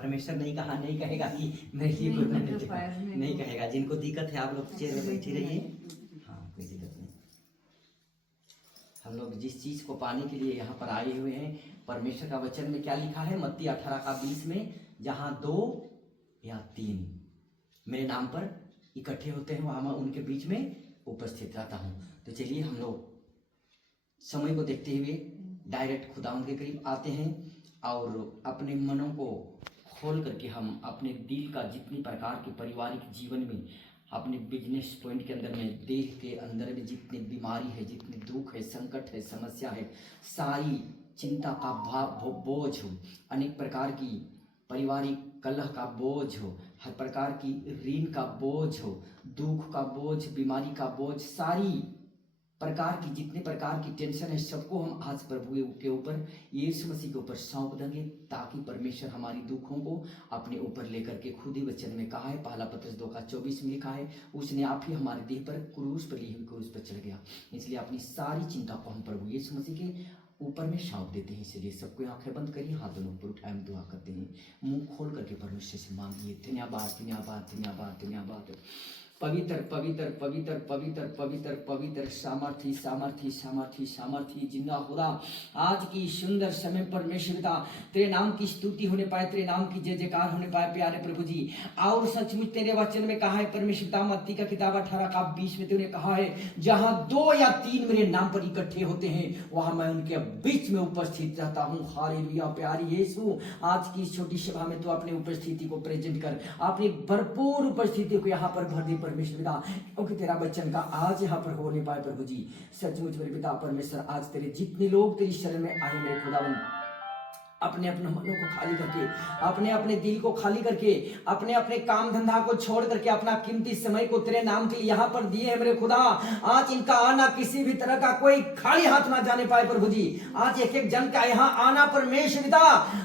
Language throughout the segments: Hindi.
परमेश्वर नहीं कहा, नहीं कहेगा कि मेरे लिए कोई नहीं कहेगा। जिनको दिक्कत है आप लोग चेयर में बैठी रहिए, हाँ कोई दिक्कत नहीं। हम लोग जिस चीज को पाने के लिए यहाँ पर आए हुए हैं, परमेश्वर का वचन में क्या लिखा है मत्ती 18:20 में, जहाँ 2 या 3 मेरे नाम पर इकट्ठे होते हैं वहाँ मैं उनके बीच में उपस्थित रहता हूँ। तो चलिए हम लोग समय को देखते हुए डायरेक्ट खुदावंद के करीब आते हैं और अपने मनों को खोल करके हम अपने दिल का जितनी प्रकार के पारिवारिक जीवन में, अपने बिजनेस पॉइंट के अंदर में, देह के अंदर में जितनी बीमारी है, जितनी दुख है, संकट है, समस्या है, सारी चिंता का बोझ हो, अनेक प्रकार की पारिवारिक कलह का बोझ हो, हर प्रकार की ऋण का बोझ हो, दुख का बोझ, बीमारी का बोझ, सारी प्रकार की जितने प्रकार की टेंशन है सबको हम आज प्रभु के ऊपर, यीशु मसीह के ऊपर सौंप देंगे, ताकि परमेश्वर हमारी दुखों को अपने ऊपर लेकर के, खुद ही वचन में कहा है, पहला पत्रस 2:24 में लिखा है, उसने आप ही हमारे देह पर क्रूस पर ली हुई क्रूस पर चढ़ गया। इसलिए अपनी सारी चिंता को हम प्रभु यीशु मसीह के ऊपर में सौंप देते हैं। इसलिए सबको आंखें बंद करिए, हाथ दोनों ऊपर उठाए, हम दुआ करते हैं, मुंह खोल करके परमेश्वर से मांगिए। धन्यवाद धन्यवाद धन्यवाद धन्यवाद। पवित्र पवित्र पवित्र पवित्र पवित्र पवित्र सामर्थी सामर्थी सामर्थी सामर्थी जिंदा खुदा, आज की सुंदर समय परमेश्वर पिता तेरे नाम की स्तुति होने पाए, तेरे नाम की जय जयकार होने पाए प्यारे प्रभु जी। और सचमुच तेरे वचन में कहा है परमेश्वर पिता, मत्ती का किताब 18:20 में तूने कहा है, जहां 2 या 3 मेरे नाम पर इकट्ठे होते हैं वहां मैं उनके बीच में उपस्थित रहता हूँ। हालेलुया। प्यारी यीशु, आज की छोटी सभा में तू अपनी उपस्थिति को प्रेजेंट कर, अपनी भरपूर उपस्थिति को यहाँ पर भर दे परमेश्वर पिता, क्योंकि तेरा वचन का आज यहाँ पर होने पाए प्रभु जी। सचमुच मेरे पिता परमेश्वर, आज तेरे जितने लोग तेरी शरण में आए मेरे खुदावन, अपने अपने मनों को खाली करके, अपने अपने दिल को खाली करके, अपने अपने काम धंधा को छोड़ करके अपना कीमती समय को तेरे नाम के लिए यहाँ पर दिए हैं मेरे खुदा। आज इनका आना किसी भी तरह का कोई खाली हाथ ना जाने पाए प्रभु जी। आज एक एक जन का यहाँ आना परमेश्वर पिता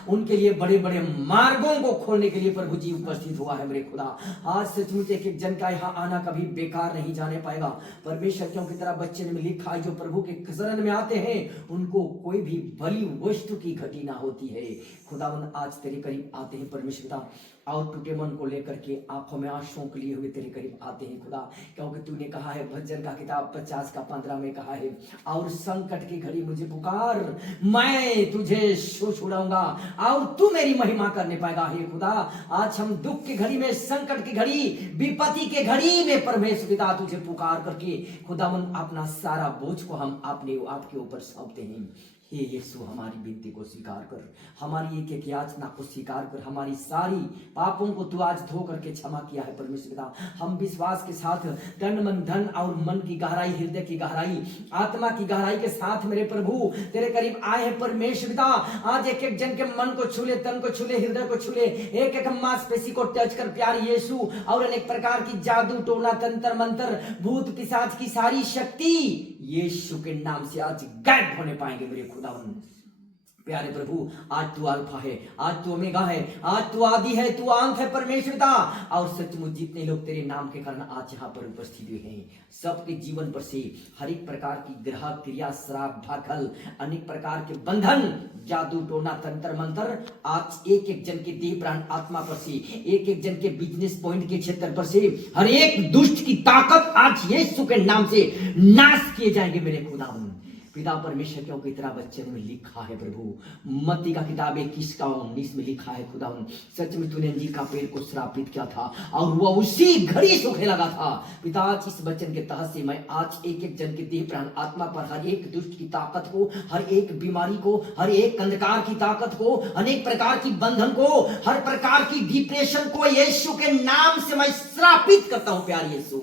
उनके लिए बड़े बड़े मार्गों को खोलने के लिए प्रभु जी उपस्थित हुआ है मेरे खुदा। आज सचमुच एक एक जन का यहाँ आना कभी बेकार नहीं जाने पाएगा परमेश्वर, क्योंकि तेरा बच्चन में लिखा है, जो प्रभु के शरण में आते हैं उनको कोई भी भली वस्तु की घटी ना होती है। खुदावन आज तेरे करीब आते हैं परमेश्वर पिता, और टूटे मन को लेकर के आंखों में आंसुओं के लिए हुए तेरे करीब आते हैं खुदा, क्योंकि तूने कहा है भजन का किताब 50:15 में कहा है, और संकट की घड़ी मुझे पुकार, मैं तुझे छुड़ाऊंगा और तू मेरी महिमा करने पाएगा। हे खुदा, आज हम दुख की घड़ी में, संकट की घड़ी, विपत्ति के घड़ी में परमेश्वर पिता तुझे पुकार करके खुदावन अपना सारा बोझ को हम अपने आपके ऊपर सौंपते हैं। हे यीशु, हमारी विनती को स्वीकार कर, हमारी एक एक याचना को स्वीकार कर, हमारी सारी पापों को तू आज धो करके क्षमा किया है परमेश्वर पिता। हम विश्वास के साथ तन मन धन और मन की गहराई, हृदय की गहराई, आत्मा की गहराई के साथ मेरे प्रभु तेरे करीब आए हैं परमेश्वर पिता। आज एक एक जन के मन को छूले, तन को छूले, हृदय को छूले, एक एक मांसपेशी को टच कर प्यारे यीशु, और अनेक प्रकार की जादू टोना तंत्र मंत्र, भूत पिशाच की सारी शक्ति यीशु के नाम से आज गायब होने पाएंगे मेरे खुदावन। प्यारे प्रभु, आज तू अल्फा है, आज तू ओमेगा है, आज तू आदि है, तू अंत है परमेश्वर पिता। और सचमुच जितने लोग तेरे नाम के कारण आज यहाँ पर उपस्थित हुए हैं, सबके जीवन पर से हर एक प्रकार की ग्रह क्रिया, श्राप, ढाकल, अनेक प्रकार के बंधन, जादू टोना तंत्र मंत्र आज एक एक जन के देह प्राण आत्मा पर से, एक एक जन के बिजनेस पॉइंट के क्षेत्र पर से हर एक दुष्ट की ताकत आज यीशु के नाम से नाश किए जाएंगे मेरे खुदावन पिता परमेश्वर, क्योंकि तेरा वचन में लिखा है प्रभु, मत्ती का किताब 21:19 में लिखा है खुदावन, सच में तूने अंजीर का पेड़ को श्रापित किया था और वह उसी घड़ी सूखने लगा था। पिता, आज इस वचन के तहत से मैं आज एक एक जन के देह प्राण आत्मा पर हर एक दुष्ट की ताकत को, हर एक बीमारी को, हर एक अंधकार की ताकत को, अनेक प्रकार की बंधन को, हर प्रकार की डिप्रेशन को यीशु के नाम से मैं श्रापित करता हूं प्यारे यीशु।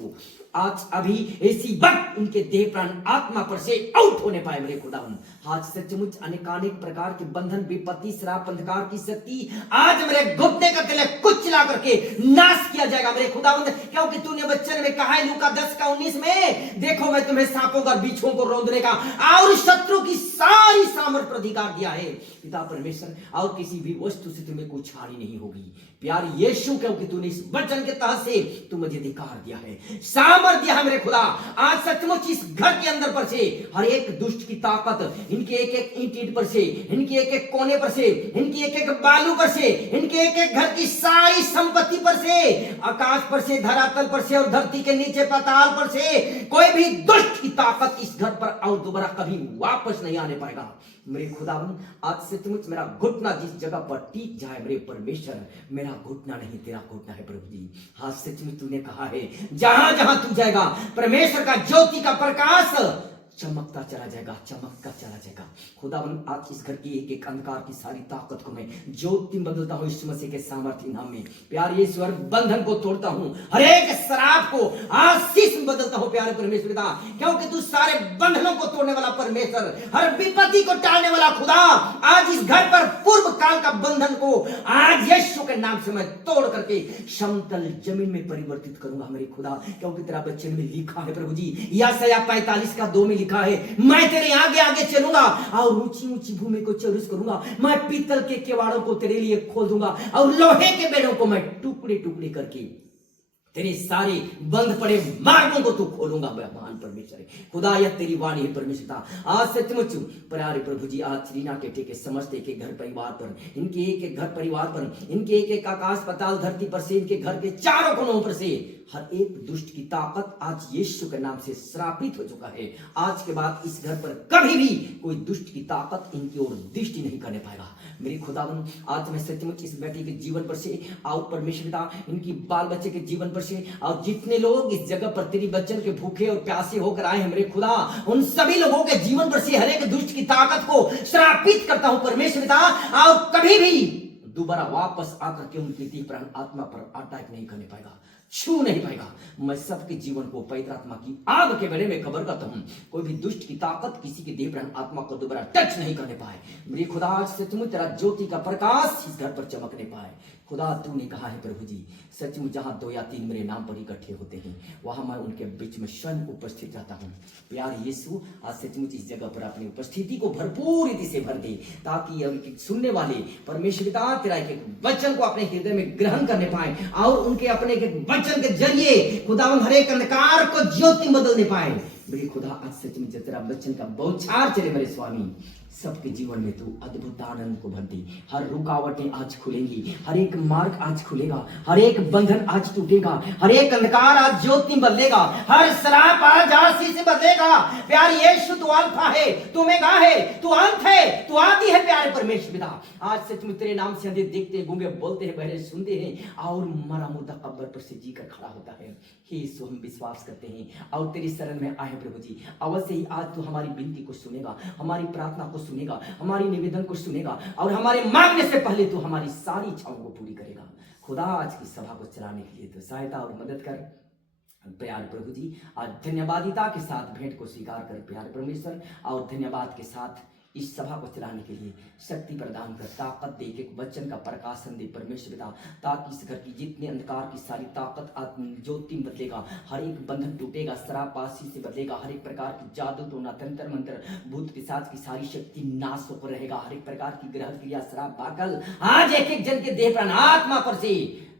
आज अभी इसी वक्त उनके देह प्राण आत्मा पर से आउट होने पाए मेरे खुदावन। आज सचमुच अनेकानेक प्रकार के बंधन, विपत्ति, श्राप, अंधकार की शक्ति आज मेरे घुटने का तले कुचला करके नाश किया जाएगा मेरे खुदावन, क्योंकि तूने वचन में कहा है लूका 10:19 में, देखो मैं तुम्हें सांपों का, बिच्छुओं को रौंदने का और शत्रु की सारी सामर्थ पर अधिकार दिया है पिता परमेश्वर, और किसी भी वस्तु से तुम्हें कुछ हानि नहीं होगी प्यारे यीशु, क्योंकि तूने इस वचन के तहत से तू मुझे अधिकार दिया है। सामर्थ दिया है मेरे खुदा। आज सचमुच इस घर के अंदर पर से हर एक दुष्ट की ताकत, इनके एक एक ईंट पर से, इनके एक एक कोने पर से, इनकी एक एक बालू पर से, इनके एक एक घर की सारी संपत्ति पर से, आकाश पर से, धरातल पर से और धरती के नीचे पाताल पर से कोई भी दुष्ट की ताकत इस घर पर और दोबारा कभी वापस नहीं आने पाएगा। मेरे खुदावन आज सचमुच मेरा घुटना जिस जगह पर टीक जाए मेरे परमेश्वर, मेरा घुटना नहीं तेरा घुटना है प्रभु जी। हाँ सचमुच तूने कहा है जहां जहां तू जाएगा परमेश्वर का ज्योति का प्रकाश चमकता चला जाएगा, चमकता चला जाएगा। खुदावन आज इस घर की एक एक अंधकार की सारी ताकत को मैं ज्योति में बदलता हूँ यीशु मसीह के सामर्थ्य नाम में। प्यारे ईश्वर बंधन को तोड़ता हूँ, हर एक श्राप को आशीष में बदलता हूँ प्यारे परमेश्वर पिता, क्योंकि तू सारे बंधनों को तोड़ने वाला परमेश्वर, हर विपत्ति को टालने वाला खुदा। आज इस घर पर पूर्व काल का बंधन को आज यीशु के नाम से मैं तोड़ करके समतल जमीन में परिवर्तित करूंगा मेरे खुदा, क्योंकि तेरा वचन में लिखा है प्रभु जी, यशायाह 45:2 में लिखा है, मैं तेरे आगे आगे चलूंगा और ऊंची ऊंची भूमि को चौरस करूंगा। मैं पीतल के केवाड़ों को तेरे लिए खोल दूंगा और लोहे के बेड़ों को मैं टुकड़े टुकड़े करके तेरे सारे बंद पड़े मार्गों को तू खोलूंगा। महान परमेश्वर खुदा, यह तेरी वाणी है परमेश्वर। आज सचमुच प्यारे प्रभु जी, आज रीना टेटे के समस्त एक एक घर परिवार पर, इनके एक एक घर परिवार पर, इनके एक एक आकाश पाताल धरती पर से, इनके घर के चारों कोनों पर से हर एक दुष्ट की ताकत आज यीशु के नाम से श्रापित हो चुका है। आज के बाद इस घर पर कभी भी कोई दुष्ट की ताकत इनकी ओर दृष्टि नहीं करने पाएगा। मेरे खुदावन आज मैं सचमुच इस बेटी के जीवन पर से और परमेश्वर इनकी बाल बच्चे के जीवन पर से और जितने लोग इस जगह पर तेरी वचन के भूखे और प्यासे होकर आए हैं मेरे खुदा, उन सभी लोगों के जीवन पर से हर एक दुष्ट की ताकत को श्रापित करता हूं परमेश्वर, और कभी भी दोबारा वापस आकर के उनकी देह प्राण आत्मा पर अटैक नहीं करने पाएगा, छू नहीं पाएगा। मैं सबके जीवन को पवित्र आत्मा की आग के बेड़े में कवर करता हूं, कोई भी दुष्ट की ताकत किसी के देह प्राण आत्मा को दोबारा टच नहीं करने पाए। मेरे खुदा आज से तुम तेरा ज्योति का प्रकाश इस घर पर चमकने पाए। खुदा तूने कहा है प्रभु जी, सचमुच जहां 2 या 3 मेरे नाम पर इकट्ठे होते हैं वहां मैं उनके बीच में स्वयं उपस्थित रहता हूं। प्यारे यीशु आज सचमुच इस जगह पर अपनी उपस्थिति को भरपूर रीति से भर दे, ताकि सुनने वाले परमेश्वर तेरा एक वचन को अपने हृदय में ग्रहण करने पाए और उनके अपने वचन के जरिए खुदावन हर एक अंधकार को ज्योति बदलने पाए। मेरे खुदा आज सचमुच तेरा वचन का बौछार चले मेरे स्वामी, सबके जीवन में तू अद्भुत आनंद को भर दे। हर रुकावटें आज खुलेंगी, हर एक मार्ग आज खुलेगा, हर एक बंधन आज टूटेगा, हर एक अंधकार आज ज्योति बदलेगा, हर श्राप आज आशीष से बदलेगा। प्यारे यीशु तू अल्फा है, तू ओमेगा है, तू अंत है, तू आदि है। प्यारे परमेश्वर पिता आज सचमुच तेरे नाम से अंधे देखते हैं, गूंगे बोलते हैं, बहरे सुनते हैं और मरा मुर्दा कब्र पर से जीकर खड़ा होता है। हे यीशु हम विश्वास करते हैं और तेरी शरण में आए प्रभु जी, अवश्य ही आज तू हमारी विनती को सुनेगा, हमारी प्रार्थना को सुनेगा, हमारी निवेदन को सुनेगा और हमारे मांगने से पहले तू हमारी सारी इच्छाओं को पूरी करेगा। खुदा आज की सभा को चलाने के लिए तो सहायता और मदद कर। प्यारे प्रभु जी आज धन्यवादिता के साथ भेंट को स्वीकार कर प्यारे परमेश्वर, और धन्यवाद के साथ इस सभा को चलाने के लिए शक्ति प्रदान कर, ताकत दे, एक वचन का प्रकाशन दे परमेश्वर पिता, ताकि इस घर की जितने अंधकार की सारी ताकत ज्योति में बदलेगा, हर एक बंधन टूटेगा, शराब पासी से बदलेगा, हर एक प्रकार की जादू टोना तंत्र मंत्र भूत पिशाच की सारी शक्ति नाश होकर रहेगा, हर एक प्रकार की ग्रह क्रिया शराब बाकल आज एक एक जन के देह प्राण आत्मा पर से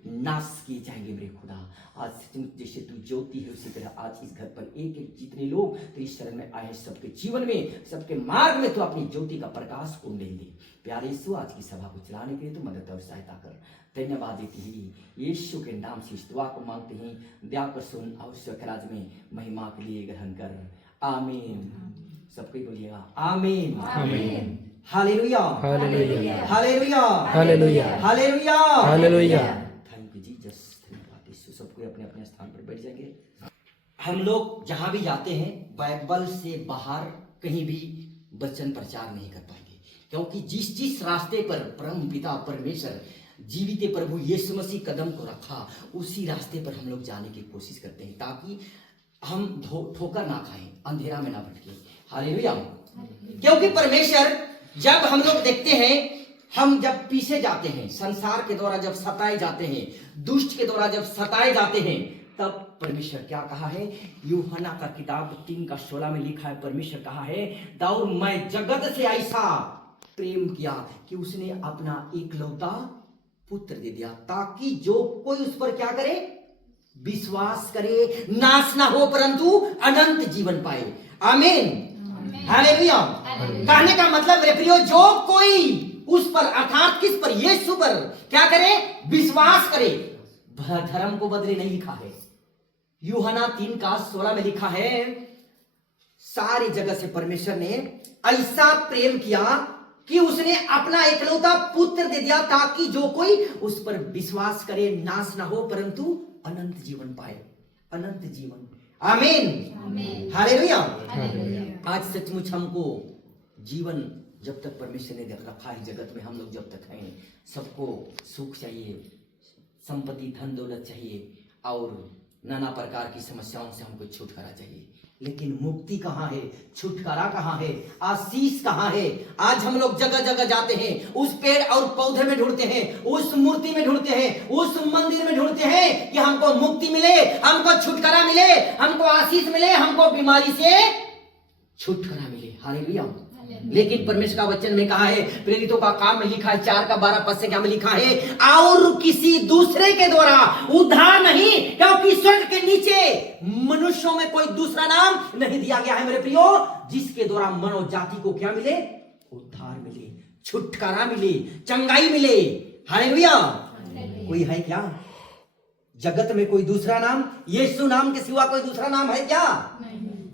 नाश किए जाएंगे। मेरे खुदा आज जैसे तू ज्योति है उसी तरह आज इस घर पर एक एक जितने लोग तेरी शरण में आए हैं सबके जीवन में, सबके मार्ग में तो अपनी ज्योति का प्रकाश को देंगे। प्यारे यीशु आज की सभा को चलाने के लिए तो मदद और सहायता कर। धन्यवाद देते ही यीशु के नाम से इस दुआ को मांगते हैं, दया कर सुन और स्वर्गराज में महिमा के लिए ग्रहण कर। आमीन। सबको बोलिएगा आमीन आमीन। Hallelujah hallelujah hallelujah hallelujah hallelujah hallelujah. Thank you Jesus. धन्यवाद यीशु। सबको अपने अपने स्थान पर बैठ जाएंगे। हम लोग जहां भी जाते हैं बाइबल से बाहर कहीं भी वचन प्रचार नहीं कर पाएंगे, क्योंकि जिस जिस रास्ते पर परम पिता परमेश्वर जीवित प्रभु यीशु मसीह कदम को रखा उसी रास्ते पर हम लोग जाने की कोशिश करते हैं, ताकि हम ठोकर ना खाएं, अंधेरा में ना भटके। हालेलुया। क्योंकि परमेश्वर जब हम लोग देखते हैं, हम जब पीछे जाते हैं, संसार के द्वारा जब सताए जाते हैं, दुष्ट के द्वारा जब सताए जाते हैं, तब परमेश्वर क्या कहा है? यूहन्ना का किताब 3:16 में लिखा है, परमेश्वर कहा है, और मैं जगत से ऐसा प्रेम किया कि उसने अपना एकलौता पुत्र दे दिया, ताकि जो कोई उस पर क्या करे? विश्वास करे, नाश ना हो परंतु अनंत जीवन पाए। आमीन, हालेलुया। कहने का मतलब मेरे प्रियो, जो कोई उस पर अर्थात किस पर, यीशु पर क्या करे, विश्वास करे, धर्म को बदले नहीं लिखा है। यूहन्ना 3:16 में लिखा है, सारी जगह से परमेश्वर ने ऐसा प्रेम किया कि उसने अपना एकलौता पुत्र दे दिया ताकि जो कोई उस पर विश्वास करे नाश ना हो परंतु अनंत जीवन पाए। अनंत जीवन। आमीन, हालेलुया। आज सचमुच हमको जीवन जब तक परमेश्वर ने रखा है जगत में, हम लोग जब तक हैं, सबको सुख चाहिए, संपत्ति धन दौलत चाहिए और नाना प्रकार की समस्याओं से हमको छुटकारा चाहिए। लेकिन मुक्ति कहाँ है, छुटकारा कहाँ है, आशीष कहाँ है? आज हम लोग जगह जगह जाते हैं, उस पेड़ और पौधे में ढूंढते हैं, उस मूर्ति में ढूंढते हैं, उस मंदिर में ढूंढते हैं कि हमको मुक्ति मिले, हमको छुटकारा मिले, हमको आशीष मिले, हमको बीमारी से छुटकारा मिले। हालेलुया। लेकिन परमेश्वर का वचन में कहा है, प्रेरितों का काम में लिखा है 4:12 से क्या में लिखा है, और किसी दूसरे के द्वारा उद्धार नहीं, क्योंकि स्वर्ग के नीचे मनुष्यों में कोई दूसरा नाम नहीं दिया गया है मेरे प्रियो, जिसके द्वारा मानव जाति को क्या मिले, उद्धार मिले, छुटकारा मिले, चंगाई मिले। हालेलुया। कोई है क्या जगत में कोई दूसरा नाम? यीशु नाम के सिवा कोई दूसरा नाम है क्या?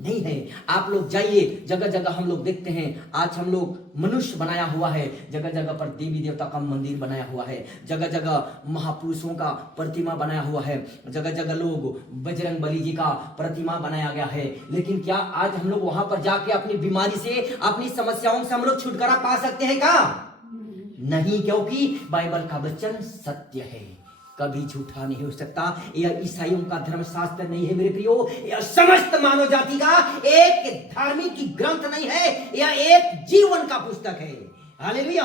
नहीं है। आप लोग जाइए, जगह जगह हम लोग देखते हैं, आज हम लोग मनुष्य बनाया हुआ है, जगह जगह पर देवी देवता का मंदिर बनाया हुआ है, जगह जगह महापुरुषों का प्रतिमा बनाया हुआ है, जगह जगह लोग बजरंग बली जी का प्रतिमा बनाया गया है। लेकिन क्या आज हम लोग वहां पर जाके अपनी बीमारी से, अपनी समस्याओं से हम लोग छुटकारा पा सकते हैं क्या? नहीं, क्योंकि बाइबल का वचन सत्य है, कभी झूठा नहीं हो सकता। यह ईसाइयों का धर्मशास्त्र नहीं है मेरे प्रियो, यह समस्त मानव जाति का एक धार्मिक की ग्रंथ नहीं है, यह एक जीवन का पुस्तक है। हालेलुया।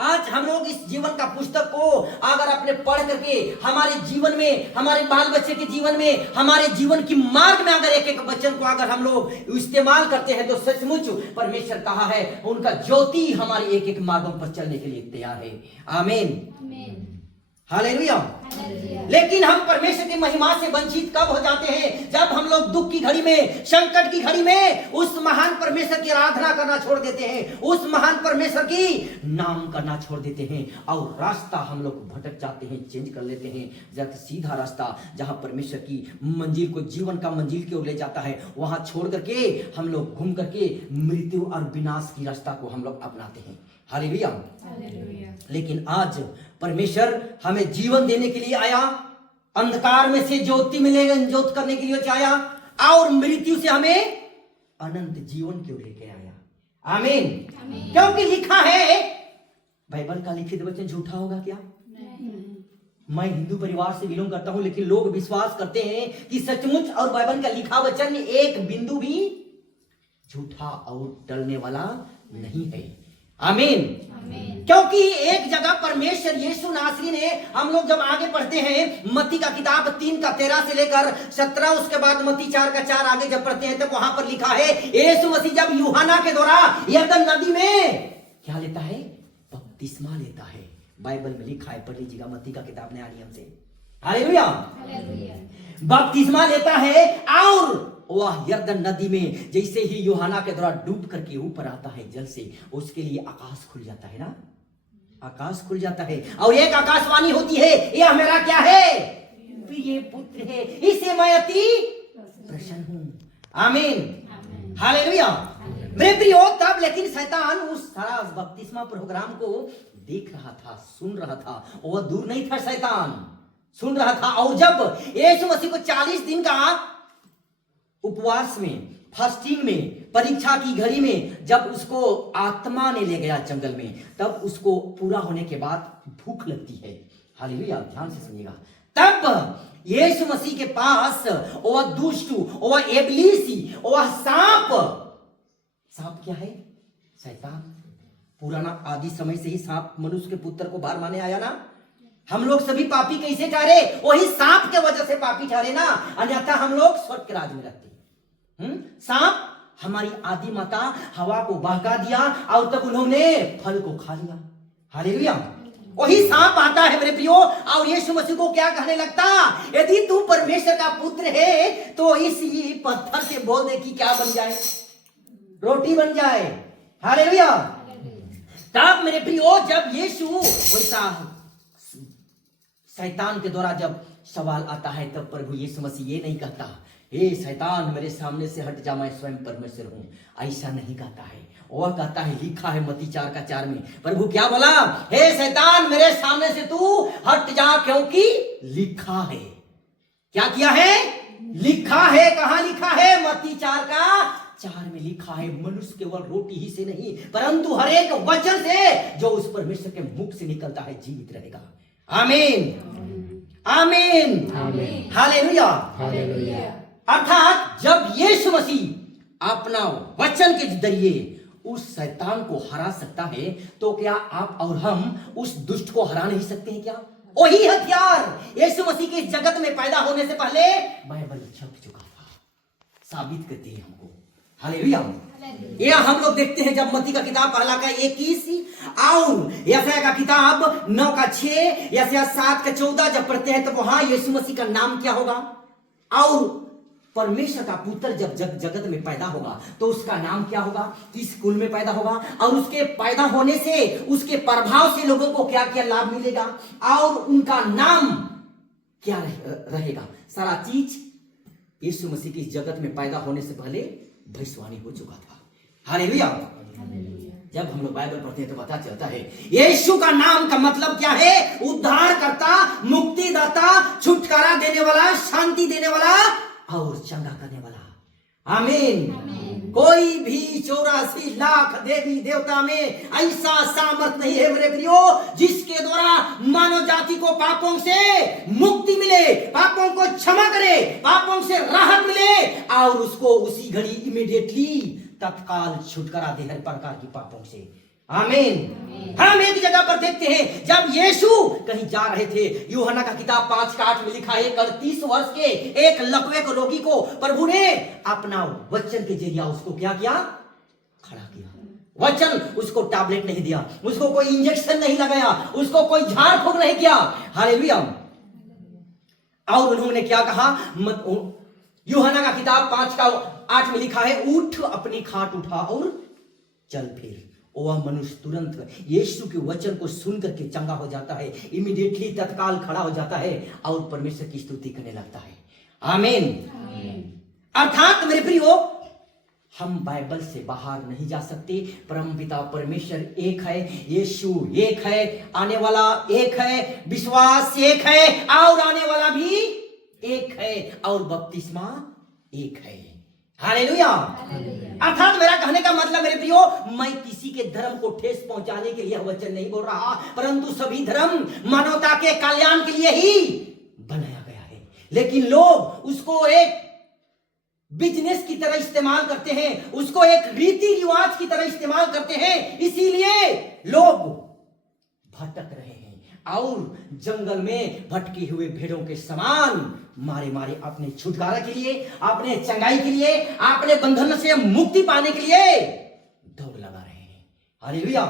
आज हम लोग इस जीवन का पुस्तक को अगर अपने पढ़ करके हमारे जीवन में, हमारे बाल बच्चे के जीवन में, हमारे जीवन की मार्ग में अगर एक एक वचन को अगर हम लोग इस्तेमाल करते हैं तो सचमुच परमेश्वर कहा है उनका ज्योति हमारे एक एक मार्गों पर चलने के लिए तैयार है। आमीन, हालेलुया। लेकिन हम परमेश्वर की महिमा से वंचित कब हो जाते हैं? जब हम लोग दुख की घड़ी में, संकट की घड़ी में उस महान परमेश्वर की आराधना करना छोड़ देते हैं, उस महान परमेश्वर की नाम करना छोड़ देते हैं और रास्ता हम लोग भटक जाते हैं, चेंज कर लेते हैं। जब सीधा रास्ता जहां परमेश्वर की मंजिल को, जीवन का मंजिल की ओर ले जाता है, वहां छोड़ करके हम लोग घूम करके मृत्यु और विनाश की रास्ता को हम लोग अपनाते हैं। हालेलुया। लेकिन आज परमेश्वर हमें जीवन देने के लिए आया, अंधकार में से ज्योति मिलेगा, ज्योत करने के लिए आया और मृत्यु से हमें अनंत जीवन की ओर लेके आया। आमीन। क्योंकि लिखा है, बाइबल का लिखित वचन झूठा होगा क्या? नहीं। मैं हिंदू परिवार से बिलोंग करता हूं, लेकिन लोग विश्वास करते हैं कि सचमुच और बाइबल का लिखा वचन एक बिंदु भी झूठा और टलने वाला नहीं है। आमीन। क्योंकि एक जगह परमेश्वर यीशु नासरी ने, हम लोग जब आगे पढ़ते हैं मत्ती का किताब 3:13 से लेकर 17, उसके बाद मत्ती 4:4 आगे जब पढ़ते हैं तब वहां पर लिखा है, यीशु मसीह जब यूहन्ना के द्वारा यरदन नदी में क्या लेता है? बपतिस्मा लेता है। बाइबल में लिखा है, पढ़ लीजिएगा मत्ती का किताब नया नियम से। हालेलुया। बपतिस्मा लेता है और वह यरदन नदी में जैसे ही यूहन्ना के द्वारा डूब करके ऊपर आता है जल से, उसके लिए आकाश खुल जाता है ना, आकाश खुल जाता है और एक आकाशवाणी होती है, यह मेरा क्या है? प्रिय पुत्र है, इसे मैं अति प्रसन्न हूं। आमीन, हालेलुया। मेरे प्रियो, तब लेकिन शैतान उस सारा बपतिस्मा प्रोग्राम को देख रहा था, सुन रहा था, वह दूर नहीं था, शैतान सुन रहा था। और जब यीशु मसीह को 40 दिन का उपवास में, फास्टिंग में, परीक्षा की घड़ी में जब उसको आत्मा ने ले गया जंगल में, तब उसको पूरा होने के बाद भूख लगती है। हालेलुया, ध्यान से सुनिएगा। तब यीशु मसीह के पास वह दुष्ट, वह इब्लीसी, वह सांप क्या है? शैतान। पुराना आदि समय से ही सांप मनुष्य के पुत्र को बार माने आया ना। हम लोग सभी पापी कैसे ठहरे? वही सांप के वजह से पापी ठहरे ना, अन्यथा हम लोग स्वर्ग के राज में रहते। सांप हमारी आदि माता हवा को बहका दिया और तब उन्होंने फल को खा लिया। हालेलुया। वही सांप आता है मेरे प्रियो, और यीशु मसीह को क्या कहने लगता, यदि तू परमेश्वर का पुत्र है तो इसी पत्थर से बोल दे कि क्या बन जाए, रोटी बन जाए। हालेलुया। तब मेरे प्रियो जब यीशु वैसा शैतान के द्वारा जब सवाल आता है, तब प्रभु यीशु मसीह ये नहीं कहता, हे शैतान मेरे सामने से हट जा, मैं स्वयं परमेश्वर हूं। ऐसा नहीं कहता है, वह कहता है, लिखा है मत्ती 4:4 में, प्रभु क्या बोला, हे शैतान मेरे सामने से तू हट जा, क्योंकि लिखा है। क्या किया है, लिखा है। कहां लिखा है, मत्ती 4:4 में लिखा है, मनुष्य केवल रोटी ही से नहीं परंतु हर एक वचन से जो उस परमेश्वर के मुख से निकलता है जीवित रहेगा। आमीन आमीन हालेलुया। अर्थात जब यीशु मसीह अपना वचन के जरिए उस शैतान को हरा सकता है, तो क्या आप और हम उस दुष्ट को हरा नहीं सकते हैं क्या? वही हथियार यीशु मसीह के जगत में पैदा होने से पहले बाइबल छप चुका था, साबित करती है हमको। हालेलुया। यह हम लोग देखते हैं जब मत्ती का किताब 1:21 और यशायाह का किताब 9:6, यशायाह 7:14 जब पढ़ते हैं, तो वहां यीशु मसीह का नाम क्या होगा, और परमेश्वर का पुत्र जब जगत में पैदा होगा तो उसका नाम क्या होगा, किस कुल में पैदा होगा, और उसके पैदा होने से उसके प्रभाव से लोगों को क्या क्या लाभ मिलेगा, और उनका नाम क्या रहेगा। सारा चीज यीशु मसीह की जगत में पैदा होने से पहले भविष्यवाणी हो चुका था। हालेलुया। जब हम लोग बाइबल पढ़ते हैं तो पता चलता है यीशु का नाम का मतलब क्या है, उद्धारकर्ता, मुक्तिदाता, छुटकारा देने वाला, शांति देने वाला और चंगा करने वाला। आमीन। कोई भी 84 लाख देवी देवता में ऐसा सामर्थ नहीं है मेरे प्रियो जिसके द्वारा मानव जाति को पापों से मुक्ति मिले, पापों को क्षमा करे, पापों से राहत मिले और उसको उसी घड़ी इमीडिएटली तत्काल छुटकारा दे हर प्रकार की पापों से। आमीन। हम एक जगह पर देखते हैं जब यीशु कहीं जा रहे थे, यूहन्ना का किताब 5:8 में लिखा है, 38 वर्ष के एक लकवे को रोगी को प्रभु ने अपना वचन के जरिए उसको क्या किया, खड़ा किया। वचन उसको टैबलेट नहीं दिया, उसको कोई इंजेक्शन नहीं लगाया, उसको कोई झाड़ फूक नहीं किया। हालेलुया। और उन्होंने क्या कहा, यूहन्ना का किताब 5:8 में लिखा है, उठ अपनी खाट उठा और चल फिर। वह मनुष्य तुरंत यीशु के वचन को सुन करके चंगा हो जाता है, इमीडिएटली तत्काल खड़ा हो जाता है और परमेश्वर की स्तुति करने लगता है। आमीन। अर्थात मेरे प्रियो हम बाइबल से बाहर नहीं जा सकते। परमपिता परमेश्वर एक है, यीशु एक है, आने वाला एक है, विश्वास एक है और आने वाला भी एक है, और बपतिस्मा एक है। हालेलुया। अर्थात मेरा कहने का मतलब मेरे प्रियो, मैं किसी के धर्म को ठेस पहुंचाने के लिए वचन नहीं बोल रहा, परंतु सभी धर्म मानवता के कल्याण के लिए ही बनाया गया है, लेकिन लोग उसको एक बिजनेस की तरह इस्तेमाल करते हैं, उसको एक रीति रिवाज की तरह इस्तेमाल करते हैं, इसीलिए लोग भटक रहे हैं और जंगल में भटके हुए भेड़ों के समान मारे मारे अपने छुटकारा के लिए, अपने चंगाई के लिए, अपने बंधन से मुक्ति पाने के लिए दौड़ लगा रहे हैं। हालेलुया।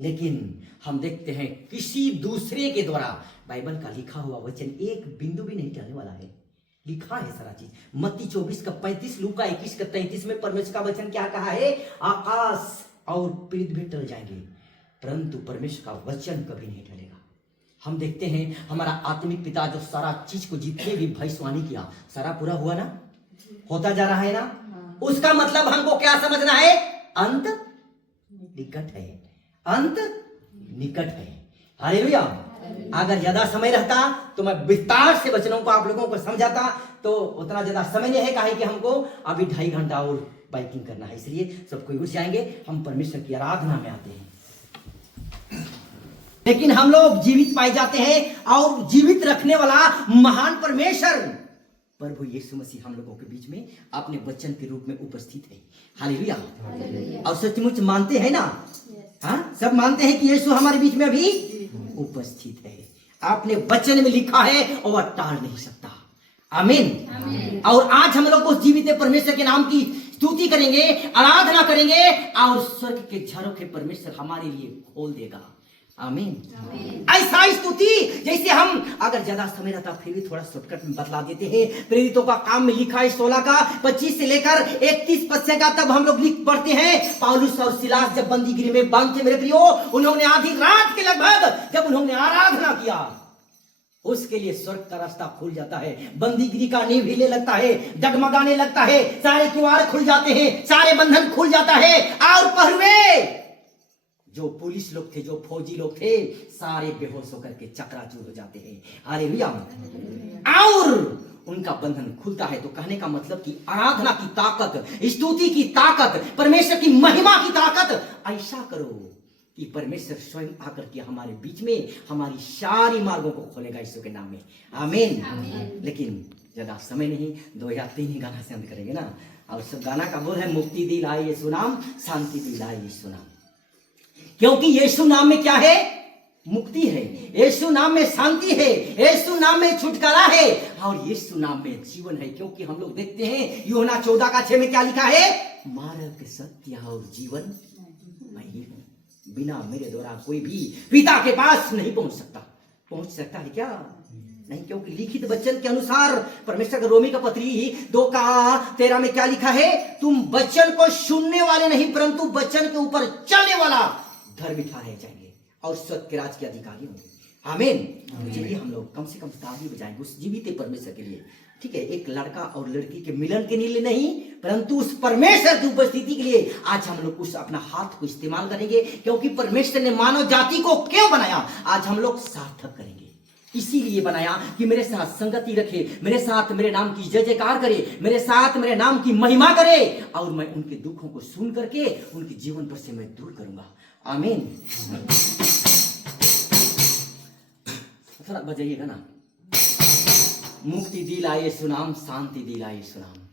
लेकिन हम देखते हैं किसी दूसरे के द्वारा बाइबल का लिखा हुआ वचन एक बिंदु भी नहीं टलने वाला है। लिखा है सारा चीज। मत्ती 24:35, लूका 21:33 में परमेश्वर का वचन क्या कहा है, आकाश और पृथ्वी भी टल जाएंगे परंतु परमेश्वर का वचन कभी नहीं टलेगा। हम देखते हैं हमारा आत्मिक पिता जो सारा चीज को जितने भी भविष्यवाणी किया सारा पूरा हुआ ना, होता जा रहा है ना। उसका मतलब हमको क्या समझना है, अंत निकट है, अंत निकट है। हालेलुया। अगर ज्यादा समय रहता तो मैं विस्तार से वचनों को आप लोगों को समझाता, तो उतना ज्यादा समय नहीं है, काहे कि हमको अभी 2.5 घंटा और बाइकिंग करना है, इसलिए सब कोई उठ जाएंगे, हम परमेश्वर की आराधना में आते हैं। लेकिन हम लोग जीवित पाए जाते हैं और जीवित रखने वाला महान परमेश्वर प्रभु यीशु मसीह हम लोगों के बीच में अपने वचन के रूप में उपस्थित है। हालेलुया। और सचमुच मानते हैं ना, हाँ सब मानते हैं कि यीशु हमारे बीच में अभी उपस्थित है। आपने वचन में लिखा है और वह टाल नहीं सकता। आमीन। और आज हम लोग उस जीवित परमेश्वर के नाम की स्तुति करेंगे, आराधना करेंगे और स्वर्ग के झरोखे परमेश्वर हमारे लिए खोल देगा। आमीन। ऐसा स्तुति जैसे हम अगर ज्यादा समय रहता फिर भी थोड़ा शॉर्टकट में बतला देते हैं। प्रेरितों का काम में लिखा है 16 का 25 से लेकर 31 पद से का, तब हम लोग लिख पढ़ते हैं पौलुस और सिलास जब बंदीगृह में बंद थे मेरे प्रियो, उन्होंने आधी रात के लगभग जब उन्होंने आराधना किया, उसके लिए स्वर्ग का रास्ता खुल जाता है, बंदीगिरी का नींव हिले लगता है, डगमगाने लगता है, सारे किवाड़ खुल जाते हैं, सारे बंधन खुल जाता है, और पहरुए जो पुलिस लोग थे, जो फौजी लोग थे, सारे बेहोश होकर के चकराचूर हो जाते हैं। हालेलुया। और उनका बंधन खुलता है। तो कहने का मतलब कि आराधना की ताकत, स्तुति की ताकत, परमेश्वर की महिमा की ताकत, ऐसा करो कि परमेश्वर स्वयं आकर के हमारे बीच में हमारी सारी मार्गों को खोलेगा यीशु के नाम में। आमीन। लेकिन ज्यादा समय नहीं, 2 या 3 ही गाना से अंत करेंगे ना। और सब गाना का बोल है मुक्ति दिलाए यीशु नाम, शांति दिलाए यीशु नाम। क्योंकि यीशु नाम में क्या है? मुक्ति है। यीशु नाम में शांति है। यीशु नाम में छुटकारा है और यीशु नाम में जीवन है। क्योंकि हम लोग देखते हैं यूहन्ना 14 का 6 में क्या लिखा है? मार्ग, सत्य और जीवन मैं ही हूं, बिना मेरे द्वारा कोई भी पिता के पास नहीं पहुंच सकता। पहुंच सकता है क्या? नहीं, क्योंकि लिखित वचन के अनुसार परमेश्वर का रोमी का पत्री 2 का 13 में क्या लिखा है? तुम वचन को सुनने वाले नहीं परंतु वचन के ऊपर चलने वाला धर्मी ठहराए जाएंगे और सत्य के राज के अधिकारी होंगे। आमीन। तो चलिए हम लोग कम से कम ताली बजाएंगे उस जीवित परमेश्वर के लिए। ठीक है, एक लड़का और लड़की के मिलन के लिए नहीं परंतु उस परमेश्वर की उपस्थिति के लिए आज हम लोग उस अपना हाथ को इस्तेमाल करेंगे। क्योंकि परमेश्वर ने मानव जाति को क्यों बनाया? आज हम लोग सार्थक करेंगे। इसीलिए बनाया कि मेरे साथ संगति रखे, मेरे साथ मेरे नाम की जय जयकार करे, मेरे साथ मेरे नाम की महिमा करे, और मैं उनके दुखों को सुन करके उनके जीवन पर से मैं दूर करूंगा। आमीन। थोड़ा बजाइएगा ना। मुक्ति दिलाए यीशु नाम, शांति दिलाए यीशु नाम।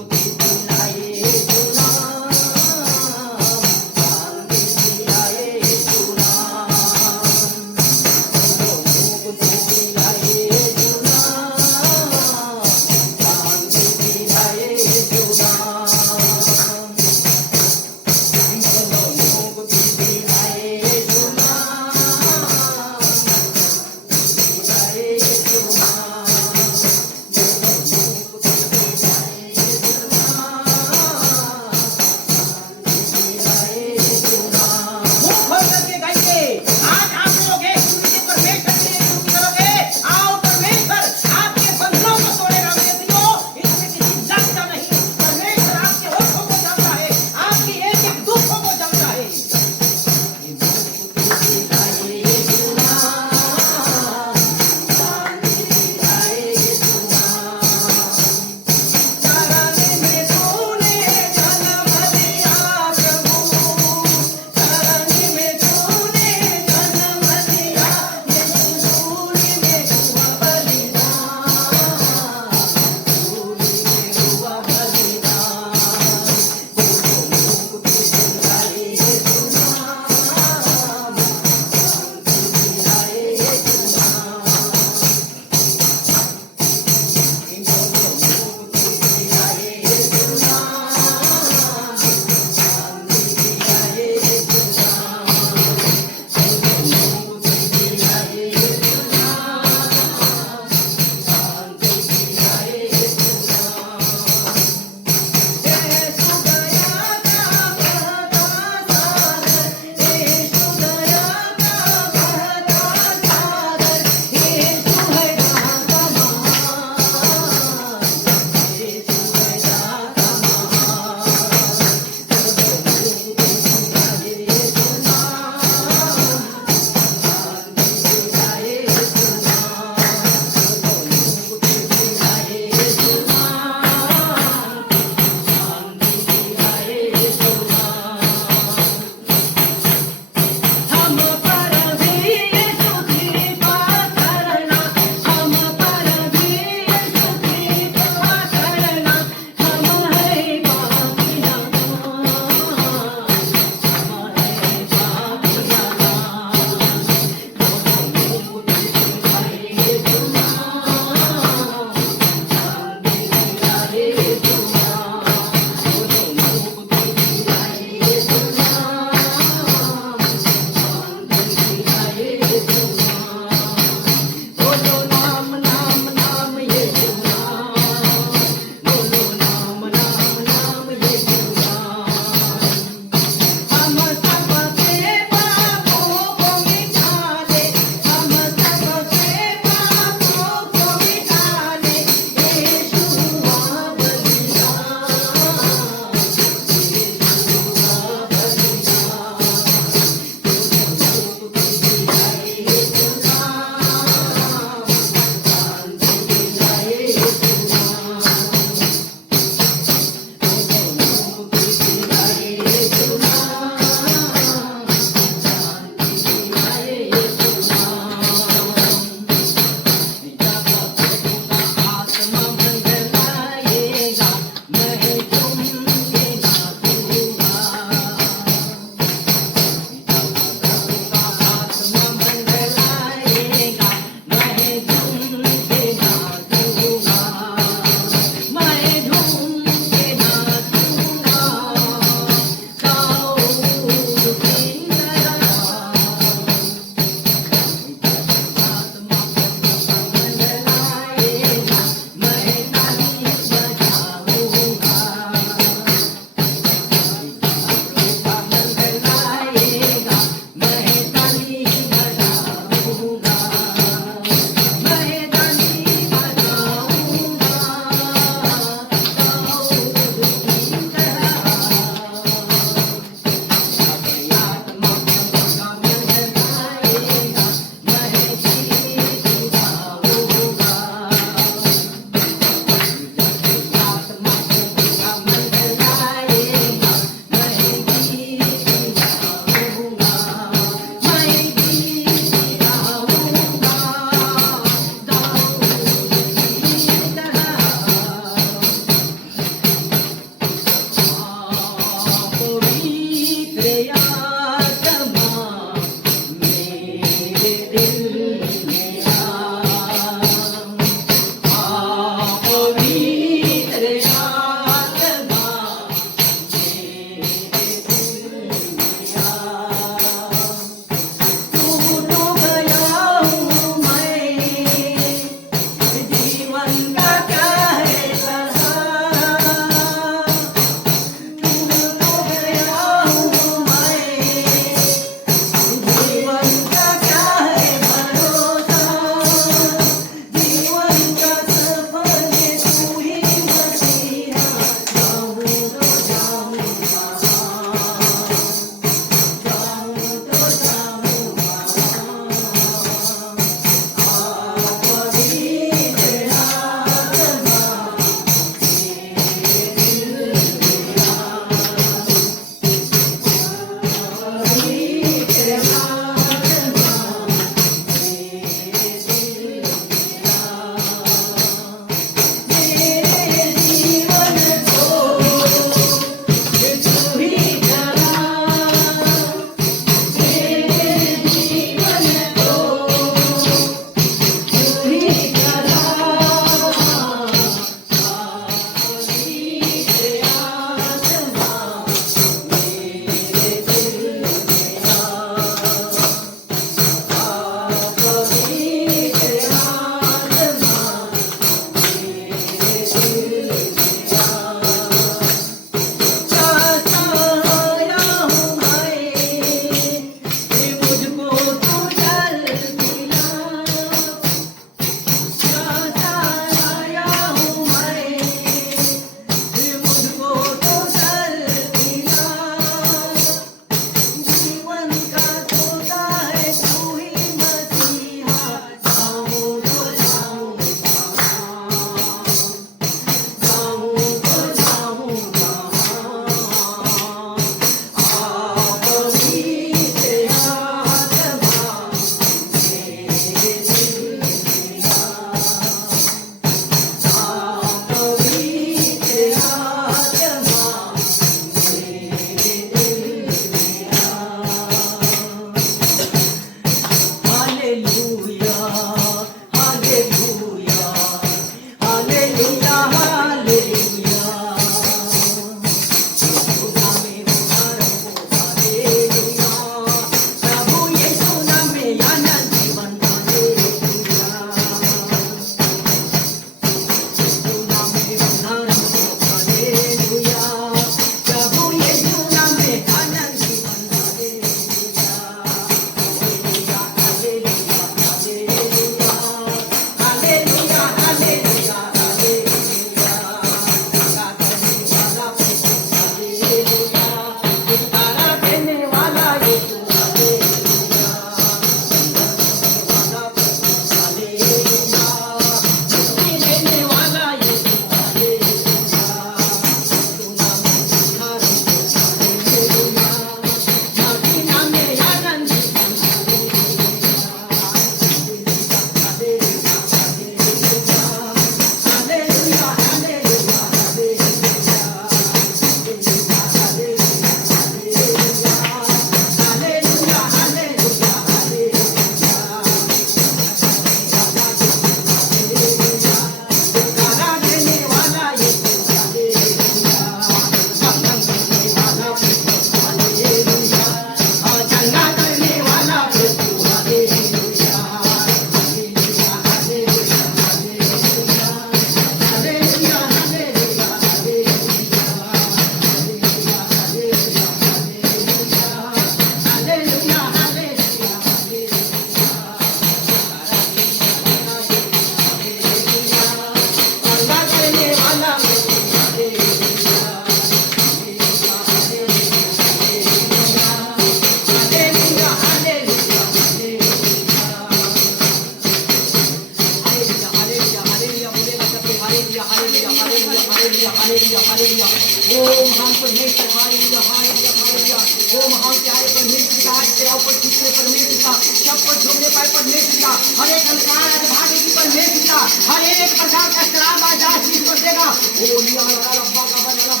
ओम हम परमेश्वर हालेलुया हालेलुया हालेलुया। ओम हम प्यारे परमेश्वर का आज तेरा ऊपर किसने परमेश्वर का सब कुछ झूमने पाए परमेश्वर का हर एक अंधकार भाग्य की परमेश्वर का हर एक प्रकार का शराब आजाद चीज कर देगा। ओ लिया रब्बा का बना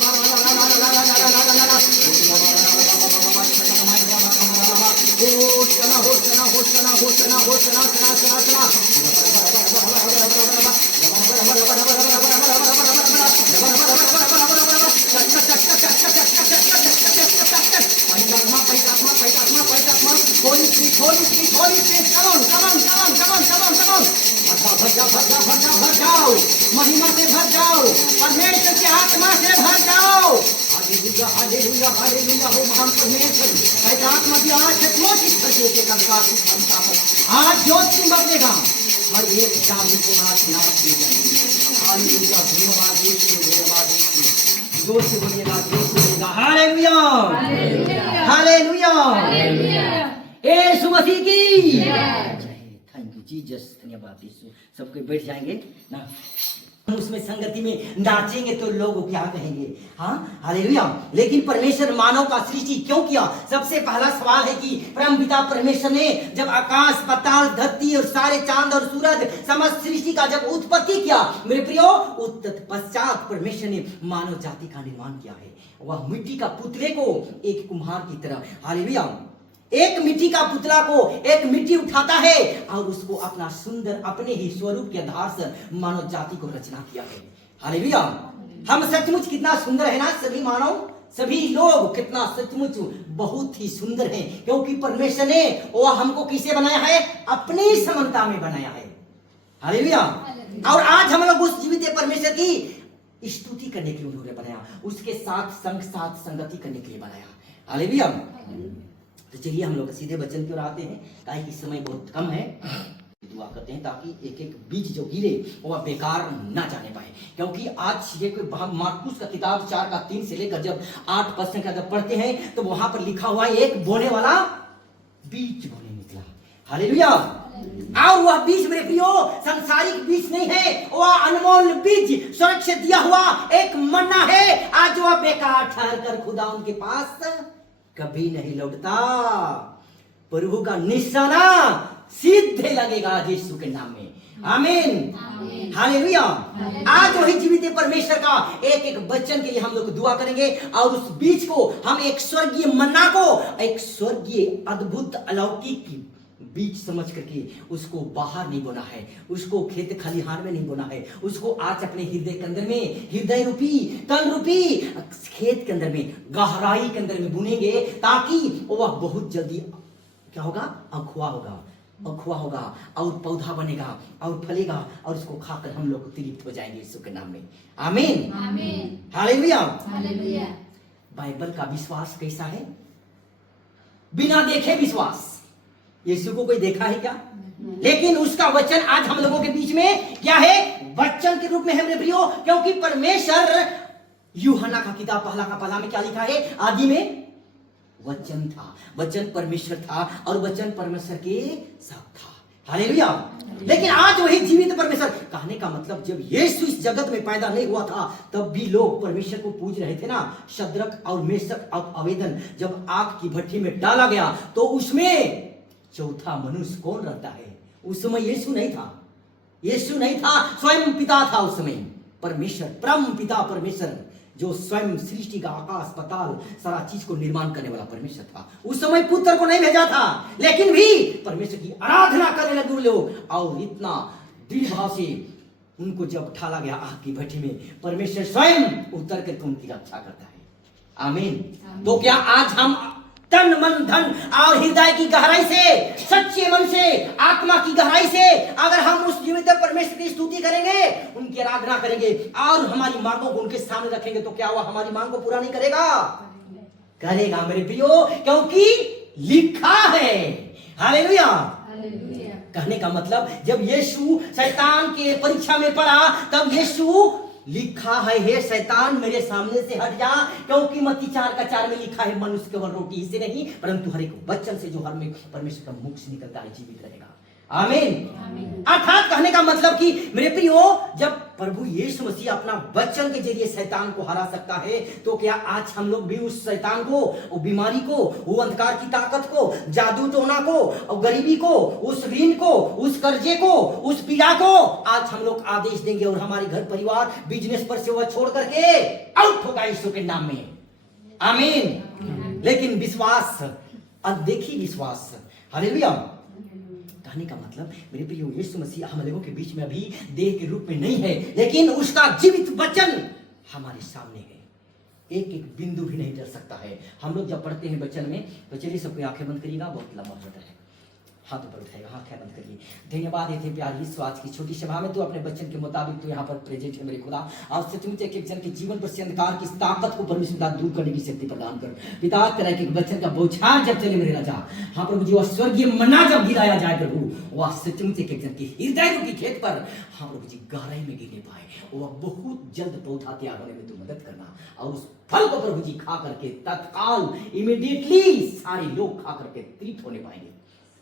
Hoshana Hoshana Hoshana Hoshana Hoshana Sana Sana Sana Holy Spirit, Holy Spirit, Holy Spirit, come on, come on, come on, come on, come on, come on. भर जाओ, भर जाओ, भर जाओ, भर जाओ, महिमा से भर जाओ, परमेश्वर की आत्मा से भर जाओ। हालेलुया, हालेलुया, हालेलुया हो महान परमेश्वर। ऐसा आत्मा की आज से मोटी धरती के कंकाल की क्षमता पर आज ज्योति बदलेगा। हर एक जाति को नाच की जाएगी। हालेलुया, धन्यवाद यीशु, धन्यवाद यीशु। जोर से बोलिएगा, जोर से बोलिएगा। Hallelujah, hallelujah, hallelujah. Yeshu Masih की थैंक यू जीसस, धन्यवाद यीशु। सबके बैठ जाएंगे ना, हम उसमें संगति में नाचेंगे तो लोग क्या कहेंगे? हाँ, हालेलुया। लेकिन परमेश्वर मानव का सृष्टि क्यों किया? सबसे पहला सवाल है कि परम पिता परमेश्वर ने जब आकाश, पाताल, धरती और सारे चांद और सूरज समस्त सृष्टि का जब उत्पत्ति किया मेरे प्रियो, तत्पश्चात परमेश्वर ने मानव जाति का निर्माण किया है। वह मिट्टी का पुतले को एक कुम्हार की तरह, हालेलुया, एक मिट्टी का पुतला को एक मिट्टी उठाता है और उसको अपना सुंदर अपने ही स्वरूप के आधार से मानव जाति को रचना किया है। हालेलुया। हम सचमुच कितना सुंदर है ना, सभी मानव, सभी लोग कितना सचमुच बहुत ही सुंदर हैं, क्योंकि परमेश्वर ने वह हमको किसे बनाया है? अपनी समानता में बनाया है। हालेलुया। और आज हम लोग उस जीवित परमेश्वर की स्तुति करने के लिए उन्होंने बनाया, उसके साथ संगति करने के लिए बनाया। हालेलुया। तो चलिए हम लोग सीधे वचन की ओर आते हैं, काहे कि समय बहुत कम है। दुआ करते हैं ताकि एक एक बीज जो गिरे वह बेकार ना जाने पाए, क्योंकि आज ये मार्कुस का किताब 4:3 से लेकर जब 8 का जब पढ़ते हैं तो वहां पर लिखा हुआ है एक बोने वाला बीज बोने निकला। हालेलुया। और वह बीज मेरे प्रियो संसारिक बीज नहीं है, वह अनमोल बीज स्वर्ग से दिया हुआ एक मन्ना है। आज वह बेकार ठहर कर खुदा उनके पास कभी नहीं लौटता। प्रभु का निशाना सीधे लगेगा यीशु के नाम में। आमीन, हालेलुया। आज वही जीवित परमेश्वर का एक एक वचन के लिए हम लोग दुआ करेंगे और उस बीज को हम एक स्वर्गीय मन्ना को एक स्वर्गीय अद्भुत अलौकिक बीज समझ करके उसको बाहर नहीं बोना है, उसको खेत खलिहान में नहीं बोना है, उसको आज अपने हृदय के अंदर में, हृदय रूपी तन रूपी खेत के अंदर में, गहराई के अंदर में बुनेंगे, ताकि वह बहुत जल्दी क्या होगा? अखुआ होगा और पौधा बनेगा और फलेगा और उसको खाकर हम लोग तृप्त हो जाएंगे यीशु के नाम में। आमीन, आमीन, हालेलुया, हालेलुया। बाइबल का विश्वास कैसा है? बिना देखे विश्वास। यीशु को कोई देखा है क्या? लेकिन उसका वचन आज हम लोगों के बीच में क्या है? वचन के रूप में है मेरे प्रियो, क्योंकि परमेश्वर, यूहन्ना का किताब पहला में क्या लिखा है? आदि में वचन था, वचन परमेश्वर था और वचन परमेश्वर के साथ था। हालेलुया। लेकिन आज वही जीवित परमेश्वर, कहने का मतलब जब यीशु इस जगत में पैदा नहीं हुआ था तब भी लोग परमेश्वर को पूज रहे थे ना। शद्रक और मेशक और अबेदन जब आग की भट्टी में डाला गया तो उसमें चौथा मनुष्य कौन रहता है? उस समय यीशु नहीं था, यीशु नहीं था, स्वयं पिता था उस समय। परमेश्वर, परम पिता परमेश्वर, जो स्वयं सृष्टि का आकाश पाताल सारा चीज को निर्माण करने वाला परमेश्वर था। उस समय पुत्र को नहीं भेजा था, लेकिन भी परमेश्वर की आराधना करने लगे लोग और इतना दृढ़ भाव से उनको जब ठाला गया आग की भट्टी में, परमेश्वर स्वयं उतर करके उनकी रक्षा करता है। आमीन। तो क्या आज हम तन मन धन और हृदय की गहराई से, सच्चे मन से, आत्मा की गहराई से अगर हम उस जीवित परमेश्वर की स्तुति करेंगे, उनकी आराधना करेंगे और हमारी मांगों को उनके सामने रखेंगे, तो क्या हुआ? हमारी मांग को पूरा नहीं करेगा? करेगा मेरे प्रियो, क्योंकि लिखा है। हालेलुया। कहने का मतलब जब यीशु शैतान के परीक्षा में पड़ा तब यीशु लिखा है, हे शैतान मेरे सामने से हट जा, क्योंकि मत्ती 4:4 में लिखा है, मनुष्य केवल रोटी से नहीं परंतु हर एक वचन से जो हर में परमेश्वर का मुख से निकलता है जीवित रहेगा। आमीन। अर्थात कहने का मतलब कि मेरे प्रियो, जब प्रभु यीशु मसीह अपना वचन के जरिए शैतान को हरा सकता है, तो क्या आज हम लोग भी उस शैतान को, वो बीमारी को, वो अंधकार की ताकत को, जादू टोना को, और गरीबी को, उस ऋण को, उस कर्जे को, उस पीड़ा को आज हम लोग आदेश देंगे और हमारे घर परिवार बिजनेस पर से वह छोड़ करके आउट होगा यीशु के नाम में। आमीन। लेकिन विश्वास अनदेखी विश्वास। हालेलुया। कहने का मतलब मेरे प्रियो, यीशु मसीह हम लोगों के बीच में अभी देह के रूप में नहीं है, लेकिन उसका जीवित वचन हमारे सामने है। एक एक बिंदु भी नहीं डर सकता है। हम लोग जब पढ़ते हैं वचन में, तो चलिए सबको आंखें बंद करिएगा, बहुत लंबा होता है। हाथ ऊपर उठाएगा, आंखें बंद करिए। धन्यवाद है प्यारी आज की छोटी सभा में तो अपने वचन के मुताबिक तो यहाँ पर प्रेजेंट है मेरे खुदा। और सचमुच एक जन के जीवन पर से अंधकार की ताकत को परमेश्वर दूर करने की शक्ति प्रदान कर पिता। तरह के वचन का बौछार जब चले मेरे राजा, हाँ प्रभु जी, वह स्वर्गीय मन्ना जब गिराया जाए प्रभु, वह सचमुच एक जन के हृदय की खेत पर, हाँ प्रभु जी, गहराई में गिरने पाए, वह बहुत जल्द पौधा तैयार होने में तू मदद करना। और उस फल को प्रभु जी खा करके तत्काल इमीडिएटली सारे लोग खा करके तृप्त होने पाएंगे।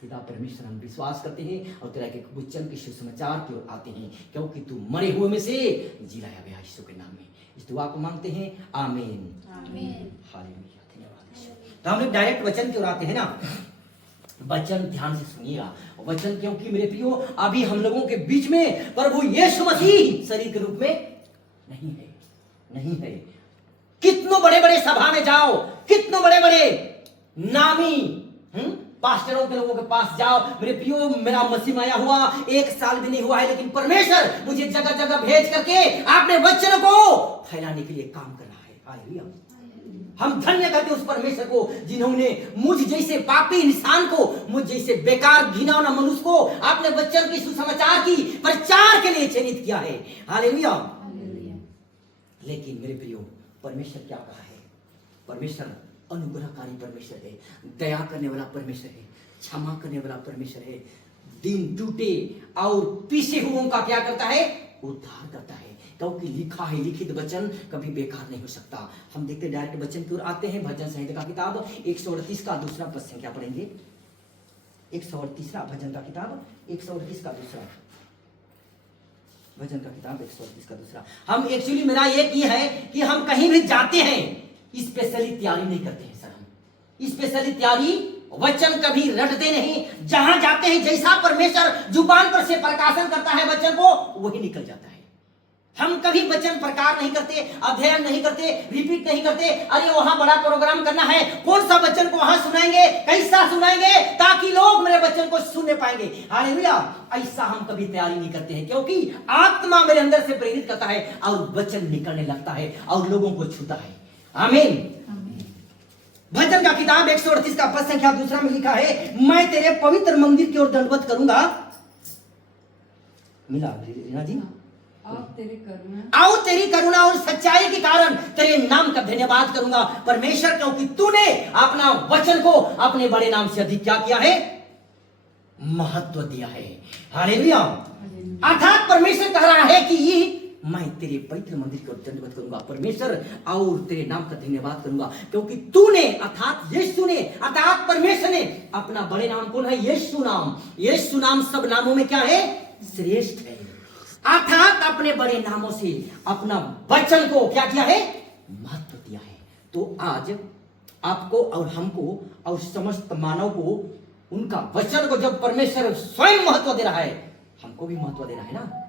पिता परमेश्वर, हम विश्वास करते हैं और तेरा के वचन के सुसमाचार की ओर आते हैं, क्योंकि तू मरे हुए में से जिलाया गया यीशु के नाम में। इस दुआ को मांगते हैं, आमीन आमीन हालेलुया। धन्यवाद। तो हम लोग डायरेक्ट वचन की ओर आते हैं ना। वचन ध्यान से सुनिएगा, वचन, क्योंकि मेरे प्रियो अभी हम लोगों के बीच में प्रभु यीशु मसीह शरीर के रूप में नहीं है। कितनों बड़े बड़े सभा में जाओ, कितनों बड़े बड़े नामी पास्टरों के लोगों के पास जाओ, मेरे प्रियो मेरा मसीह आया हुआ 1 साल भी नहीं हुआ है, लेकिन परमेश्वर मुझे जगह जगह भेज करके अपने वचन को फैलाने के लिए काम कर रहा है। हालेलुया। हम धन्य करते उस परमेश्वर को जिन्होंने मुझ जैसे पापी इंसान को, मुझ जैसे बेकार घिनौना मनुष्य को अपने वचन की सुसमाचार की प्रचार के लिए चयनित किया है। हालेलुया। लेकिन मेरे प्रियो परमेश्वर क्या कहा है? परमेश्वर अनुग्रहकारी परमेश्वर है, दया करने वाला परमेश्वर है, क्षमा करने वाला परमेश्वर है। दिन टूटे और पीछे हुओं का क्या करता है? उद्धार करता है, क्योंकि लिखा है, लिखित वचन कभी बेकार नहीं हो सकता। हम देखते डायरेक्ट वचन की ओर आते हैं। भजन संहिता का किताब 138 का दूसरा पद संख्या पढ़ेंगे। 138 भजन का किताब 138 का दूसरा, भजन का किताब 138 का दूसरा। हम एक्चुअली मेरा एक ये है कि हम कहीं भी जाते हैं स्पेशली तैयारी नहीं करते हैं सर। हम स्पेशली तैयारी वचन कभी रटते नहीं। जहां जाते हैं जैसा परमेश्वर जुबान पर से प्रकाशन करता है वचन को, वही निकल जाता है। हम कभी वचन प्रकार नहीं करते, अध्ययन नहीं करते, रिपीट नहीं करते। अरे वहां बड़ा प्रोग्राम करना है, कौन सा वचन को वहां सुनाएंगे, कैसा सुनाएंगे ताकि लोग मेरे वचन को सुनने पाएंगे। हालेलुया। ऐसा हम कभी तैयारी नहीं करते हैं, क्योंकि आत्मा मेरे अंदर से प्रेरित करता है और वचन निकलने लगता है और लोगों को छूता है। आमीन। भजन का किताब 138 का पद संख्या दूसरा में लिखा है, मैं तेरे पवित्र मंदिर की ओर दंडवत करूंगा। मिला रीना जी? आओ तेरी करुणा और सच्चाई के कारण तेरे नाम का धन्यवाद करूंगा परमेश्वर, क्योंकि तूने अपना वचन को अपने बड़े नाम से अधिक क्या किया है? महत्व दिया है। हालेलुया। अर्थात परमेश्वर कह रहा है कि मैं तेरे पवित्र मंदिर को दंडवत करूंगा परमेश्वर, और तेरे नाम का धन्यवाद करूंगा, क्योंकि तूने, अर्थात यीशु ने, अर्थात परमेश्वर ने अपना बड़े नाम, कौन है? यीशु नाम। यीशु नाम सब नामों में क्या है? श्रेष्ठ है। अर्थात अपने बड़े नामों से अपना वचन को क्या किया है? महत्व दिया है। तो आज आपको और हमको और समस्त मानव को उनका वचन को जब परमेश्वर स्वयं महत्व दे रहा है, हमको भी महत्व देना है ना,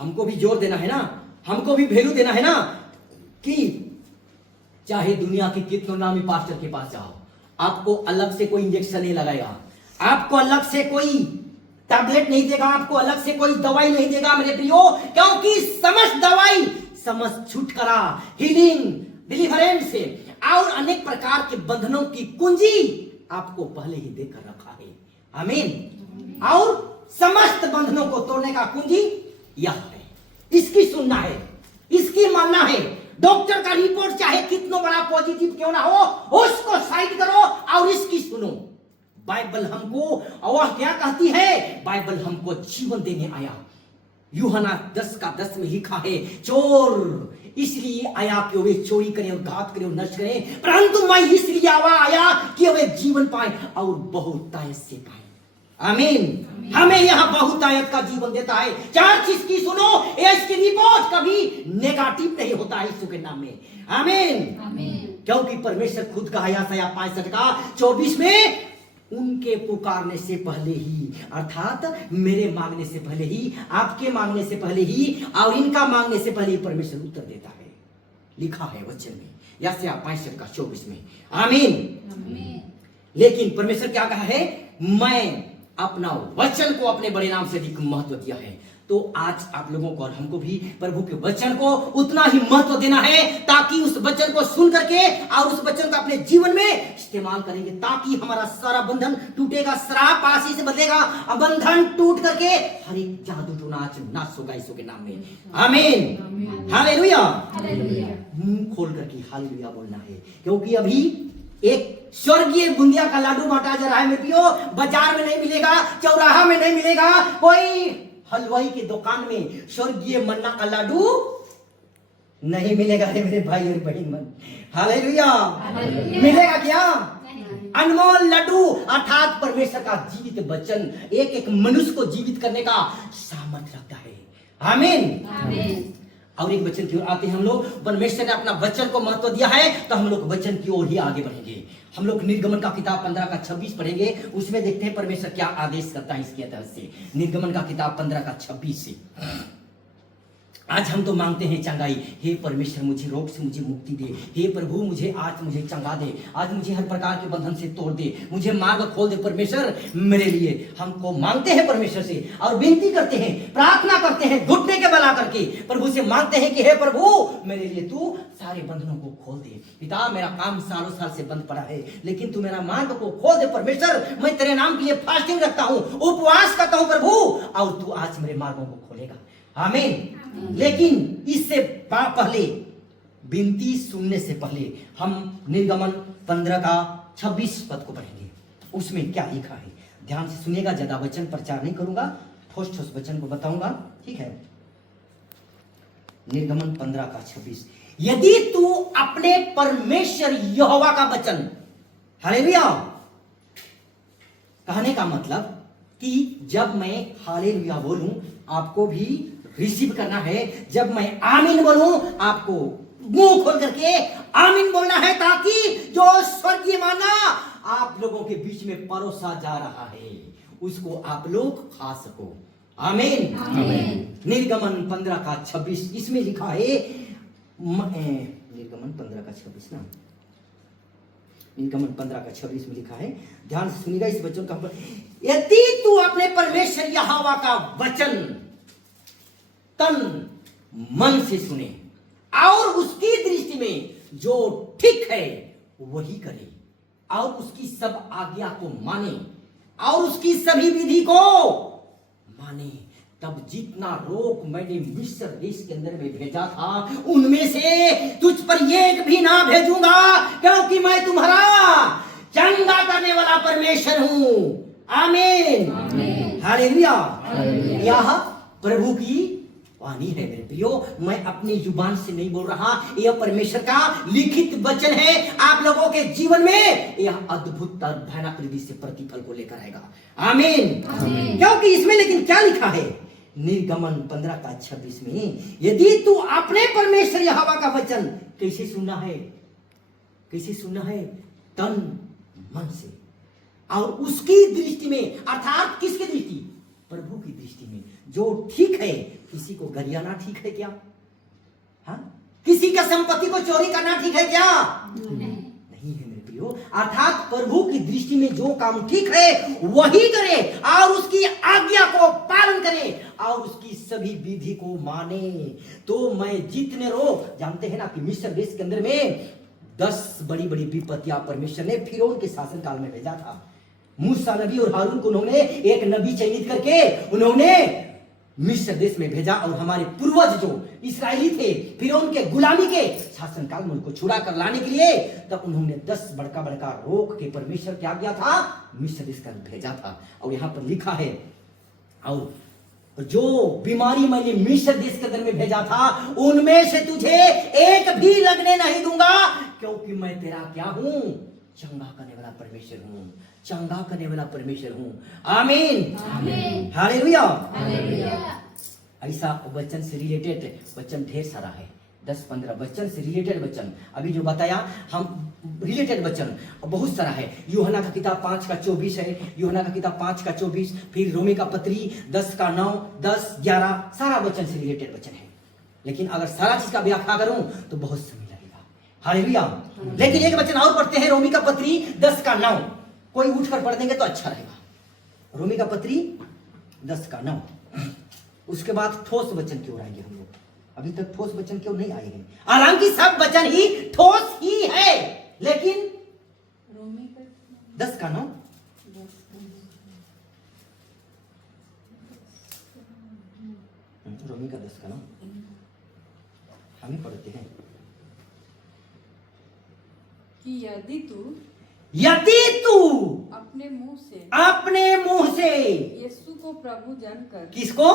हमको भी जोर देना है ना, हमको भी वैल्यू देना है ना। कि चाहे दुनिया के कितने नामी पास्टर के पास जाओ, आपको अलग से कोई इंजेक्शन नहीं लगाएगा, आपको अलग से कोई टैबलेट नहीं देगा, आपको अलग से कोई दवाई नहीं देगा मेरे प्रियो, क्योंकि समस्त दवाई, समस्त छुटकारा, हीलिंग, डिलीवरेंस और अनेक प्रकार के बंधनों की कुंजी आपको पहले ही देकर रखा है। आमीन। और समस्त बंधनों को तोड़ने का कुंजी यह है। इसकी सुनना है, इसकी मानना है। डॉक्टर का रिपोर्ट चाहे कितना बड़ा पॉजिटिव क्यों ना हो, उसको साइड करो और इसकी सुनो। बाइबल हमको, और वह क्या कहती है? बाइबल हमको जीवन देने आया। यूहन्ना 10 का 10 में लिखा है, चोर इसलिए आया कि वे चोरी करें और घात करें और नष्ट करें, परंतु मैं इसलिए आया कि वे जीवन पाए और बहुतायत से पाए। आमीन। हमें यह बहुतायत का जीवन देता है। 4 चीज की सुनो, इसकी रिपोर्ट कभी नेगेटिव नहीं होता है यीशु के नाम में। आमीन। क्योंकि परमेश्वर खुद कहा यशायाह 65 का 24 में, उनके पुकारने से पहले ही, अर्थात मेरे मांगने से पहले ही, आपके मांगने से पहले ही और इनका मांगने से पहले ही परमेश्वर उत्तर देता है। लिखा है वचन में, यशायाह 65 का 24 में। आमीन। लेकिन परमेश्वर क्या कहा है, मैं अपना वचन को अपने बड़े नाम से अधिक महत्व दिया है। तो आज आप लोगों को और हमको भी प्रभु के वचन को उतना ही महत्व देना है, ताकि उस वचन को सुन करके और उस वचन को अपने जीवन में इस्तेमाल करेंगे, ताकि हमारा सारा बंधन टूटेगा, श्राप आशीष से बदलेगा, बंधन टूट करके हर एक जादू टोना नाश होगा यीशु के नाम में। आमीन, हालेलुया। मुंह खोल करके हालेलुया बोलना है, क्योंकि अभी एक स्वर्गीय बुंदिया का लाडू बांटा जा रहा है मेरे प्रियो। बाजार में नहीं मिलेगा, चौराहा में नहीं मिलेगा, कोई हलवाई की दुकान में स्वर्गीय मन्ना का लाडू नहीं मिलेगा है मेरे भाई और बहन मन। हालेलुया। मिलेगा क्या? अनमोल लड्डू अर्थात परमेश्वर का जीवित वचन एक एक मनुष्य को जीवित करने का सामर्थ्य रखता है। आमीन। और एक वचन की ओर आते हैं हम लोग। परमेश्वर ने अपना वचन को महत्व दिया है, तो हम लोग वचन की ओर ही आगे बढ़ेंगे। हम लोग निर्गमन का किताब 15 का 26 पढ़ेंगे, उसमें देखते हैं परमेश्वर क्या आदेश करता है इसके तहत से। निर्गमन का किताब 15 का 26 से। आज हम तो मांगते हैं चंगाई, हे परमेश्वर मुझे रोग से मुझे मुक्ति दे, हे प्रभु मुझे चंगा दे, आज मुझे हर प्रकार के बंधन से तोड़ दे, मुझे मार्ग खोल दे परमेश्वर मेरे लिए। हमको मांगते हैं परमेश्वर से और विनती करते हैं, प्रार्थना करते हैं, घुटने के बल आकर के प्रभु से मांगते हैं कि हे प्रभु मेरे लिए तू सारे बंधनों को खोल दे। पिता मेरा काम सालों साल से बंद पड़ा है, लेकिन तू मेरा मार्ग को खोल दे परमेश्वर। मैं तेरे नाम के लिए फास्टिंग रखता हूँ, उपवास करता हूँ प्रभु, और तू आज मेरे मार्गों को खोलेगा। आमीन। लेकिन इससे पहले, विनती सुनने से पहले हम निर्गमन 15 का 26 पद को पढ़ेंगे। उसमें क्या लिखा है ध्यान से सुनिएगा, ज्यादा वचन प्रचार नहीं करूंगा, ठोस ठोस वचन को बताऊंगा, ठीक है। निर्गमन 15 का 26, यदि तू अपने परमेश्वर यहोवा का वचन, हालेलुया, कहने का मतलब कि जब मैं हालेलुया बोलूं आपको भी रिसीव करना है, जब मैं आमीन बोलूं आपको मुंह खोल करके आमीन बोलना है, ताकि जो स्वर्गीय माना आप लोगों के बीच में परोसा जा रहा है उसको आप लोग खा सको। आमीन। निर्गमन 15 का 26 इसमें लिखा है, निर्गमन 15 का 26 ना, निर्गमन 15 का 26 में लिखा है, ध्यान से सुनिएगा इस वचन का। यदि तू अपने परमेश्वर यहोवा का वचन तन मन से सुने और उसकी दृष्टि में जो ठीक है वही करे, और उसकी सब आज्ञा को माने और उसकी सभी विधि को माने, तब जितना रोग मैंने मिस्र देश के अंदर में भेजा था उनमें से तुझ पर एक भी ना भेजूंगा, क्योंकि मैं तुम्हारा चंगा करने वाला परमेश्वर हूं। आमीन। हालेलुया। यह प्रभु की वाणी है मेरे प्रियो, मैं अपनी जुबान से नहीं बोल रहा, यह परमेश्वर का लिखित वचन है। आप लोगों के जीवन में यह अद्भुत और भयानक रीति से प्रतिफल को लेकर आएगा। आमीन। क्योंकि इसमें लेकिन क्या लिखा है निर्गमन 15 का 26 में, यदि तू अपने परमेश्वर यहोवा का वचन कैसे सुनना है, कैसे सुनना है, तन मन से और उसकी दृष्टि में, अर्थात किसकी दृष्टि, प्रभु की दृष्टि में जो ठीक है। किसी को गरियाना ठीक है क्या? हाँ? किसी का संपत्ति को चोरी करना ठीक है क्या? नहीं है मेरे प्रियो। अर्थात प्रभु की दृष्टि में जो काम ठीक है वही करे और उसकी आज्ञा को पालन करे और उसकी सभी विधि को माने। तो मैं जितने रोग जानते हैं ना कि मिस्र देश के अंदर में 10 बड़ी बड़ी विपत्तियां परमेश्वर ने फिरौन के शासन काल में भेजा था। मूसा नबी और हारून को उन्होंने एक नबी चयनित करके उन्होंने मिस्र देश में भेजा, और हमारे पूर्वज जो इस्राएली थे फिरौन के गुलामी के शासन काल में उनको छुड़ा कर लाने के लिए तब उन्होंने 10 बड़का बड़का रोग के परमेश्वर क्या किया था, मिस्र देश का भेजा था। और यहाँ पर लिखा है, और जो बीमारी मैंने मिस्र देश के अंदर में भेजा था उनमें से तुझे एक भी लगने नहीं दूंगा, क्योंकि मैं तेरा क्या हूं, चंगा करने वाला परमेश्वर हूं, चंगा करने वाला परमेश्वर हूं। आमीन। हालेलुया। ऐसा वचन से रिलेटेड वचन ढेर सारा है, 10-15 वचन से रिलेटेड वचन अभी जो बताया हम, रिलेटेड वचन बहुत सारा है। यूहन्ना का किताब 5 का 24 है, यूहन्ना का किताब 5 का 24, फिर रोमी का पत्री 10 का 9, 10, 11, सारा वचन से रिलेटेड वचन है। लेकिन अगर सारा चीज का व्याख्या करूं तो बहुत समय लगेगा। हालेलुया। लेकिन एक वचन और पढ़ते हैं, रोमी का पत्री 10 का 9, कोई उठकर पढ़ देंगे तो अच्छा रहेगा। रोमी का पत्री 10:9। उसके बाद ठोस वचन की ओर आएंगे हम लोग। अभी तक ठोस वचन क्यों नहीं आए हैं? हालांकि सब वचन ही ठोस ही है, लेकिन 10:9 रोमी का 10:9 हमें पढ़ते हैं कि यदि तू अपने मुंह से यीशु को प्रभु जानकर, किसको?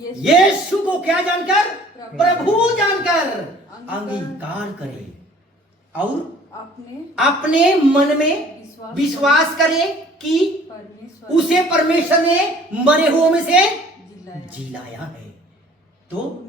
यीशु को क्या जानकर? प्रभु जानकर अंगीकार करे और अपने मन में विश्वास करे कि उसे परमेश्वर ने मरे हुओं में से जिलाया है, तो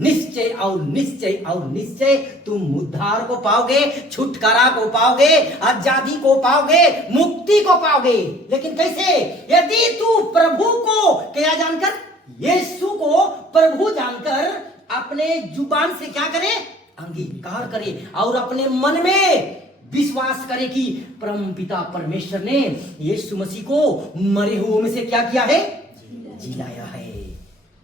निश्चय और निश्चय तुम उद्धार को पाओगे, छुटकारा को पाओगे, आजादी को पाओगे, मुक्ति को पाओगे। लेकिन कैसे? यदि तू प्रभु को क्या जानकर, यीशु को प्रभु जानकर अपने जुबान से क्या करे? अंगीकार करे और अपने मन में विश्वास करे कि परम पिता परमेश्वर ने यीशु मसीह को मरे हुओं में से क्या किया है? जिलाया है।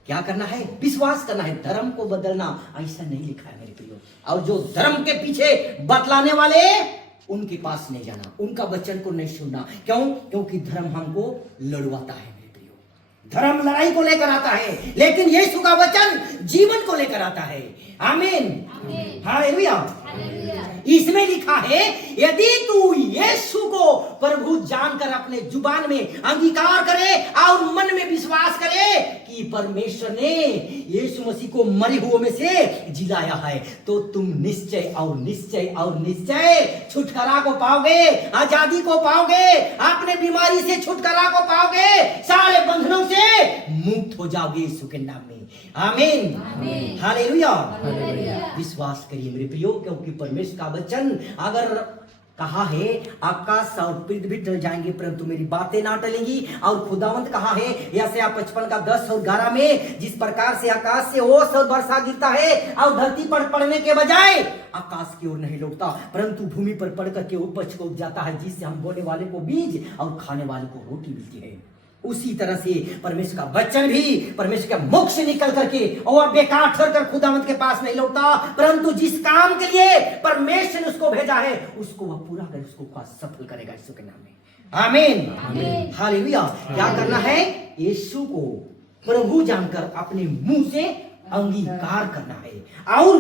क्या करना है? विश्वास करना है। धर्म को बदलना ऐसा नहीं लिखा है मेरे प्रियो। और जो धर्म के पीछे बतलाने वाले, उनके पास नहीं जाना, उनका वचन को नहीं सुनना। क्यों? क्योंकि धर्म हमको लड़वाता है मेरे प्रियो। धर्म लड़ाई को लेकर आता है, लेकिन यीशु का वचन जीवन को लेकर आता है। आमीन, हालेलुया। इसमें लिखा है, यदि तू यीशु को प्रभु जानकर अपने जुबान में अंगीकार करे और मन में विश्वास करे कि परमेश्वर ने यीशु मसीह को मरे हुओं में से जिलाया है, तो तुम निश्चय और निश्चय और निश्चय छुटकारा को पाओगे, आजादी को पाओगे, अपने बीमारी से छुटकारा को पाओगे, सारे बंधनों से मुक्त हो जाओगे यीशु के नाम में। आमीन, हालेलुया। विश्वास करिए मेरे प्रियो, क्योंकि परमेश्वर का वचन अगर कहा है, आकाश और पृथ्वी टल जाएंगे परंतु मेरी बातें ना टलेंगी। और खुदावंत कहा है यशायाह 55 का 10 और 11 में, जिस प्रकार से आकाश से ओस और वर्षा गिरता है और धरती पर पड़ने के बजाय आकाश की ओर नहीं लौटता परंतु भूमि पर पड़ करके उपज को उपजाता है, जिससे हम बोने वाले को बीज और खाने वाले को रोटी मिलती है। उसी तरह से परमेश्वर का वचन भी परमेश्वर के मुख से निकल करके और बेकार ठहरकर खुदावंत के पास नहीं लौटता, परंतु जिस काम के लिए परमेश्वर ने उसको भेजा है उसको वह पूरा कर, उसको सफल करेगा यीशु के नाम में। आमीन, हालेलुया। क्या करना है? यीशु को प्रभु जानकर अपने मुंह से अंगीकार करना है और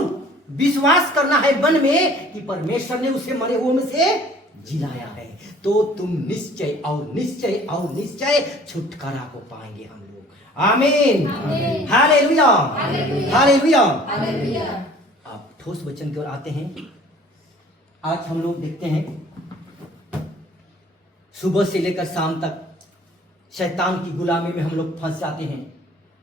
विश्वास करना है मन में कि परमेश्वर ने उसे मरे हुए में से जिलाया है, तो तुम निश्चय और निश्चय और निश्चय छुटकारा को पाएंगे हम लोग। आमीन, हालेलुया, हालेलुया। आप ठोस वचन की ओर आते हैं। आज हम लोग देखते हैं सुबह से लेकर शाम तक शैतान की गुलामी में हम लोग फंस जाते हैं।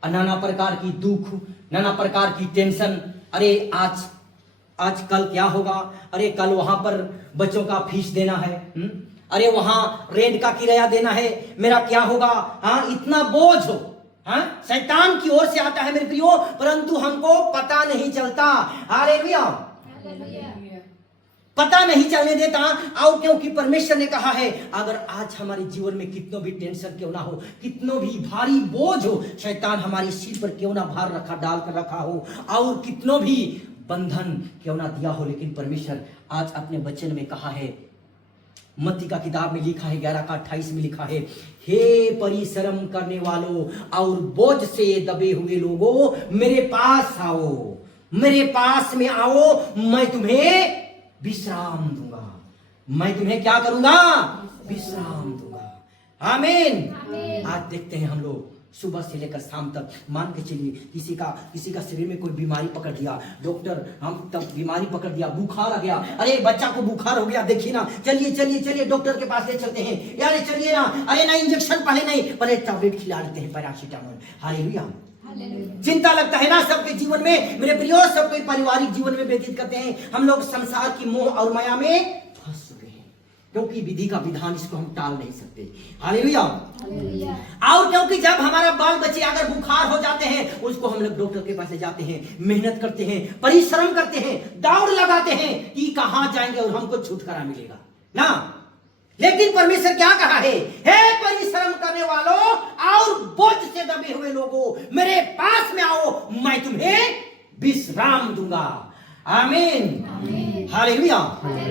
नाना प्रकार की दुख, नाना प्रकार की टेंशन। अरे आज कल क्या होगा? अरे कल वहां पर बच्चों का फीस देना है, अरे वहां रेंट का किराया देना है, मेरा क्या होगा? हाँ, इतना बोझ हो। हाँ, शैतान की ओर से आता है मेरे प्रियो, परंतु हमको पता नहीं चलता। हालेलुया, पता नहीं चलने देता। और क्योंकि परमेश्वर ने कहा है, अगर आज हमारे जीवन में कितनों भी टेंशन क्यों ना हो, कितनों भी भारी बोझ हो, शैतान हमारी सिर पर क्यों ना भार डाल कर रखा हो, और कितनों भी बंधन क्यों ना दिया हो, लेकिन परमेश्वर आज अपने वचन में कहा है, मत्ती का किताब में लिखा है 11 का 28 में लिखा है, हे परिश्रम करने वालों और बोझ से दबे हुए लोगों, मेरे पास आओ, मेरे पास में आओ, मैं तुम्हें विश्राम दूंगा। मैं तुम्हें क्या करूंगा? विश्राम दूंगा। आमीन। आज देखते हैं हम लोग सुबह से लेकर शाम तक, मान के चलिए किसी का शरीर में कोई बीमारी पकड़ दिया, डॉक्टर हम तब बीमारी पकड़ दिया, बुखार आ गया, अरे बच्चा को बुखार हो गया, देखिए ना, चलिए डॉक्टर के पास ले चलते हैं, यार चलिए ना, अरे ना इंजेक्शन पहले टैबलेट खिला देते हैं पैरासीटामोल। हालेलुया। चिंता लगता है ना सबके जीवन में मेरे प्रियो, सबके पारिवारिक जीवन में व्यतीत करते हैं। हम लोग संसार की मोह और माया में फंस चुके हैं, क्योंकि विधि का विधान इसको हम टाल नहीं सकते। हालेलुया। और क्योंकि जब हमारा बाल बच्चे अगर बुखार हो जाते हैं, उसको हम लोग डॉक्टर के पास ले जाते हैं, मेहनत करते हैं, परिश्रम करते हैं, दौड़ लगाते हैं कि कहां जाएंगे और हमको छुटकारा मिलेगा ना। लेकिन परमेश्वर क्या कहा है, हे परिश्रम करने वालों और बोझ से दबे हुए लोगों, मेरे पास में आओ, मैं तुम्हें विश्राम दूंगा। आमीन, हालेलुया।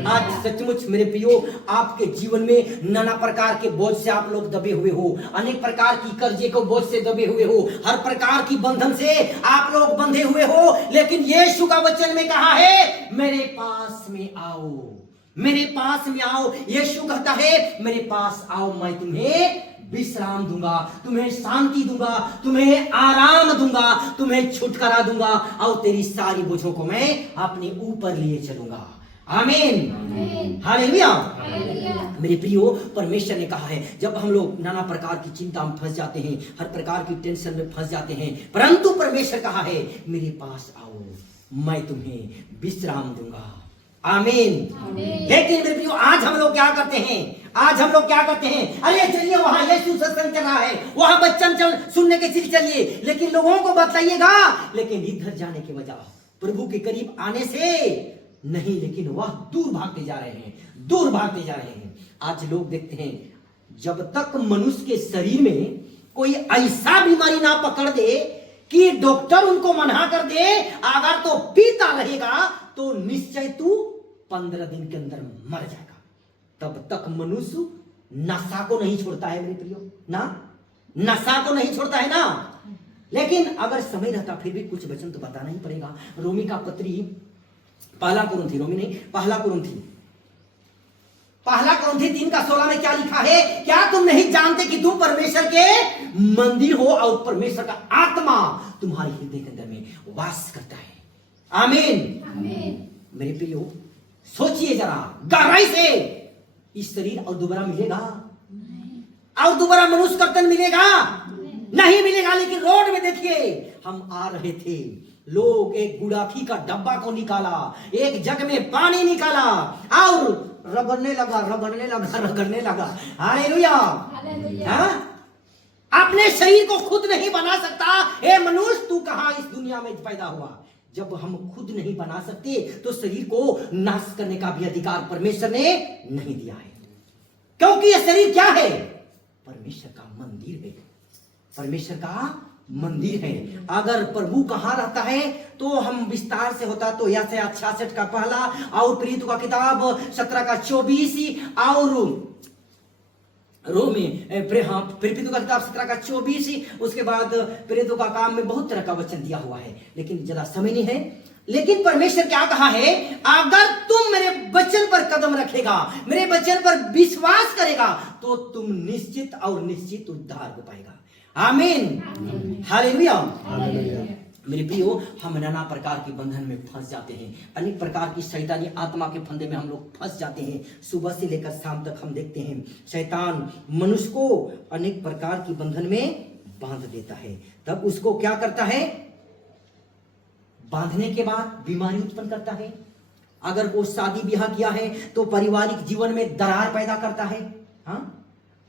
आज सचमुच मेरे प्रियो, आपके जीवन में नाना प्रकार के बोझ से आप लोग दबे हुए हो, अनेक प्रकार की कर्जे को बोझ से दबे हुए हो, हर प्रकार की बंधन से आप लोग बंधे हुए हो। लेकिन यीशु का वचन में कहा है, मेरे पास में आओ, मेरे पास में आओ। यीशु कहता है, मेरे पास आओ, मैं तुम्हें विश्राम दूंगा, तुम्हें शांति दूंगा, तुम्हें आराम दूंगा, तुम्हें छुटकारा दूंगा और तेरी सारी बोझों को मैं अपने ऊपर लिए चलूंगा। आमीन, हालेलुया। मेरे प्रियो, परमेश्वर ने कहा है, जब हम लोग नाना प्रकार की चिंता में फंस जाते हैं, हर प्रकार की टेंशन में फंस जाते हैं, परंतु परमेश्वर कहा है, मेरे पास आओ, मैं तुम्हें विश्राम दूंगा। आमीन। लेकिन मेरे प्रियो, आज हम लोग क्या करते हैं, आज हम लोग क्या करते हैं, अरे चलिए वहां यीशु सत्संग चल रहा है, वहां बच्चन चल सुनने के चलिए, लेकिन लोगों को बताइएगा। लेकिन इधर जाने के बजाय, प्रभु के करीब आने से नहीं, लेकिन वह दूर भागते जा रहे हैं, दूर भागते जा रहे हैं। आज लोग देखते हैं, जब तक मनुष्य के शरीर में कोई ऐसा बीमारी ना पकड़ दे कि डॉक्टर उनको मना कर दे, अगर तो पीता रहेगा तो निश्चय तू 15 दिन के अंदर मर जाएगा, तब तक मनुष्य नशा को नहीं छोड़ता है मेरे प्रियो, ना नशा को नहीं छोड़ता है ना। लेकिन अगर समय रहता फिर भी कुछ वचन तो बताना ही पड़ेगा। रोमी का पत्री, पहला कुरिन्थी, रोमी नहीं, पहला कुरिन्थी 3:16 में क्या लिखा है, क्या तुम नहीं जानते कि तुम परमेश्वर के मंदिर हो और परमेश्वर का आत्मा तुम्हारे हृदय के अंदर में वास करता है। आमीन। मेरे प्रियो, सोचिए जरा गहराई से, इस शरीर और दोबारा मिलेगा, और दोबारा मनुष्य कर्तन मिलेगा? नहीं मिलेगा। लेकिन रोड में देखिए, हम आ रहे थे, लोग एक गुड़ाखी का डब्बा को निकाला, एक जग में पानी निकाला और रगड़ने लगा। हालेलुया। अपने शरीर को खुद नहीं बना सकता। ए मनुष्य, तू कहां इस दुनिया में पैदा हुआ? जब हम खुद नहीं बना सकते तो शरीर को नाश करने का भी अधिकार परमेश्वर ने नहीं दिया है, क्योंकि यह शरीर क्या है? परमेश्वर का मंदिर है, परमेश्वर का मंदिर है। अगर प्रभु कहां रहता है तो हम विस्तार से होता तो यह 66 का पहला और प्रेरितों का किताब 17 का 24 और रोमी प्रेरितों का किताब 17 का 24, उसके बाद प्रेरितों का काम में बहुत तरह का वचन दिया हुआ है, लेकिन ज्यादा समय नहीं है। लेकिन परमेश्वर क्या कहा है, अगर तुम मेरे वचन पर कदम रखेगा, मेरे वचन पर विश्वास करेगा, तो तुम निश्चित और निश्चित उद्धार को पाएगा। आमीन, हालेलुया। मेरे प्रियो, हम नाना प्रकार के बंधन में फंस जाते हैं, अनेक प्रकार की शैतानी आत्मा के फंदे में हम लोग फंस जाते हैं। सुबह से लेकर शाम तक हम देखते हैं, शैतान मनुष्य को अनेक प्रकार की बंधन में बांध देता है। तब उसको क्या करता है, बांधने के बाद बीमारी उत्पन्न करता है। अगर वो शादी ब्याह किया है तो पारिवारिक जीवन में दरार पैदा करता है, हाँ?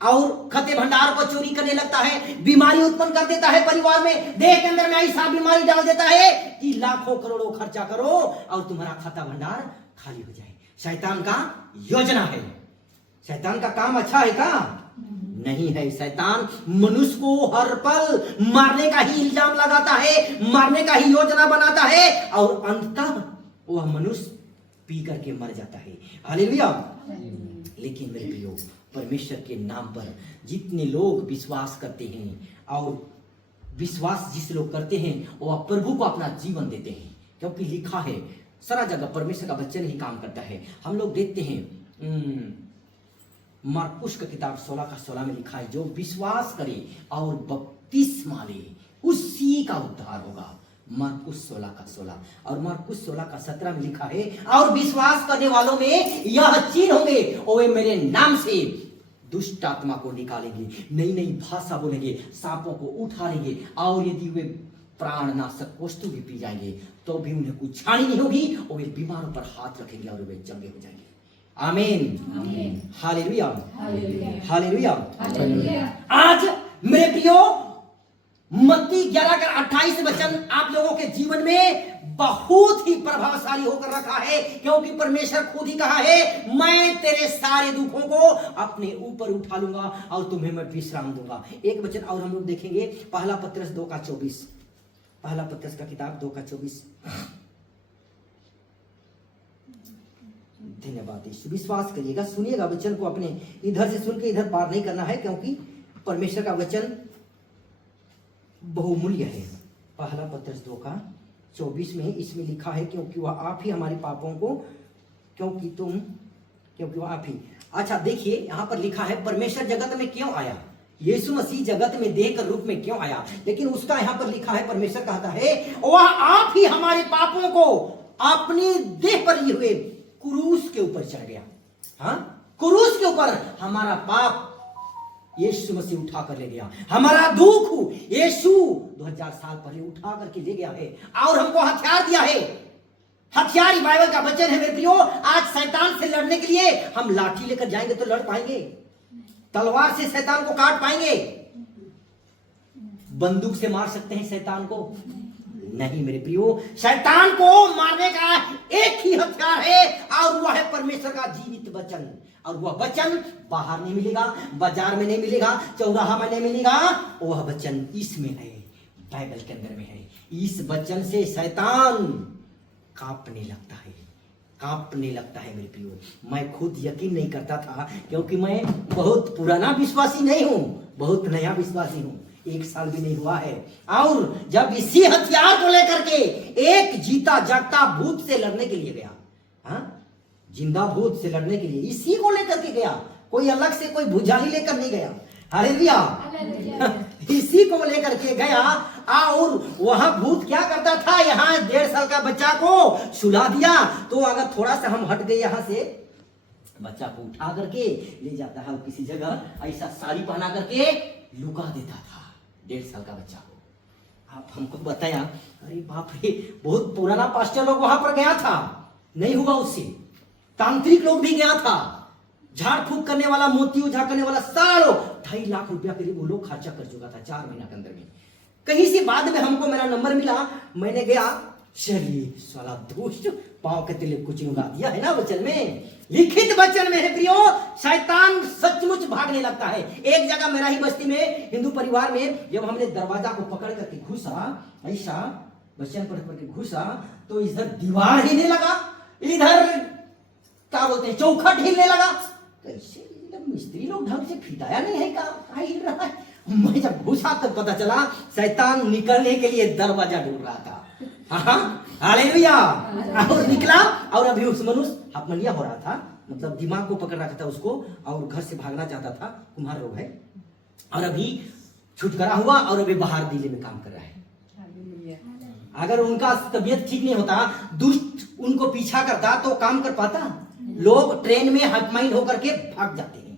और खते भंडार को चोरी करने लगता है, बीमारी उत्पन्न कर देता है परिवार में, देह के अंदर में ऐसा बीमारी डाल देता है कि लाखों करोड़ों खर्चा करो और तुम्हारा खाता भंडार खाली हो जाए। शैतान का योजना है। शैतान का काम अच्छा है का? नहीं है। शैतान मनुष्य को हर पल मारने का ही इल्जाम लगाता है, मारने का ही योजना बनाता है और अंततः वह मनुष्य पी करके मर जाता है। हालेलुया। लेकिन मेरे प्रियो, परमेश्वर के नाम पर जितने लोग विश्वास करते हैं और विश्वास जिस लोग करते हैं वह प्रभु को अपना जीवन देते हैं, क्योंकि लिखा है सारा जगह परमेश्वर का वचन ही काम करता है। हम लोग देखते हैं मार्कुस का किताब 16 का 16 में लिखा है, जो विश्वास करे और बपतिस्मा ले उसी का उद्धार होगा। मार्कुस 16 का 16 और मार्कुस 16 का 17 में लिखा है, और विश्वास करने वालों में यह चिन्ह होंगे, और वे मेरे नाम से दुष्ट आत्मा को निकालेंगे, नई नई भाषा बोलेंगे, सांपों को उठा लेंगे, और यदि वे प्राणनाशक वस्तु भी पी जाएंगे तो भी उन्हें कुछ हानि नहीं होगी, और वे बीमारों पर हाथ रखेंगे और वे चंगे हो जाएंगे। आमीन, हालेलुया, हालेलुया। आज मेरे प्रियो, मत्ती 11:28 वचन आप लोगों के जीवन में बहुत ही प्रभावशाली होकर रखा है, क्योंकि परमेश्वर खुद ही कहा है, मैं तेरे सारे दुखों को अपने ऊपर उठा लूंगा और तुम्हें मैं विश्राम दूंगा। एक वचन और हम लोग देखेंगे, पहला पत्रस 2:24, पहला पत्रस का किताब 2:24। धन्यवाद यीशु। विश्वास करिएगा, सुनिएगा वचन को, अपने इधर से सुन के इधर पार नहीं करना है, क्योंकि परमेश्वर का वचन बहुमूल्य है। पहला पत्रस 2:24 में इसमें लिखा है, क्योंकि वह आप ही हमारे पापों को, क्योंकि वह आप ही। अच्छा देखिए, यहां पर लिखा है परमेश्वर जगत में क्यों आया, यीशु मसीह जगत में देह के रूप में क्यों आया, लेकिन उसका यहां पर लिखा है, परमेश्वर कहता है वह आप ही हमारे पापों को अपनी देह पर लिए हुए क्रूस के ऊपर चढ़ गया। हाँ, क्रूस के ऊपर हमारा पाप यीशु मसीह उठा कर ले गया, हमारा दुख यीशु 2000 साल पहले उठा करके ले गया है, और हमको हथियार दिया है। हथियार बाइबल का वचन है मेरे प्रियो। आज शैतान से लड़ने के लिए हम लाठी लेकर जाएंगे तो लड़ पाएंगे? तलवार से शैतान को काट पाएंगे? बंदूक से मार सकते हैं शैतान को? नहीं मेरे प्रियो, शैतान को मारने का एक ही हथियार है, और वह है परमेश्वर का जीवित वचन। और वह वचन बाहर नहीं मिलेगा, बाजार में नहीं मिलेगा, चौराहा में नहीं मिलेगा, वह वचन इसमें है, बाइबल के अंदर में है। इस वचन से शैतान कांपने लगता है, कांपने लगता है मेरे प्रियो। मैं खुद यकीन नहीं करता था, क्योंकि मैं बहुत पुराना विश्वासी नहीं हूं, बहुत नया विश्वासी हूं, 1 साल भी नहीं हुआ है। और जब इसी हथियार को लेकर के एक जीता जागता भूत से लड़ने के लिए गया, हाँ, जिंदा भूत से लड़ने के लिए इसी को लेकर के गया, कोई अलग से कोई भुजाली लेकर नहीं गया। हालेलुया। इसी को लेकर के गया, और वहां भूत क्या करता था, यहाँ 1.5 साल का बच्चा को सुला दिया, तो अगर थोड़ा सा हम हट गए यहाँ से, बच्चा को उठा करके ले जाता है किसी जगह, ऐसा साड़ी पहना करके लुका देता था 1.5 साल का बच्चा को। आप हमको बताया, अरे बाप रे, बहुत पुराना पास्टर लोग वहां पर गया था, नहीं हुआ उससे। तांत्रिक लोग भी गया था, झाड़ फूक करने वाला, मोती उझा करने वाला, सालों 2.5 लाख रुपया करीब वो लोग खर्चा कर चुका था 4 महीना के अंदर में। कहीं से बाद में हमको मेरा नंबर मिला, मैंने गया, चलिए साला दुष्ट, पांव के तले कुछ उगा दिया है ना वचन में, लिखित वचन में है प्रियो। शैतान सचमुच भागने लगता है। एक जगह मेरा ही बस्ती में, हिंदू परिवार में, जब हमने दरवाजा को पकड़ करके घुसा, ऐसा वचन पढ़ करके घुसा, तो इधर दीवार हिलने लगा, इधर क्या बोलते हैं चौखट हिलने लगा। कैसे मिस्त्री लोग ढंग से फिटाया नहीं है, क्या हिल रहा है? मैं जब घुसा तब पता चला शैतान निकलने के लिए दरवाजा ढूंढ रहा था। हालेलुया। और निकला, और अभी उस मनुष्य अपमलिया हो रहा था, मतलब दिमाग को पकड़ रखा था उसको, और घर से भागना चाहता था, कुम्हार रोग है, और अभी छुटकारा हुआ, और अभी बाहर दिल्ली में काम कर रहा है। अगर उनका तबीयत ठीक नहीं होता, दुष्ट उनको पीछा करता, तो काम कर पाता? लोग ट्रेन में हकमाइन होकर के भाग जाते हैं,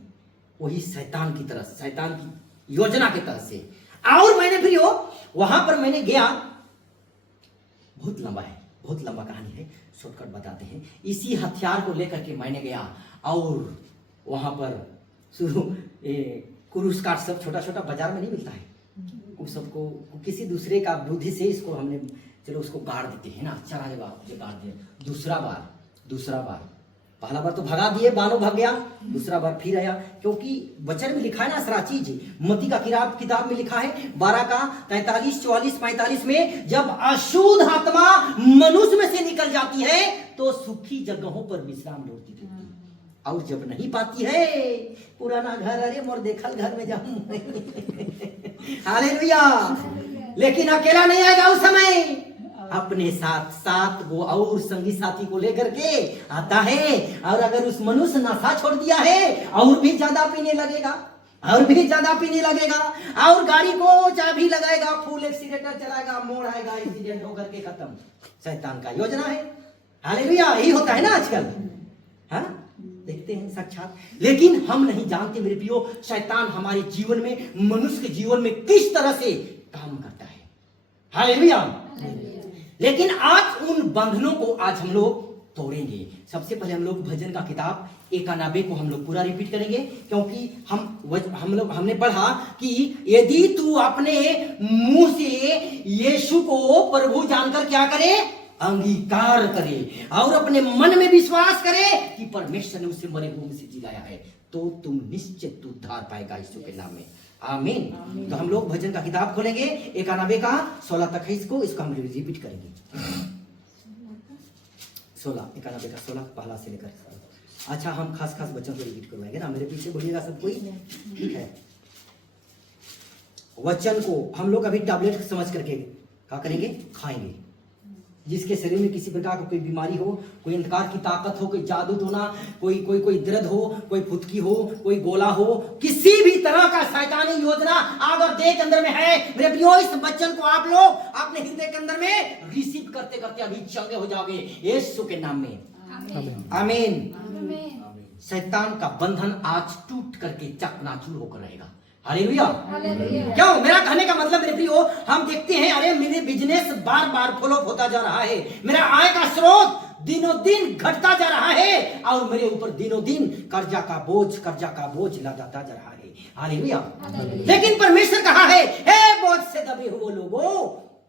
वही शैतान की तरह, शैतान की योजना के तरह से। और मैंने फिर वहां पर मैंने गया, बहुत लंबा है, बहुत लंबा कहानी है, शॉर्टकट बताते हैं। इसी हथियार को लेकर के मैंने गया, और वहां पर शुरू क्रूस काट सब छोटा छोटा बाजार में नहीं मिलता है, उस सबको किसी दूसरे का बुद्धि से इसको हमने, चलो उसको गाड़ देते हैं ना, चला जगह मुझे गाड़ दिया। दूसरा बार पहला बार तो भगा दिए, बानो भाग गया, दूसरा बार फिर आया, क्योंकि वचन में लिखा है ना सारा चीज। मत्ती का किताब में लिखा है 12:43, 44, 45 में, जब अशुद्ध आत्मा मनुष्य में से निकल जाती है तो सूखी जगहों पर विश्राम ढूंढती है, और जब नहीं पाती है, पुराना घर, अरे मोर देखल घर में जाऊं। हालेलुया। लेकिन अकेला नहीं आएगा उस समय, अपने साथ 7 गो और संगी साथी को लेकर के आता है। और अगर उस मनुष्य नशा छोड़ दिया है, और भी ज्यादा पीने लगेगा, और भी ज्यादा पीने लगेगा, और गाड़ी को चाबी लगाएगा, फुल एक्सीलेटर चलाएगा, मोड़ आएगा, एक्सीडेंट होकर के खत्म। शैतान का योजना है। हालेलुया। यही होता है ना आजकल, हाँ, देखते हैं साक्षात। लेकिन हम नहीं जानते मेरे प्रियो, शैतान हमारे जीवन में, मनुष्य के जीवन में किस तरह से काम करता है। हालेलुया। लेकिन आज उन बंधनों को आज हम लोग तोड़ेंगे। सबसे पहले हम लोग भजन का किताब 91 को हम लोग पूरा रिपीट करेंगे, क्योंकि हमने पढ़ा कि यदि तू अपने मुंह से यीशु को प्रभु जानकर क्या करे, अंगीकार करे और अपने मन में विश्वास करे कि परमेश्वर ने उसे मरे हुए में से जिलाया है, तो तुम निश्चित उद्धार पाएगा यीशु के नाम में। आमीन। तो हम लोग भजन का किताब खोलेंगे 91 का 16 तक है, इसको हम रिपीट करेंगे। 91 का 16 पहला से लेकर। अच्छा, हम खास वचन को रिपीट करवाएंगे ना, मेरे पीछे बोलिएगा सब कोई, ठीक है। वचन को हम लोग अभी टैबलेट समझ करके क्या करेंगे, खाएंगे। जिसके शरीर में किसी प्रकार की कोई बीमारी हो, कोई अंधकार की ताकत हो, कोई जादू टोना, कोई दर्द हो, कोई फुदकी हो, कोई गोला हो, किसी भी तरह का शैतानी योजना अगर देह के अंदर में है, मेरे प्रियो, इस वचन को आप लोग अपने हृदय के अंदर में रिसीव करते करते अभी चंगे हो जाओगे यीशु के नाम में। आमीन। शैतान का बंधन आज टूट करके चकनाचूर होकर रहेगा। हालेलुया। क्यों? मेरा कहने का मतलब मेरे प्रियो, हम देखते हैं अरे मेरे बिजनेस बार बार फ्लॉप होता जा रहा है, मेरा आय का स्रोत दिनों दिन घटता जा रहा है और मेरे ऊपर दिनों दिन कर्जा का बोझ लगाता जा रहा है। हालेलुया। लेकिन परमेश्वर कहा है, हे बोझ से दबे हुए लोगों,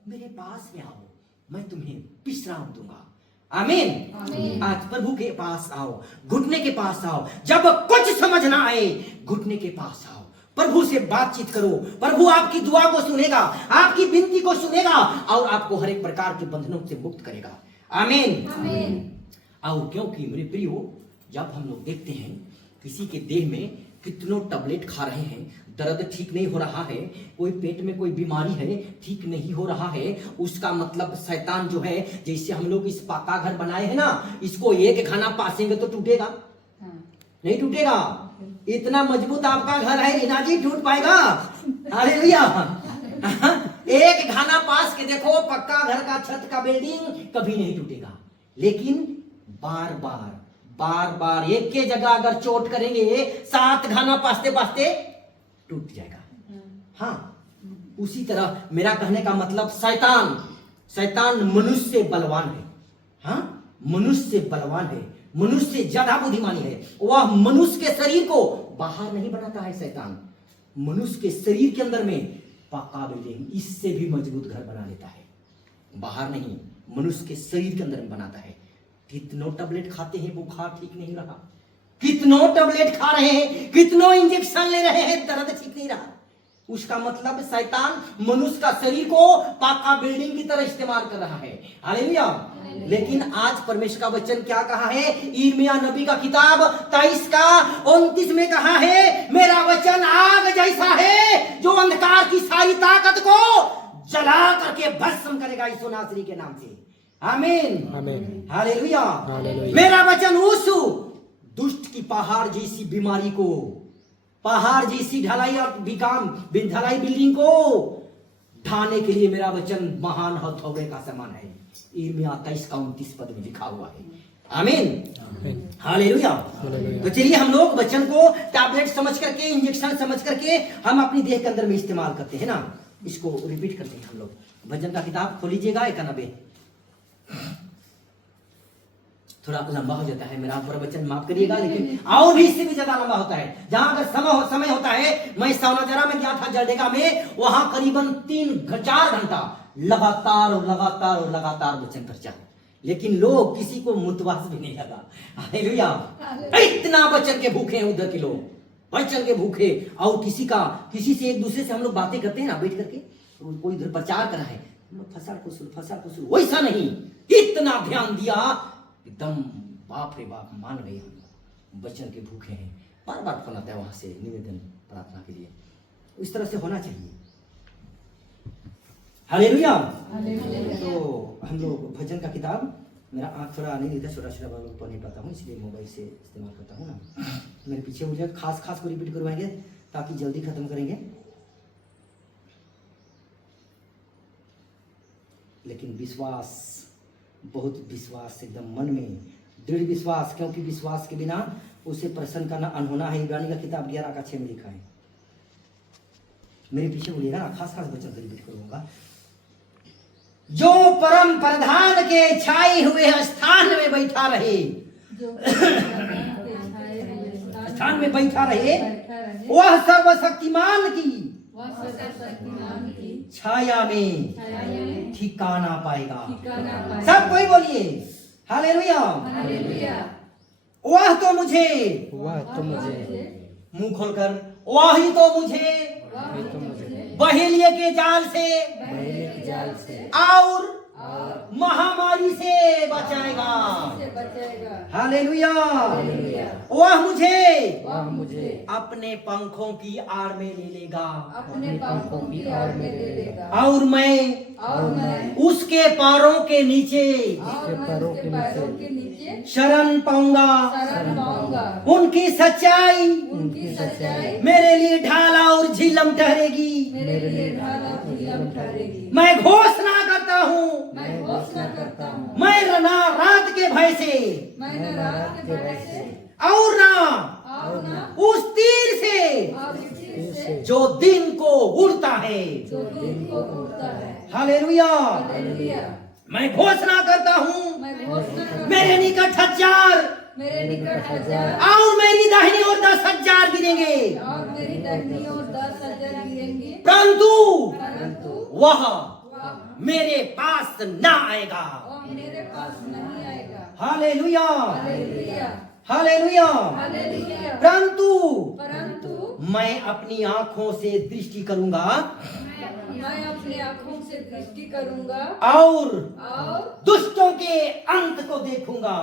मेरे पास में आओ, मैं तुम्हें विश्राम दूंगा। आमीन। आज प्रभु के पास आओ, घुटने के पास आओ। जब कुछ समझ ना आए, घुटने के पास आओ, प्रभु से बातचीत करो। प्रभु आपकी दुआ को सुनेगा, आपकी विनती को सुनेगा और आपको हर एक प्रकार के बंधनों से मुक्त करेगा। आमीन। और क्योंकि मेरे प्रियो, जब हम लोग देखते हैं किसी के देह में कितनों टैबलेट खा रहे हैं, दर्द ठीक नहीं हो रहा है, कोई पेट में कोई बीमारी है ठीक नहीं हो रहा है, उसका मतलब शैतान जो है, जैसे हम लोग इस पक्का घर बनाए हैं ना, इसको एक खाना पासेंगे तो टूटेगा नहीं टूटेगा। इतना मजबूत आपका घर है रीना जी, टूट पाएगा? हालेलुया। एक खाना पास के देखो, पक्का घर का छत का बिल्डिंग कभी नहीं टूटेगा, लेकिन बार बार एक के जगह अगर चोट करेंगे, 7 खाना पासते पासते टूट जाएगा। हाँ, उसी तरह मेरा कहने का मतलब शैतान मनुष्य से बलवान है। हाँ, मनुष्य से बलवान है, मनुष्य से ज्यादा बुद्धिमानी है। वह मनुष्य के शरीर को बाहर नहीं बनाता है, शैतान मनुष्य के शरीर के अंदर में पक्का बिल्डिंग, इससे भी मजबूत घर बना लेता है। बाहर नहीं, मनुष्य के शरीर के अंदर में बनाता है। कितनों टैबलेट खाते हैं, बुखार ठीक नहीं रहा, कितनों टैबलेट खा रहे हैं, कितनों इंजेक्शन ले रहे हैं, दर्द ठीक नहीं रहा। उसका मतलब शैतान मनुष्य का शरीर को पक्का बिल्डिंग की तरह इस्तेमाल कर रहा है। हालेलुया। लेकिन आज परमेश्वर का वचन क्या कहा है, यिर्मयाह नबी का किताब 23 का 29 में कहा है, मेरा वचन आग जैसा है जो अंधकार की सारी ताकत को जला करके भस्म करेगा यीशु नासरी के नाम से। आमीन। हालेलुया। मेरा वचन उस दुष्ट की पहाड़ जैसी बीमारी को, पहाड़ जैसी ढलाई और ढलाई बिल्डिंग को ढाने के लिए मेरा वचन महान हथौड़े का समान है। यिर्मयाह 23 का 29 पद में लिखा हुआ है। आमीन। हालेलुया। तो चलिए हम लोग वचन को टैबलेट समझ करके, इंजेक्शन समझ करके हम अपनी देह के अंदर में इस्तेमाल करते हैं ना, इसको रिपीट करते हैं हम लोग। भजन का किताब खोलीजिएगा 91। थोड़ा लंबा हो जाता है, मेरा पूरा वचन माफ करिएगा, लेकिन और भी इससे भी ज्यादा लंबा होता है। जहां अगर समय होता है, मैं सावनाजरा में गया था जलडेगा में, वहां करीबन 3-4 घंटा लगातार वचन प्रचार, लेकिन लोग किसी को मुतवास भी नहीं लगा। हालेलुया। इतना वचन के भूखे हैं उधर के लोग, वचन के भूखे। और किसी से एक दूसरे से हम लोग बातें करते हैं ना बैठ करके, कोई इधर प्रचार करा है, फसल कुसुल, वैसा नहीं, इतना ध्यान दिया, एकदम बाप रे बाप, मान गए हम लोग, वचन के भूखे हैं। बार बार फोन आता है वहां से निवेदन प्रार्थना के लिए, इस तरह से होना चाहिए। हालेलुया। तो हम लोग भजन का किताब, मेरा आँख थोड़ा नहीं देता, छोटा पढ़ नहीं पाता हूँ, इसलिए मोबाइल से इस्तेमाल करता हूँ ना। मेरे पीछे हो जाए, खास को रिपीट करवाएंगे ताकि जल्दी खत्म करेंगे। लेकिन विश्वास, बहुत विश्वास, एकदम मन में दृढ़ विश्वास, क्योंकि विश्वास के बिना उसे प्रसन्न करना अनहोना है। इब्रानी का किताब 11 का 6 में लिखा है। मेरे पीछे बोलिएगा ना, खास वचन को रिपीट करूंगा। जो परम प्रधान के छाए हुए स्थान में बैठा रहे, स्थान में बैठा रहे, बैठा रहे, वह सर्वशक्तिमान की वह सर्वशक्तिमान की छाया में छाया में ठिकाना पाएगा। ठिकाना पाएगा। सब कोई बोलिए हालेलुया। हालेलुया। वह तो मुझे, वह तो मुझे, मुंह खोलकर, वही तो मुझे वह तो मुझे बहेलिए के जाल से बहेलिए के जाल से और महामारी से बचाएगा। से बचाएगा। हालेलुया। हालेलुया। वह मुझे वह मुझे अपने पंखों की आड़ में ले लेगा अपने पंखों की आड़ में ले लेगा, और मैं और मैं उसके पैरों के नीचे और मैं उसके पैरों के नीचे शरण पाऊंगा। शरण पाऊंगा। उनकी सच्चाई उनकी सच्चाई मेरे लिए ढाला और झिलम ठहरेगी। मेरे लिए ढाल और झिलम ठहरेगी। मैं घोषणा करता हूँ, मैं घोषणा करता हूँ, मैं ना रात के भय से मैं न रात के भय से और ना और न उस तीर से और इस चीज से जो दिन को उड़ता है। जो दिन को उड़ता है। हालेलुया। हालेलुया। मैं घोषणा करता हूँ, मैं घोषणा करता मेरे निकट 1000 मेरे निकट 1000 और मेरी दाहिनी ओर 10,000 गिरेंगे, और मेरी दाहिनी ओर 10,000 गिरेंगे, परंतु परंतु वह वह मेरे पास ना आएगा। वह मेरे पास नहीं आएगा। हालेलुया। हालेलुया। हालेलुया। हालेलुया। परंतु परंतु मैं अपनी आंखों से दृष्टि करूंगा मैं अपनी आंखों से दृष्टि करूंगा और और दुष्टों के अंत को देखूंगा।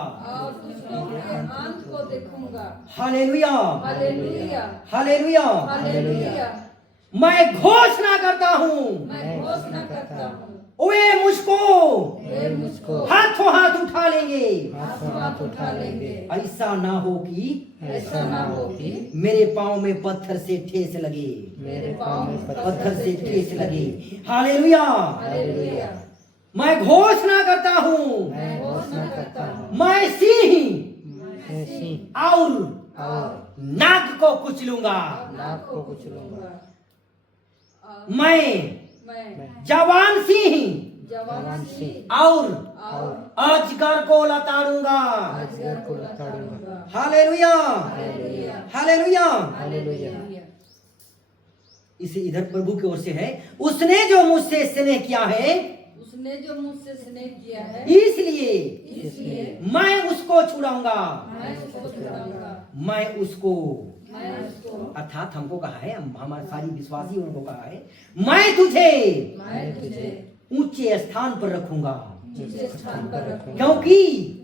दुष्टों के अंत को देखूंगा। हालेलुया। हालेलुया। हालेलुया। हालेलुया। मैं घोषणा करता हूँ, मैं घोषणा करता हूँ, वे मुझको वे मुझको हाथों हाथ उठा लेंगे। हाथों हाथ उठा लेंगे। ऐसा ना हो कि ऐसा ना हो कि मेरे पाँव में पत्थर से ठेस लगे, मेरे पाँव में पत्थर से ठेस लगे। हालेलुया। हालेलुया। मैं घोषणा करता हूँ, मैं घोषणा करता हूँ, मैं सिंह ऐसी और और नाग को कुचलूंगा। नाक को कुचलूंगा। मैं मैं जवान सिंह जवान सिंह और और अजगर को लताड़ूंगा। अजगर को लताड़ूंगा। हालेलुया। हालेलुया। हालेलुया। हालेलुया। इसे इधर प्रभु की ओर से है, उसने जो मुझसे स्नेह किया है उसने जो मुझसे स्नेह किया है इसलिए इसलिए मैं उसको छुड़ाऊंगा। मैं उसको छुड़ाऊंगा। मैं उसको मैं उसको अर्थात हमको कहा है, हमारे सारी विश्वासी उनको कहा है, मैं तुझे मैं तुझे ऊंचे स्थान पर रखूंगा ऊंचे स्थान पर रखूंगा। क्योंकि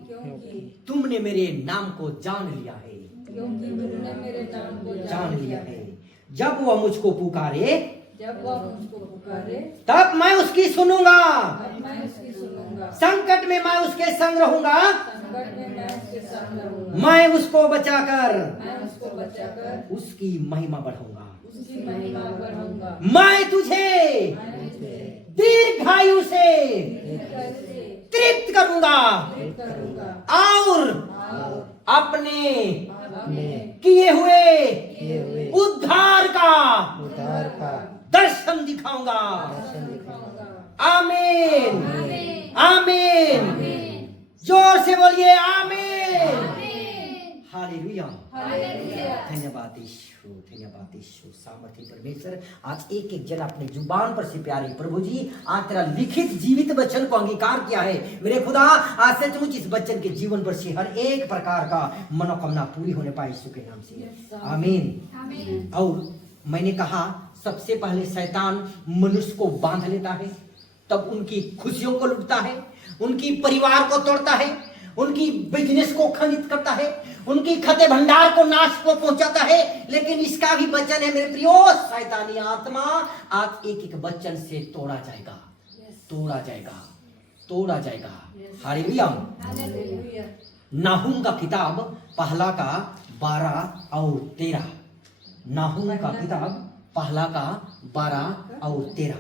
क्योंकि तुमने मेरे नाम को जान लिया है। क्योंकि तुमने मेरे नाम को जान लिया है। जब वह मुझको पुकारे जब वह मुझको पुकारे तब मैं उसकी सुनूंगा। तब मैं उसकी सुनूंगा। संकट में मैं उसके संग रहूंगा। संकट में मैं उसके साथ रहूंगा। मैं उसको बचाकर मैं उसको बचाकर उसकी महिमा बढ़ाऊंगा। उसकी महिमा बढ़ाऊंगा। मैं तुझे मैं तुझे दीर्घायु से दीर्घायु से तृप्त करूंगा तृप्त करूंगा और और अपने अपने किए हुए किए हुए उद्धार का उद्धार का दर्शन दिखाऊंगा। दर्शन दिखाऊंगा। आमीन। आमीन। जोर से बोलिए आमीन। हालेलुया। हालेलुया। धन्यवाद यीशु, धन्यवाद यीशु। सामर्थ्य परमेश्वर, आज एक एक जन अपने जुबान पर से प्यारे प्रभु जी, आज तेरा लिखित जीवित वचन को अंगीकार किया है मेरे खुदा। आज सचमुच इस बच्चन के जीवन पर से हर एक प्रकार का मनोकामना पूरी होने पाए यीशु के नाम से आमीन। और मैंने कहा सबसे पहले शैतान मनुष्य को बांध लेता है, तब उनकी खुशियों को लूटता है, उनकी परिवार को तोड़ता है, उनकी बिजनेस को खंडित करता है, उनकी खते भंडार को नाश को पहुंचाता है। लेकिन इसका भी वचन है मेरे प्रियो, शैतानी आत्मा आज एक एक वचन से तोड़ा जाएगा, तोड़ा जाएगा, तोड़ा जाएगा। हालेलुया। हालेलुया। नाहुम का किताब पहला का 12 और 13। नाहुम का किताब पहला का 12 और 13।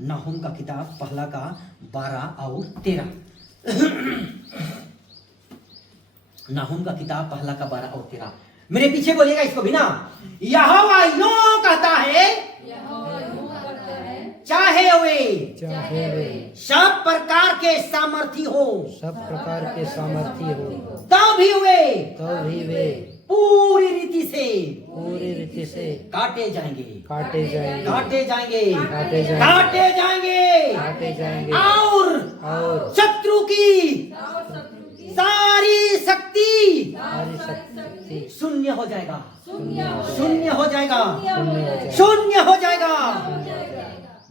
नाहुम का किताब पहला का 12 और 13। नाहुम का किताब पहला का 12 और 13। मेरे पीछे बोलिएगा इसको भी ना। यहोवा यूं कहता है, यहोवा यूं कहता है, चाहे वे चाहे वे सब प्रकार के सामर्थी हो सब प्रकार के सामर्थी हो तब भी वे तो भी वे पूरी रीति से पूरी रीति से काटे जाएंगे, काटे जाएंगे, काटे जाएंगे, काटे जाएंगे, काटे जाएंगे, काटे जाएंगे और शत्रु की सारी शक्ति सारी शक्ति शून्य हो जाएगा, शून्य शून्य हो जाएगा, हो शून्य हो जाएगा।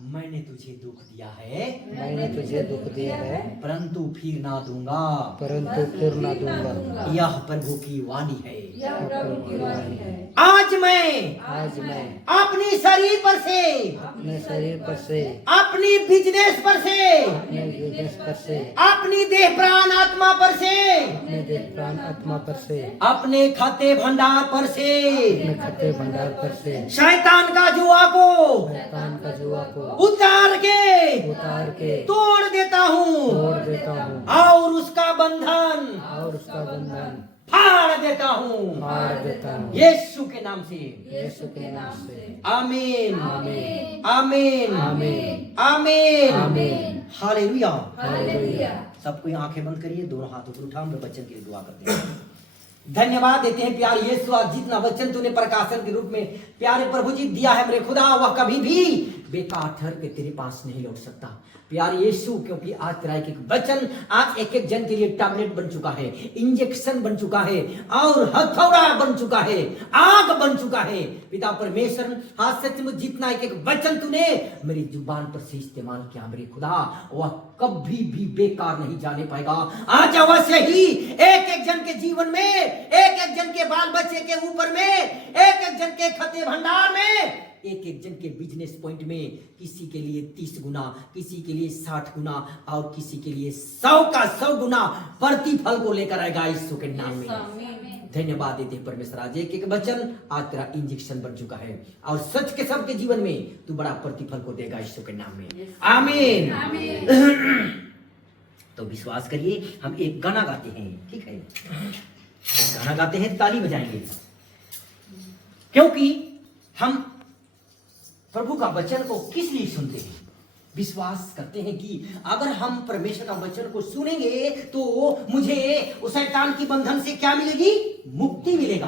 मैंने तुझे दुख दिया है, मैंने तुझे दुख दिया है, परंतु फिर ना दूंगा। परंतु फिर ना दूंगा। यह प्रभु की वाणी है। आज आज मैं मैं अपनी शरीर पर से, अपने शरीर पर से, अपनी बिजनेस पर से, अपने बिजनेस पर से, अपनी देह प्राण आत्मा पर से, अपने देह प्राण आत्मा पर से, अपने खाते भंडार पर से, अपने खत्ते भंडार पर से शैतान का जुआ को शैतान का जुआ को उतार उतार के तोड़ देता हूँ तोड़ देता हूँ और उसका बंधन और उसका बंधन फाड़ देता हूँ फाड़ देता हूँ यीशु के नाम से। यीशु के नाम से। आमीन, आमीन, आमीन, आमीन, आमीन, आमीन। हालेलुया। हालेलुया। सबको आंखें बंद करिए, दोनों हाथ ऊपर उठा, हम वचन के लिए दुआ करते हैं। धन्यवाद देते हैं प्यारे यीशु, आज जितना वचन तूने प्रकाशन के रूप में प्यारे प्रभु जी दिया है मेरे खुदा, वह कभी भी बेकार ठहर के तेरे पास नहीं लौट सकता प्यारे यीशु, क्योंकि आज तेरा एक एक वचन आज एक एक जन के लिए टैबलेट बन चुका है, इंजेक्शन बन चुका है और हथौड़ा बन चुका है, आग बन चुका है। पिता परमेश्वर, आज सचमुच जितना एक एक वचन तूने मेरी जुबान पर से इस्तेमाल किया मेरे खुदा, वह कभी भी बेकार नहीं जाने पाएगा। आज अवश्य ही एक एक जन के जीवन में, एक एक जन के बाल बच्चे के ऊपर में, एक एक जन के खते भंडार में, एक एक जन के बिजनेस पॉइंट में, किसी के लिए 30 गुना, किसी के लिए 60 गुना और किसी के लिए 100 का 100 गुना प्रतिफल को लेकर आएगा यीशु के नाम में। धन्यवाद देते परमेश्वर, आज एक एक वचन आज तेरा इंजेक्शन बन चुका है और सच के सबके जीवन में तू बड़ा प्रतिफल को देगा यीशु के नाम में। आमीन। तो विश्वास करिए, हम एक गाना गाते हैं, ठीक है? गाना गाते हैं, ताली बजाएंगे, क्योंकि हम प्रभु का वचन को किस लिए सुनते हैं? विश्वास करते हैं कि अगर हम परमेश्वर का वचन को सुनेंगे तो मुझे उस शैतान की बंधन से क्या मिलेगी? मुक्ति मिलेगा,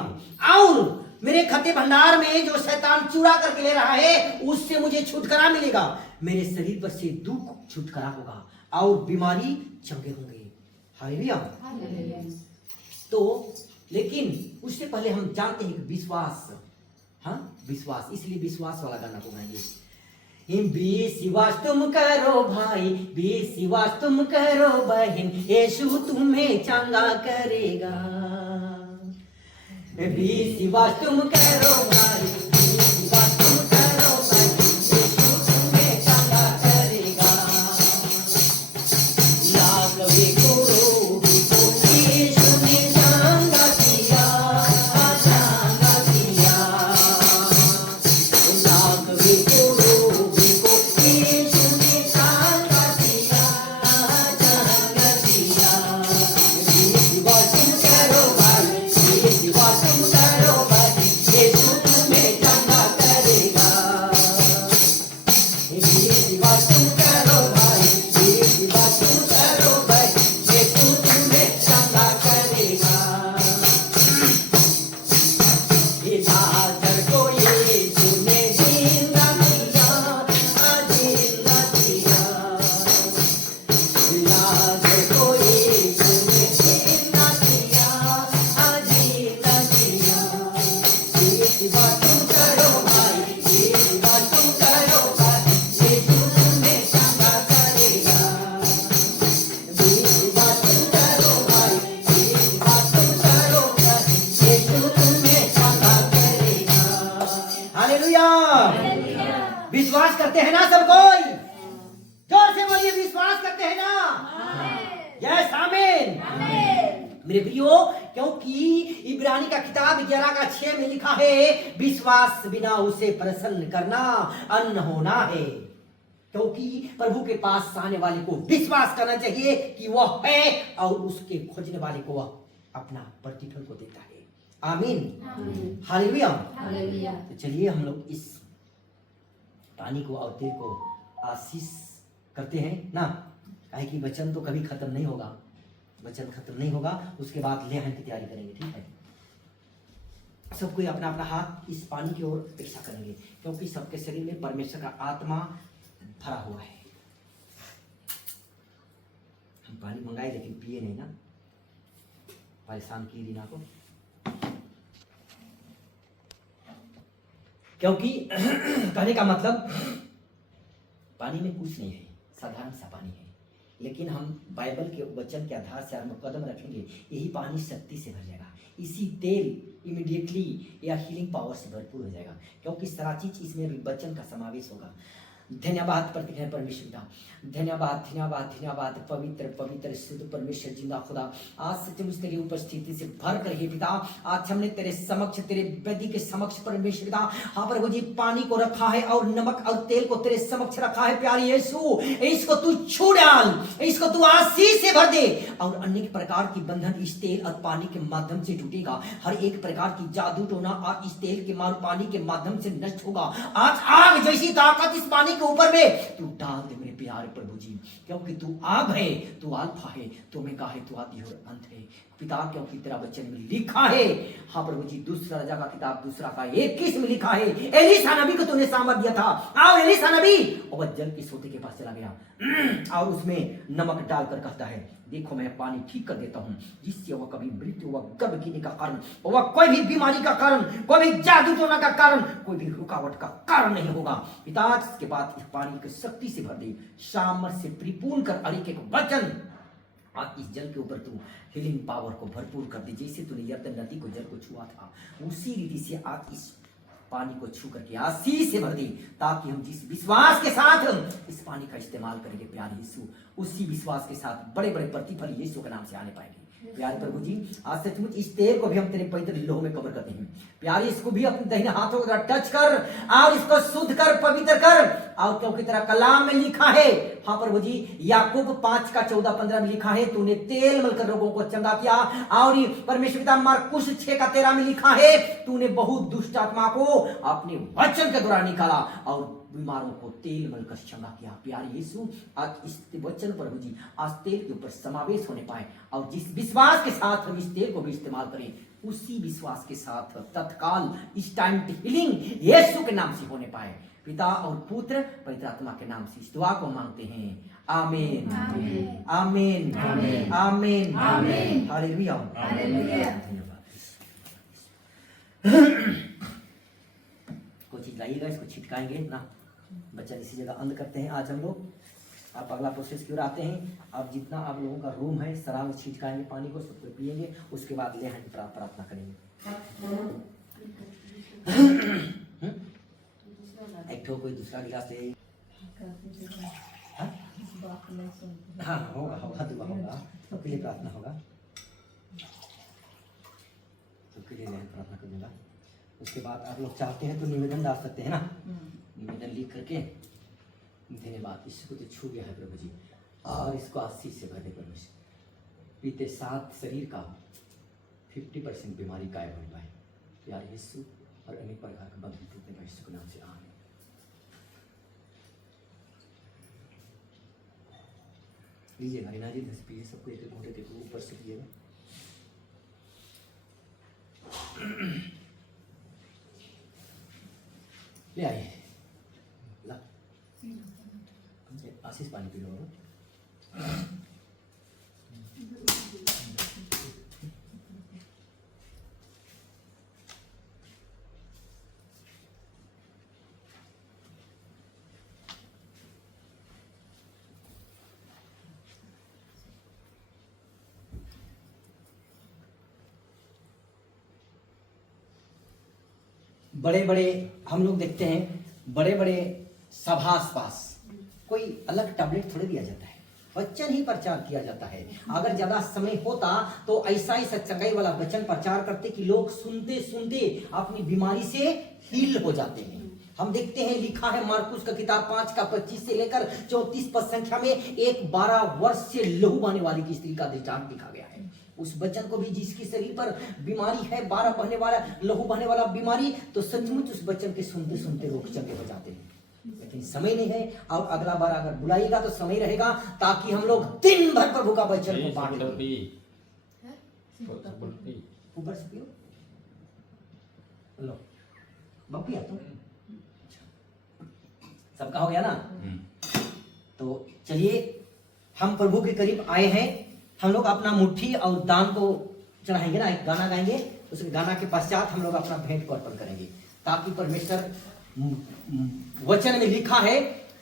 और मेरे खते भंडार में जो शैतान चुरा करके ले रहा है उससे मुझे छुटकारा मिलेगा, मेरे शरीर पर से दुख छुटकारा होगा और बीमारी चंगे होंगे। हालेलुया। तो लेकिन उससे पहले हम जानते हैं कि विश्वास, हाँ विश्वास, इसलिए विश्वास वाला गाना को गाइए। विश्वास तुम करो भाई, विश्वास तुम करो बहन, यीशु तुम्हें चंगा करेगा। विश्वास तुम करो भाई, विश्वास तुम करो बहन, यीशु तुम्हें चंगा करेगा। लागवे करो यीशु ने चंगा किया, चंगा किया। लागवे करो यीशु ने चंगा किया, चंगा किया। विश्वास तुम करो भाई, विश्वास तुम करो भाई, यीशु तुम्हें चंगा करेगा। विश्वास तुम करो भाई, विश्वास तुम करो भाई, यीशु तुम्हें चंगा करेगा। लाजर को यीशु ने जिंदा किया, जिंदा किया। लाजर को यीशु ने जिंदा किया, जिंदा किया। विश्वास तुम करो भाई, विश्वास तुम करो भाई, यीशु तुम्हें चंगा करेगा। विश्वास तुम करो भाई, विश्वास तुम करो भाई, यीशु तुम्हें चंगा करेगा। हालेलुया। विश्वास करते हैं ना सब कोई? जोर से बोलिए, विश्वास करते हैं ना? यस, आमीन। मेरे प्रियो, क्योंकि इब्रानी का किताब 11 का 6 में लिखा है, विश्वास बिना उसे प्रसन्न करना अन्न होना है। क्योंकि प्रभु के पास आने वाले को विश्वास करना चाहिए कि वह है और उसके खोजने वाले को वह अपना प्रतिफल को देता है। आमीन, हालेलुया। तो चलिए हम लोग इस पानी को और तेल को आशीष करते हैं ना, काहे कि वचन तो कभी खत्म नहीं होगा, वचन खत्म नहीं होगा। उसके बाद लेहन की तैयारी करेंगे, ठीक है? सब कोई अपना अपना हाथ इस पानी की ओर इच्छा करेंगे, क्योंकि सबके शरीर में परमेश्वर का आत्मा भरा हुआ है। हम पानी मंगाए लेकिन पिए नहीं ना, परेशान की रीना को, क्योंकि कहने का मतलब पानी में कुछ नहीं है, साधारण सा पानी है, लेकिन हम बाइबल के वचन के आधार से हम कदम रखेंगे, यही पानी शक्ति से भर जाएगा। इसी तेल इमीडिएटली या हीलिंग पावर से भरपूर हो जाएगा, क्योंकि सारा चीज इसमें वचन का समावेश होगा। धन्यवाद प्रतिज्ञा परमेश्वर पिता, धन्यवाद धन्यवाद धन्यवाद पवित्र पवित्र शुद्ध परमेश्वर जिंदा खुदा, आज सचमुच तेरी उपस्थिति से भर कर हे पिता, आज हमने तेरे समक्ष, तेरे वेदी के समक्ष परमेश्वर पिता, हाँ प्रभु जी पानी को रखा है और नमक और तेल को तेरे समक्ष रखा है। प्यारे यीशु, इसको तू छू डाल, इसको तू आशीष से भर दे, और अनेक प्रकार की बंधन इस तेल और पानी के माध्यम से टूटेगा। हर एक प्रकार की जादू टोना और इस तेल के पानी के माध्यम से नष्ट होगा। आज आग जैसी ताकत इस पानी के ऊपर में तू डाल दे मेरे प्यारे प्रभु जी, क्योंकि तू आग है, तू अल्फा है, तू ओमेगा है, तू आदि और अंत है पिता, क्योंकि तेरा वचन में लिखा है। हाँ प्रभु जी, दूसरा राजा का किताब 2:21 में लिखा है, एलीशा नबी को तूने सामर्थ दिया था, और एलीशा नबी और जल के सोते के पास चला गया और उसमें नमक डालकर कहता है, देखो मैं पानी ठीक कर देता हूं, जिससे वह कभी मृत्यु, वह गर्भ गिरने का कारण, वह कोई भी बीमारी का कारण, कोई भी जादू टोना का कारण, कोई भी रुकावट का कारण नहीं होगा। पिता इसके बाद इस पानी की शक्ति से भर दे, सामर्थ से परिपूर्ण कर हर एक वचन, आज इस जल के ऊपर तू हीलिंग पावर को भरपूर कर दे। जैसे तूने यरदन नदी को जल को छुआ था, उसी रीति से आज इस पानी को छू करके आशीष से भर दी, ताकि हम जिस विश्वास के साथ इस पानी का इस्तेमाल करेंगे प्यारे यीशु, उसी विश्वास के साथ बड़े बड़े प्रतिफल यीशु के नाम से आने पाएंगे। प्यारे प्रभु जी, आज सचमुच इस तेल को भी हम तेरे पवित्र लोह में कवर करते हैं। प्यारे इसको भी अपने दाहिने हाथों का टच कर और इसको शुद्ध कर, पवित्र कर, और क्योंकि तेरा कलाम में लिखा है, हाँ प्रभु जी, याकूब 5:14-15 में लिखा है, तूने तेल मलकर लोगों को चंगा किया, और परमेश्वर पिता मार्कुस 6:13 में लिखा है, तूने बहुत दुष्ट आत्मा को अपने वचन के द्वारा निकाला और बीमारों को तेल मलकर चंगा किया। प्यारे यीशु, आज इस वचन प्रभु जी आज तेल के ऊपर समावेश होने पाए, और जिस विश्वास के साथ हम इस तेल को भी इस्तेमाल करें, उसी विश्वास के साथ तत्काल इंस्टेंट हीलिंग यीशु के नाम से होने पाए। पिता और पुत्र पवित्र आत्मा के नाम से इस दुआ को मांगते हैं, आमीन आमीन आमीन आमीन आमीन, हालेलुया हालेलुया। कोई चीज लाइएगा, इसको छिटकाएंगे ना, बच्चा इसी जगह अंत करते हैं आज हम लोग। आप अगला प्रोसेस की ओर आते हैं। अब जितना आप लोगों का रूम है, शराब छिटकाएंगे, पानी को सब कोई पिएंगे, उसके बाद ले हैं प्रार्थना करेंगे। एक ठो कोई दूसरा गिलास ले, हाँ होगा होगा, दुआ होगा, सबके लिए प्रार्थना होगा, सबके लिए प्रार्थना करूँगा। उसके बाद आप लोग चाहते हैं तो निवेदन डाल सकते हैं ना, निवेदन लिख करके, धन्यवाद इसको तो छू गया है प्रभु जी, और इसको आशीष से भर दे परमेश्वर, पीते साथ शरीर का 50% बीमारी गायब हो पाए प्यारे यीशु, और अनेक प्रकार का बंधन टूटने का यीशु के नाम से आमीन। लीजिए हरिना जी, 10 पिए, सबको एक घूंटे के ऊपर से पिएगा। ले आइए, ला आशीष पानी पी लो। बड़े बड़े हम लोग देखते हैं, बड़े बड़े सभास पास कोई अलग टैबलेट थोड़े दिया जाता है, वचन ही प्रचार किया जाता है। अगर ज्यादा समय होता तो ऐसा ही सच्चाई वाला वचन प्रचार करते कि लोग सुनते सुनते अपनी बीमारी से हील हो जाते हैं। हम देखते हैं लिखा है मार्कुस का किताब 5:25 से लेकर 34 पद संख्या में, एक 12 वर्ष से लहू बहने वाली की स्त्री का दृष्टांत दिखा गया है। उस वचन को भी, जिसके शरीर पर बीमारी है, 12 बहने वाला लहू बहने वाला बीमारी, तो सचमुच उस वचन के सुनते सुनते लोग चंगे हो जाते हैं। लेकिन समय नहीं है, और अगला बार अगर बुलाएगा तो समय रहेगा, ताकि हम लोग दिन भर प्रभु का वचन को बांटेंगे। ऊपर से पियो, लो बापू या तो सबका हो गया ना। तो चलिए हम प्रभु के करीब आए हैं। हम लोग अपना मुट्ठी और दान को चढ़ाएंगे ना, एक गाना गाएंगे, उस गाना के पश्चात हम लोग अपना भेंट को अर्पण करेंगे, ताकि परमेश्वर वचन में लिखा है,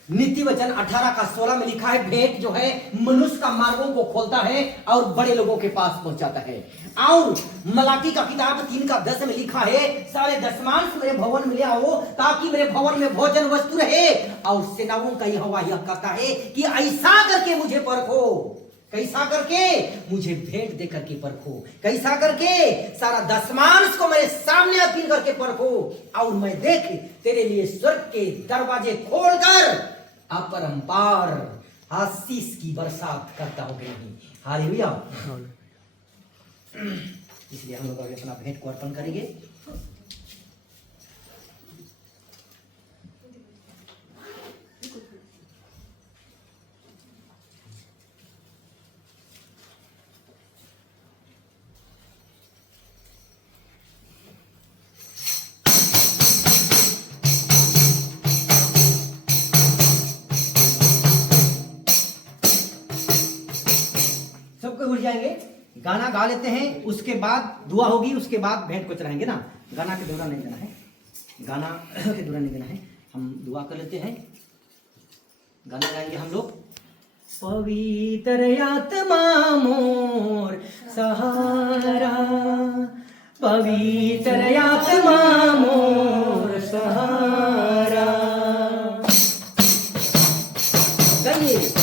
नीति वचन 18 का 16 में लिखा है, भेंट जो है मनुष्य का मार्गों को खोलता है और बड़े लोगों के पास पहुंचाता है। और मलाकी का किताब 3 का 10 में लिखा है, सारे दशमांश मेरे भवन में ले आओ ताकि मेरे भवन में भोजन वस्तु रहे। और सेनाओं का यहोवा यह कहता है कि ऐसा करके मुझे परखो, कैसा करके मुझे भेंट दे करके परखो, कैसा करके सारा दशमांश को मेरे सामने अर्पण करके परखो, और मैं देख तेरे लिए स्वर्ग के दरवाजे खोलकर अपरंपार आशीष की बरसात करता हो गई। हालेलुया। इसलिए हम लोग अपना भेंट को अर्पण करेंगे। सबको उठ जाएंगे, गाना गा लेते हैं, उसके बाद दुआ होगी, उसके बाद भेंट को चढ़ाएंगे ना। गाना के दौरान नहीं देना है, गाना के दौरान नहीं देना है, हम दुआ कर लेते हैं। गाना गाएंगे हम लोग। पवित्र आत्मा मोर सहारा, पवित्र आत्मा मोर सहारा। गाइए।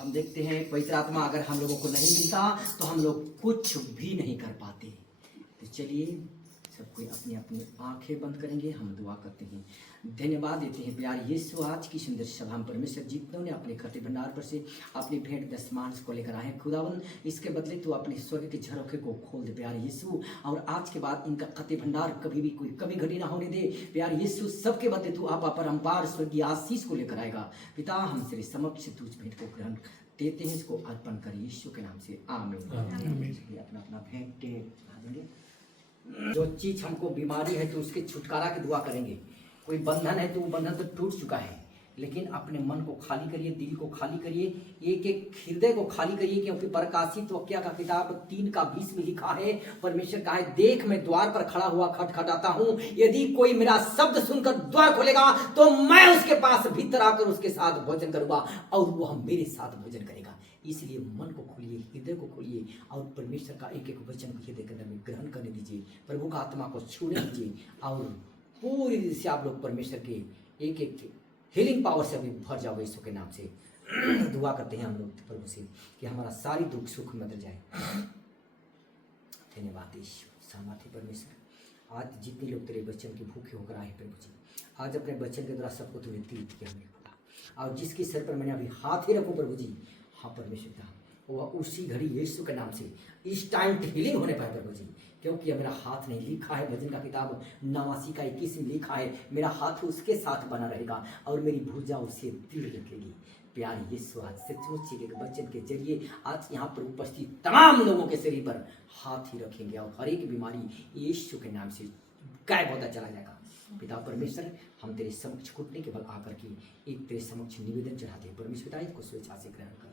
हम देखते हैं पवित्र आत्मा अगर हम लोगों को नहीं मिलता तो हम लोग कुछ भी नहीं कर पाते। तो चलिए सब कोई अपनी अपनी आंखें बंद करेंगे, हम दुआ करते हैं। धन्यवाद देते हैं प्यार यीशु, आज की सुंदर सभा में परमेश्वर जितनों ने अपने खते भंडार पर से अपनी भेंट दशमांश को लेकर आए हैं, खुदावन इसके बदले तो अपने स्वर्ग के झरोखे को खोल दे प्यार यीशु, और आज के बाद इनका खते भंडार कभी भी कोई कमी घटी ना होने दे प्यार यीशु। सबके बदले तू आप अपरंपार स्वर्गीय आशीष को लेकर आएगा। पिता हम तेरे समक्ष तुझ भेंट को ग्रहण देते हैं, इसको अर्पण कर यीशु के नाम से आमीन। अपना अपना भेंट देंगे। जो चीज हमको बीमारी है तो उसके छुटकारा की दुआ करेंगे। कोई बंधन है तो वो बंधन तो टूट चुका है, लेकिन अपने मन को खाली करिए, दिल को खाली करिए, एक एक हृदय को खाली करिए, क्योंकि प्रकाशित वाक्य का किताब 3 का 20 में लिखा है, परमेश्वर कहा है देख मैं द्वार पर खड़ा हुआ खटखटाता हूँ, यदि कोई मेरा शब्द सुनकर द्वार खोलेगा तो मैं उसके पास भीतर आकर उसके साथ भोजन करूंगा और वह मेरे साथ भोजन करेगा। इसलिए मन को खोलिए, हृदय को खोलिए और परमेश्वर का एक एक वचन को हृदय के अंदर में ग्रहण करने दीजिए, प्रभु का आत्मा को छूने दीजिए और पूरी रीति से आप लोग परमेश्वर के एक एक हीलिंग पावर से अभी भर जाओगे यीशु के नाम से। दुआ करते हैं हम लोग प्रभु से कि हमारा सारी दुख सुख मिट जाए। धन्यवाद यीशु सामर्थी परमेश्वर, आज जितने लोग तेरे वचन के भूखे होकर आए प्रभु जी, आज अपने वचन के द्वारा सबको तूने तीर्थ किया मेरे खुदा, और जिसके सिर पर मैंने अभी हाथ ही रखूं प्रभु जी, हाँ परमेश्वर वह उसी घड़ी यीशु के नाम से इस टाइम हीलिंग होने पाए प्रभु जी, क्योंकि अब मेरा हाथ नहीं, लिखा है भजन का किताब 89 का 21 में लिखा है, मेरा हाथ उसके साथ बना रहेगा और मेरी भुजा उसे दृढ़ रखेगी। प्यारे यीशु, आज सचमुच एक वचन के जरिए आज यहाँ पर उपस्थित तमाम लोगों के शरीर पर हाथ ही रखेंगे और हर एक बीमारी यीशु के नाम से गायब होता चला जाएगा। पिता परमेश्वर, हम तेरे समक्ष घुटने के बल आकर के एक तेरे समक्ष निवेदन चढ़ाते हैं। परमेश्वर पिता, इसको स्वेच्छा से ग्रहण कर।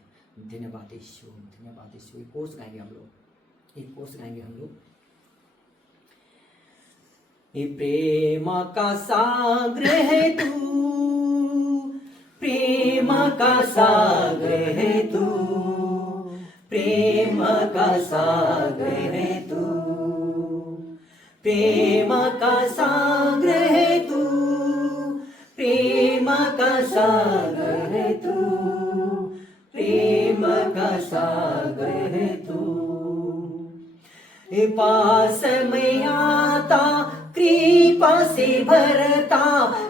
धन्यवाद यीशु, धन्यवाद यीशु। एक कोर्स गाएंगे हम लोग, एक कोर्स गाएंगे हम लोग। ये प्रेम का सागर है तू, प्रेम का सागर है तू, प्रेम का सागर है तू, प्रेम का सागर है तू, प्रेम का सागर है तू, प्रेम का सागर है तू। पास में आता कृपा से भरता,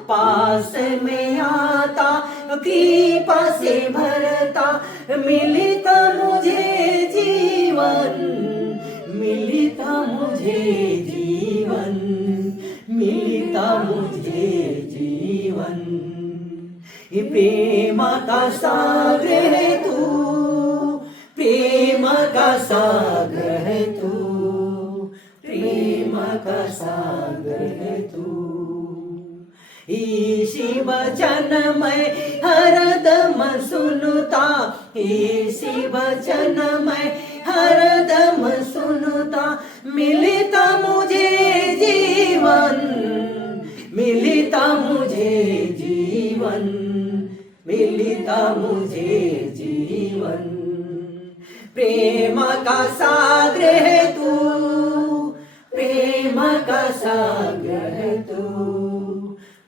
पास में आता कृपा से भरता, मिलता मुझे जीवन, मिलता मुझे जीवन, मिलता मुझे जीवन। ये प्रेम का सागर है तू, प्रेम का सागर है तू, प्रेम का सागर है तू। इसी वचन में हरदम सुनता, इसी वचन में हरदम सुनता, मिलता मुझे जीवन, मिलता मुझे जीवन, मिलता मुझे जीवन। प्रेम का सागर है तू, प्रेम का सागर है तू,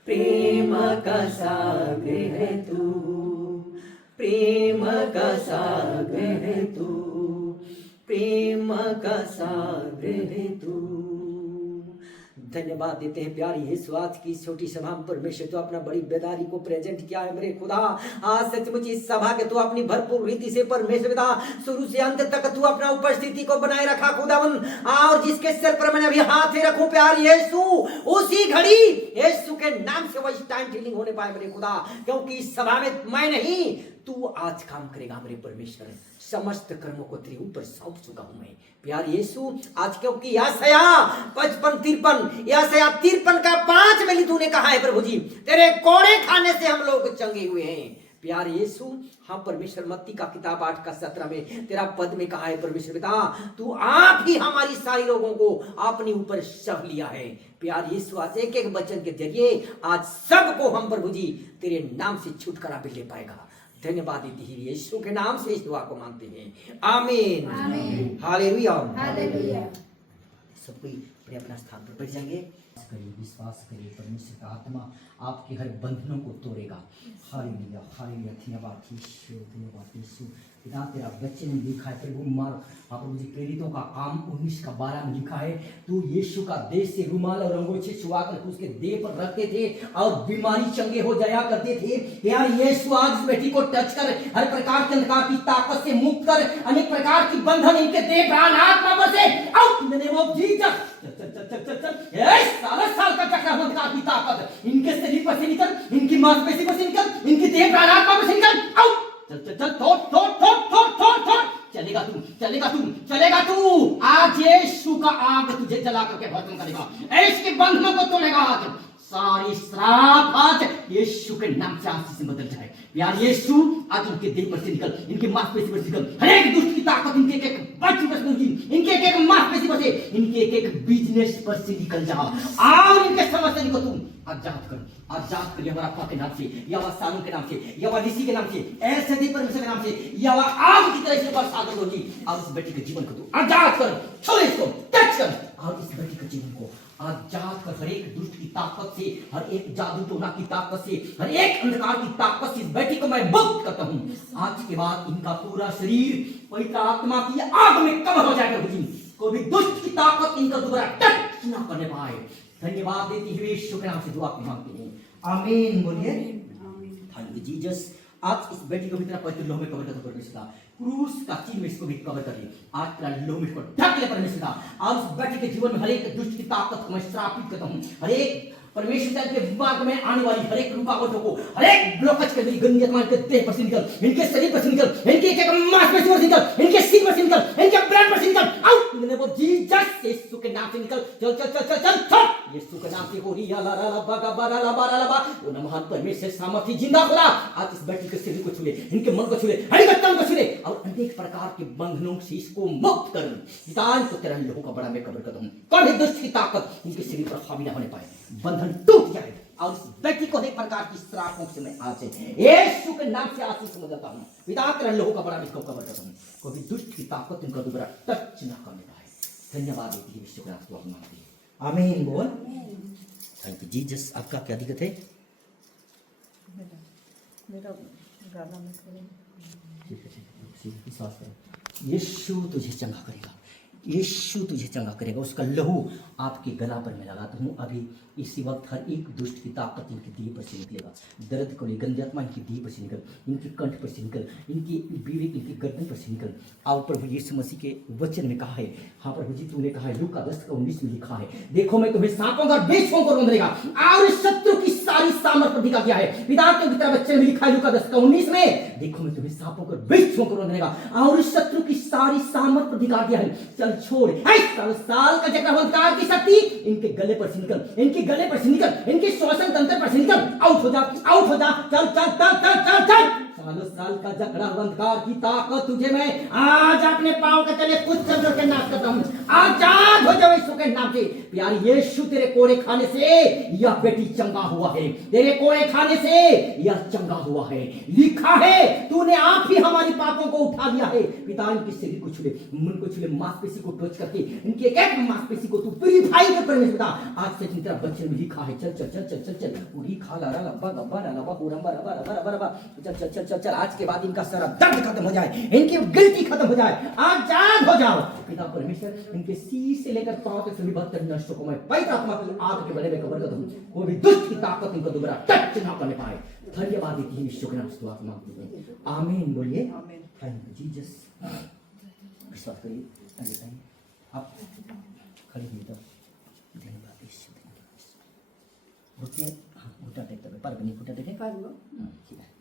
प्रेम का सागर है तू, प्रेम का सागर है तू, प्रेम का सागर है तू। धन्यवाद देते हैं प्यारी यीशु, आज की छोटी सभा में परमेश्वर तो अपना बड़ी बेदारी को प्रेजेंट किया है मेरे खुदा। आज सचमुच इस सभा के तो अपनी भरपूर रीति से परमेश्वर पिता शुरू से अंत तक तू अपना उपस्थिति को बनाए रखा खुदावन, और जिसके सिर पर मैंने अभी हाथ ही रखूं प्यारी यीशु, उसी घड़ी यीशु के नाम से वही टाइम हीलिंग होने पाए मेरे खुदा, क्योंकि इस सभा में मैं नहीं तू आज काम करेगा मेरे परमेश्वर। समस्त कर्मों को तेरे ऊपर सौंप चुका हूं मैं प्यारे यीशु। आज क्योंकि यशाया 55-53, यशाया 53 का 5 में तूने कहा है प्रभु जी, तेरे कोड़े खाने से हम लोग चंगे हुए हैं प्यारे यीशु। हाँ परमेश्वर, मत्ती का किताब 8 का 17 में तेरा पद में कहा है परमेश्वर पिता, तू आप ही हमारी सारी रोगों को अपने ऊपर सह लिया है प्यारे यीशु। आज एक एक वचन के जरिए आज सबको हम प्रभु जी तेरे नाम से छुटकारा भी ले पाएगा। धन्यवाद देती है यीशु के नाम से इस दुआ को मांगते हैं, आमीन, आमीन, हालेलुया, हालेलुया। सब कोई अपने अपना स्थान पर बैठ जाएंगे। करिए, विश्वास करिए, परमेश्वर का आत्मा आपके हर बंधनों को तोड़ेगा। Hallelujah, hallelujah. धन्यवाद यीशु, धन्यवाद यीशु। पिता तेरा वचन में लिखा है प्रभु, प्रभु जी प्रेरितों का काम 19 का 12 में लिखा है, तू यीशु का देह से रुमाल और अंगोछे छुआकर उसके देह पर रखते थे और बीमारी चंगे हो जाया करते थे। यार यीशु आज इस बेटी को टच कर हर प्रकार के अंधकार की ताकत से मुक्त कर, अनेक प्रकार की बंधन इनके देह प्राण आत्मा पर से out in the name of Jesus. साल का चक्र अंधकार की ताकत इनके शरीर पर से निकल, इनकी मांसपेशी पर से निकल, इनकी देह प्राण आत्मा पर से निकल, आउट। चल चल चल, थोड़ थोड़ थोड़ थोड़ थोड़ थोड़, चलेगा तू, चलेगा तू, चलेगा तू। आज यीशु का आग तुझे जला करके भस्म करेगा, ऐसे बंधनों को तोड़ेगा। आज सारी श्राप आज यीशु के नाम से आशीष से बदल जाए यार यीशु। आज इनके देह पर से निकल, इनके मांसपेशी पर से निकल, हर एक दुष्ट की ताकत इनके एक एक बच्ची पर से, इनके एक एक मांसपेशी पर से, इनके एक एक बिजनेस पर से निकल जा, और इनके समस्या को तू आजाद कर, आजाद कर। यहोवा रफ़ा के नाम से, यहोवा सालून के नाम से, यहोवा निसी के नाम से, ऐसे दी परमेश्वर के नाम से, यहोवा आग की तरह से बरसात होगी। और इस बेटी के जीवन को तू आजाद कर, छोड़ इसको, टच कर, और इस बेटी के जीवन को आजाद कर। हर एक दुष्ट की ताकत से, हर एक जादू टोना की ताकत से, हर एक अंधकार की ताकत से इस बेटी को मैं मुक्त करता हूँ। आज के बाद इनका पूरा शरीर पवित्र आत्मा की आग में कवर हो जाएगा। कोई भी दुष्ट की ताकत इनका दोबारा टच न करने पाए। धन्यवाद देती हुए यीशु के नाम से दुआ मांगते हैं, आमीन। बोलिए थैंक यू जीसस। आज इस बेटी को भी तेरा पवित्र लोह में कवर करता परमेश्वर, क्रूस का चिन्ह में इसको भी कवर कर ले। आज तेरा लहू में इसको ढक ले परमेश्वर का। आज उस बेटी के जीवन में हर एक दुष्ट की ताकत को मैं श्रापित करता हूँ। हर एक परमेश्वर के मार्ग में आने वाली हर एक रुकावटों को, हर एक ब्लॉकेज के मेरी गंदी आत्मा के देह पर से निकल, इनके शरीर पर से निकल, इनके एक मांसपेशी पर से निकल, इनके सिर पर से निकल, इनके ब्लड पर से निकल, out in the name of Jesus. Yeshu के नाम से निकल, चल चल चल चल चल चल। यीशु के नाम से हो रिया ला ला ला बा गा बा ला ला बा ला ला बा। वो महान परमेश्वर सामर्थी जिंदा खुदा आज इस बेटी के शरीर को छू ले, इनके मन को छू ले, हर एक तन को छू ले और अनेक प्रकार के बंधनों से इसको मुक्त कर। पिता तो तेरा लहू का बड़ा मैं कब्र करता हूँ। कौन है दुष्ट की ताकत इनके शरीर पर हावी ना होने पाए, बंधन टूट जाए और इस व्यक्ति को एक प्रकार की श्रापों से मैं आज यीशु के नाम से आशीष समझता हूँ। पिता तेरा लहू का बड़ा इसको कवर करता हूँ। कोई दुष्ट की ताकत इनका दोबारा टच न करने पाए। धन्यवाद देती है यीशु के नाम से। आमीन बोल। Thank you Jesus. आपका क्या दिक्कत है? मेरा गाना में करें। ठीक है, विश्वास करो, यीशु तुझे चंगा करेगा, यीशु तुझे चंगा करेगा। उसका लहू आपके गला पर मैं लगाता हूँ। अभी इसी वक्त हर एक दुष्ट की ताकत इनके देह पर से निकलेगा। दर्द को ले गंदी आत्मा इनकी देह पर से निकल, इनकी कंठ पर से निकल, इनकी बीवी इनकी गर्दन पर से निकल। और प्रभु यीशु मसीह के वचन में कहा है, हाँ प्रभु जी तूने कहा है, लूका 10:19 में लिखा है, देखो मैं तुम्हें सांपों का बेचों को रोंदेगा और शत्रु की सारी सामर्थ प्रतिका किया है। पिता के पिता वचन में लिखा है लूका 10:19 में, देखो मैं तुम्हें सांपों को बेचों को रोंदेगा और शत्रु की सारी सामर्थ प्रतिका किया है। चल छोड़ साल का चक्रवंतार की शक्ति इनके गले पर से निकल, इनके गले पर से निकल, इनके श्वसन तंत्र पर से निकल, आउट हो जा, आउट हो जा, चल चल चल चल चल चल। सालों साल का जकड़ावंतकार की ताकत तुझे मैं आज अपने पांव के तले कुछ चंद्र के नाश करता हूँ। आजाद हो जाओ यीशु के नाम से। प्यारी यीशु तेरे कोड़े खाने से यह बेटी चंगा हुआ है, तेरे कोड़े खाने से यह चंगा हुआ है। लिखा है तूने आप ही हमारी पापों को उठा लिया है। पिता इनके शरीर को छुले, मन को छुले, मांसपेशी को टच करके इनके एक मांसपेशी को तू प्यूरिफाई कर परमेश्वर पिता। आज से तेरा वचन में लिखा है, चल चल चल चल चल चल पूरी खा ला लब्बा गब्बा लब्बा पूरंबा रबा रबा रबा रबा चल चल चल चल चल। आज के बाद इनका सारा दर्द खत्म हो जाए, इनकी गिल्टी खत्म हो जाए, आजाद हो जाओ। पिता परमेश्वर इनके सीर से लेकर पांव तक सभी 72 नष्टों को मैं पवित्र आत्मा की आग के बले में कवर कर दूं। कोई भी दुष्ट की ताकत इनको दोबारा टच ना करने पाए। धन्यवाद देती है यीशु के नाम से दुआ मांगते हैं। आमीन बोलिए। Thank you Jesus. विश्वास करिए। आप खड़े हुए तो धन्यवाद यीशु। घुटने घुटना टेकते हुए पर नहीं घुटना टेके ठीक है।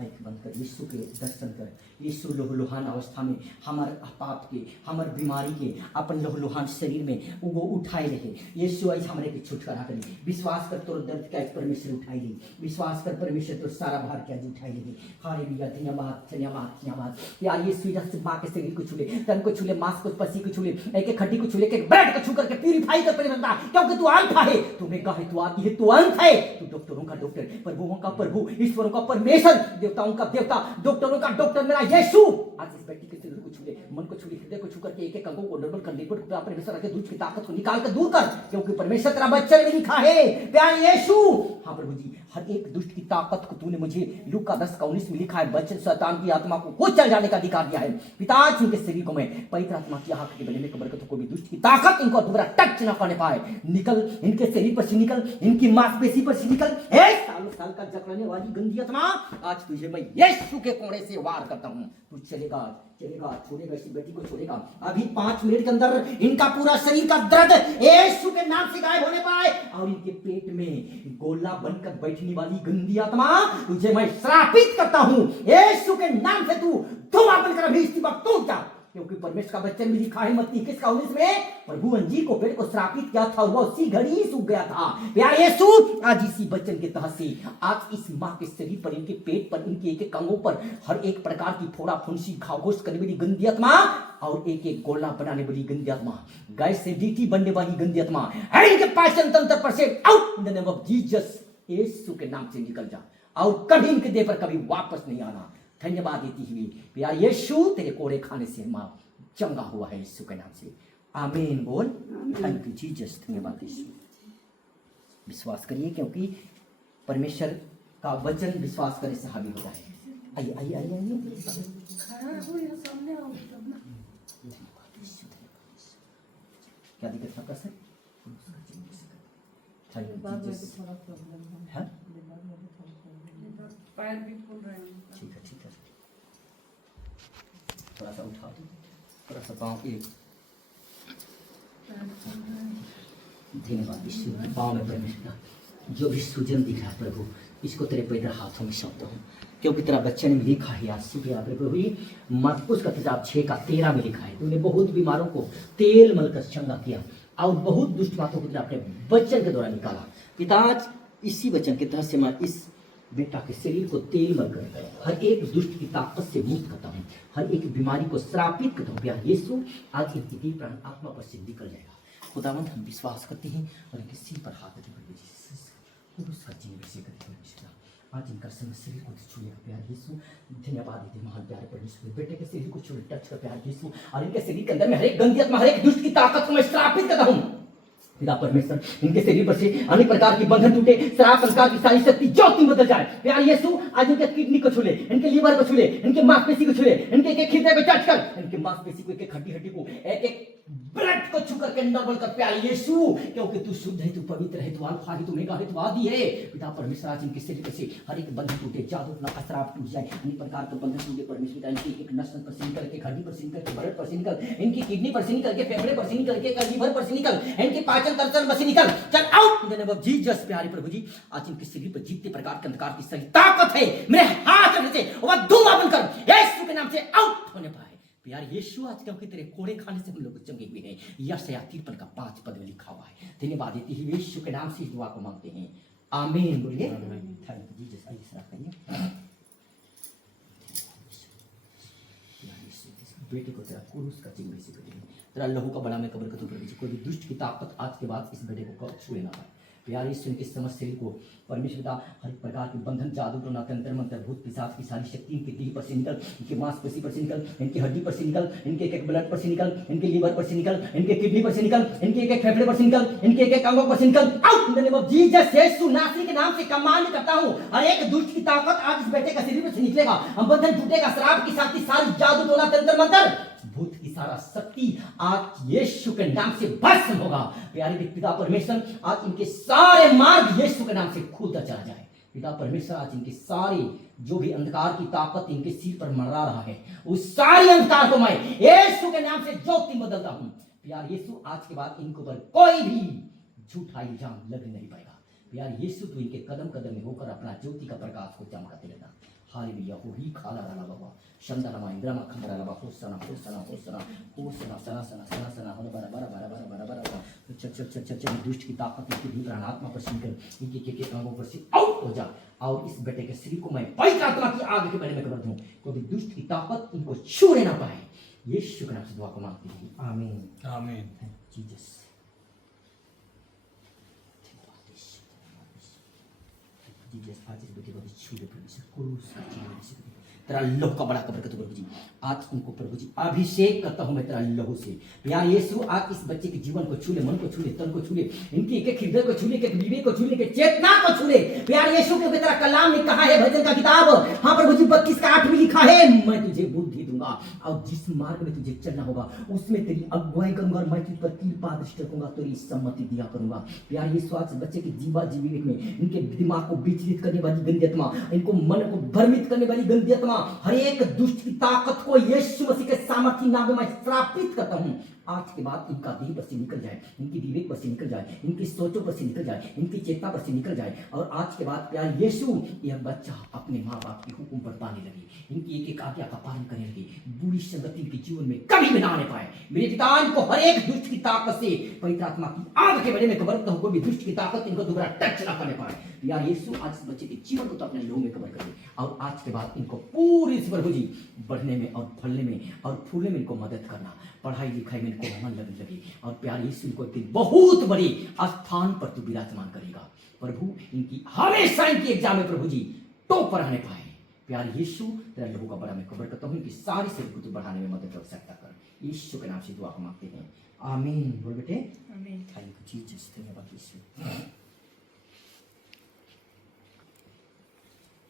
आँख बंद कर यीशु के दर्शन कर। यीशु लहूलुहान अवस्था में हमारे पाप के, हमारे बीमारी के, अपन लहूलुहान शरीर में वो उठाए रहे। यीशु आज हमारे की छुटकारा करी। विश्वास कर तोर दर्द का परमेश्वर उठाई ली। विश्वास कर परमेश्वर तो सारा भार क्या उठाई ली। हालेलुया। धन्यवाद धन्यवाद धन्यवाद। यार यीशु जैसे माँ के शरीर को छूले, तन को छूले, मांस को, पसी को छूले, एक एक हड्डी को छूले, एक ब्लड को छू करके प्यूरिफाई कर परमेश्वर, क्योंकि तू अल्फा है, तू मेगा है, तू आदि है, तू अंत है, तू डॉक्टरों का डॉक्टर, प्रभुओं का प्रभु, ईश्वरों का परमेश्वर, देवताओं का देवता, डॉक्टरों का डॉक्टर मेरा यीशु। आज इस बेटी के शरीर को छूले, मन को छूले, हृदय को छू करके एक एक अंगों को नॉर्मल कर, लिक्विड को परमेश्वर के दूध की ताकत को निकाल कर दूर कर, क्योंकि परमेश्वर तेरा वचन में लिखा है प्यारे यीशु। हाँ प्रभु जी, हर एक दुष्ट की ताकत को तूने मुझे लूका 10:19 में लिखा है, वचन शैतान की आत्मा को कुछ चल जाने का अधिकार दिया है। पिता के शरीर को मैं पवित्र आत्मा की आंख के बले में कब्र कर, कोई दुष्ट की ताकत इनको दोबारा टच न करने पाए। निकल इनके शरीर पर से निकल, इनकी मांसपेशी पर से निकल। सालों साल का जकड़ने वाली गंदी आत्मा आज तुझे मैं यीशु के कोड़े से वार करता हूँ। तू चलेगा चलेगा, छोड़ेगा इसी बेटी को छोड़ेगा। अभी 5 मिनट के अंदर इनका पूरा शरीर का दर्द यीशु के नाम से गायब होने पाए और इनके पेट में गोला बनकर बैठने वाली गंदी आत्मा तुझे मैं श्रापित करता हूँ यीशु के नाम से। तू धुआं बनकर अभी इसी वक्त टूट जा, क्योंकि परमेश्वर का वचन में लिखा है मत्ती 21:19 में, प्रभु अंजीर को पेड़ को श्रापित किया था, वह उसी घड़ी सूख गया था। प्यारे यीशु, आज इसी वचन के तहत से आज इस माँ के शरीर पर, इनके पेट पर, इनके एक एक अंगों पर हर एक प्रकार की फोड़ा फुंसी, घाव घोष करने वाली गंदी आत्मा और एक एक गोला बनाने वाली गंदी आत्मा, गैस से डीटी बनने वाली गंदी आत्मा है, इनके पाचन तंत्र पर से out in the name of Jesus. Yeshu के नाम से निकल जा और कभी इनके देह पर कभी वापस नहीं आना। धन्यवाद देती हुई प्यार यीशु, तेरे कोड़े खाने से मां चंगा हुआ है यीशु के नाम से। आमीन बोल। Thank you Jesus. धन्यवाद यीशु। विश्वास करिए, क्योंकि परमेश्वर का वचन विश्वास करने से हावी होता है। आइए आइए आइए आइए। क्या दिक्कत था सर? पैर भी फूल रहे हैं। ठीक है ठीक है। थोड़ा सा उठा दो, थोड़ा सा पाँव के धन्यवाद यीशु, पाँव में परमेश्वर जो भी सूजन दिख रहा है प्रभु, इसको तेरे पवित्र हाथों में सौंपता हूँ, क्योंकि तेरा बच्चे ने लिखा है आज सुबह प्रभु मरकुस का किताब 6:13 में लिखा है, तूने बहुत बीमारों को तेल मलकर चंगा किया और बहुत दुष्ट बातों को अपने वचन के द्वारा निकाला। पिता आज इसी वचन के तहत से मैं इस बेटा के शरीर को तेल मलकर हर एक दुष्ट की ताकत से मुक्त करता हूँ, हर एक बीमारी को श्रापित करता हूँ। प्यार यीशु आज इनकी दिल प्राण आत्मा पर से निकल जाएगा। खुदावंद हम विश्वास करते हैं और इनके सिर पर हाथ रखते उसका जीवन से करते आज इनका समय शरीर को छूएगा। प्यार यीशु धन्यवाद देते महान प्यारे परमेश्वर, बेटे के शरीर को छू टच कर प्यार यीशु, और इनके शरीर के अंदर में हर एक गंदी आत्मा हर एक दुष्ट की ताकत को मैं श्रापित करता हूँ। पिता परमेश्वर इनके शरीर पर से अनेक प्रकार की बंधन टूटे, शराब संस्कार की सारी शक्ति ज्योति बदल जाए। प्यार यीशु आज इनके किडनी को छूले, इनके लीवर को छूले, इनके मांसपेशी को छूले, इनके एक हृदय पे टच कर, इनके मांसपेशी को, एक हड्डी को, एक ब्लड को छू करके नॉर्मल कर। प्यार यीशु क्योंकि तू शुद्ध है, तू पवित्र है, तू अल्फा है, तू ओमेगा है, तू आदि है। पिता परमेश्वर आज इनके शरीर से हर एक बंधन टूटे, जादू टूटा, श्राप टूट जाए, अनेक प्रकार के बंधन टूटे परमेश्वर। इनकी एक नस पर से निकल के, हड्डी पर से निकल के, ब्लड पर से निकल, इनकी किडनी पर से निकल के, फेफड़े पर से निकल के, लीवर पर से निकल, इनके पाचन तंत्र पर से निकल, चल out in the name of Jesus. प्यारे प्रभु जी आज इनके शरीर पर जितने प्रकार के अंधकार की सारी ताकत है मेरे हाथ रखने से वह धुआं बनकर यीशु के नाम से आउट होने पाए। प्यार यीशु आज क्योंकि तेरे कोड़े खाने से हम लोग चंगे हुए हैं, यशायाह 53 का 5 पद में लिखा हुआ है। धन्यवाद देते हुए यीशु के नाम से इस दुआ को मांगते हैं, आमीन। बोलिए थैंक यू जीसस। आइए सर करिए बेटे को तेरा क्रूस का चिन्ह से करेंगे, तेरा लहू का बड़ा में कब्र का तू प्रभु, कोई भी दुष्ट की ताकत आज के बाद इस बेटे को छुए ना पाए। प्यार यीशु के समस्त शरीर को परमेश्वर पिता हर प्रकार के बंधन, जादू टोना, तंत्र मंत्र, भूत पिशाच की सारी शक्ति इनके दिल पर से निकल, इनके मांसपेशी पर से निकल, इनकी हड्डी पर से निकल, इनके एक ब्लड पर से निकल, इनके लीवर पर से निकल, इनके किडनी पर से निकल, इनके एक फेफड़े पर से निकल, इनके एक अंगों पर से निकल out in the name of Jesus. Yeshu नासरी के नाम से कमांड करता हूं, हर एक दुष्ट की ताकत आज इस बेटे का शरीर में से निकलेगा, हम बंधन टूटेगा, शराब की शक्ति सारी, जादू टोना, तंत्र मंत्र, भूत की सारा शक्ति आज यीशु के नाम से भस्म होगा। प्यारे पिता परमेश्वर आज इनके सारे मार्ग यीशु के नाम से खुलता चला जाए। पिता परमेश्वर आज इनके सारे जो भी अंधकार की ताकत इनके सिर पर मंडरा रहा है, उस सारे अंधकार को मैं यीशु के नाम से ज्योति बदलता हूं। प्यार यीशु आज के बाद इनको पर कोई भी झूठा इल्जाम लग नहीं पाएगा। प्यार यीशु तो इनके कदम कदम में होकर अपना ज्योति का प्रकाश को चमकाते रहना। हालेलुया हो ही खाला रहा बाबा शंदरमा इंद्रमा खंडरा बाबा होसना होसना होसना होसना सना सना सना सना हो बरा बरा बरा बरा बरा बरा चल चल चल चल चल दुष्ट की ताकत इनकी भी प्राणात्मा पर सिंकर इनके के अंगों पर से आउट हो जा, और इस बेटे के शरीर को मैं पवित्र आत्मा की आग के बारे में कर दूं, कोई दुष्ट की ताकत इनको छूने ना पाए। यीशु के नाम से दुआ को मांगते हैं, आमीन आमीन। जीसस जीसस आज इस बेटे को छू ले प्रभु जी, क्रूस का चिन्ह तेरा लहू का बड़ा कब्र का तू प्रभु जी, आज इनको प्रभु जी अभिषेक करता हूं मैं तेरा लहू से। प्यार यीशु आज इस बच्चे के जीवन को छू ले, मन को छू ले, तन को छू ले, इनकी एक एक हृदय को छू ले, एक विवेक को छू ले, चेतना को छू ले। प्यार यीशु के तेरा कलाम ने कहा है भजन का किताब, हाँ प्रभु जी 32 का 8 में लिखा है, मैं तुझे बुद्धि दूंगा और जिस मार्ग में तुझे चलना होगा उसमें तेरी अगुवाई करूंगा और मैं तुझ पर कृपा दृष्टि रखूंगा, तेरी सम्मति दिया करूंगा। प्यार यीशु आज बच्चे के जीवा जीविक में इनके दिमाग को विचलित करने वाली गंदी आत्मा, इनको मन को भ्रमित करने वाली गंदी आत्मा, हर एक दुष्ट की ताकत को यीशु मसीह के सामर्थी नाम में मैं श्रापित करता हूं। आज के बाद इनका दिल पर से निकल जाए, इनकी विवेक पर से निकल जाए, इनकी सोचों पर से निकल जाए, इनकी चेतना पर से निकल जाए, और आज के बाद प्यार यीशु यह बच्चा अपने माँ बाप के हुक्म पर पाने लगे, इनकी एक एक आज्ञा का पालन करने लगे, बुरी संगति के जीवन में कभी भी ना आने पाए। मेरे पिता इनको हर एक दुष्ट की ताकत से पवित्र आत्मा की आग के बारे में कवर करता हूं, कोई भी दुष्ट की ताकत इनको दोबारा टच ना करने पाए। यार यीशु आज इस बच्चे के जीवन को तो अपने लहू में कवर कर दे, और आज के बाद इनको पूरी प्रभु जी बढ़ने में और फलने में और फूलने में इनको मदद करना, पढ़ाई लिखाई में इनको मन लगने लगे, और प्यार यीशु इनको एक दिन बहुत बड़ी स्थान पर तू विराजमान करेगा प्रभु। इनकी हमेशा इनकी एग्जाम में प्रभु जी टॉप पर आने पाए। प्यार यीशु तेरा लहू का बड़ा मैं कवर करता हूँ, इनकी सारी शरीर को तू बढ़ाने में मदद कर सकता कर। यीशु के नाम से दुआ मांगते हैं, आमीन। बोल बेटे आमीन। थैंक यू जीसस, धन्यवाद यीशु।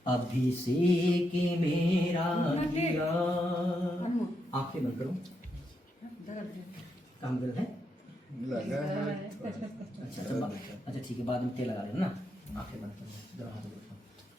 अभिषेक मेरा किया, आंखें बंद करो, काम दर्द है अच्छा ठीक है, बाद में तेल लगा लेना ना, आंखें बंद करो, हाथ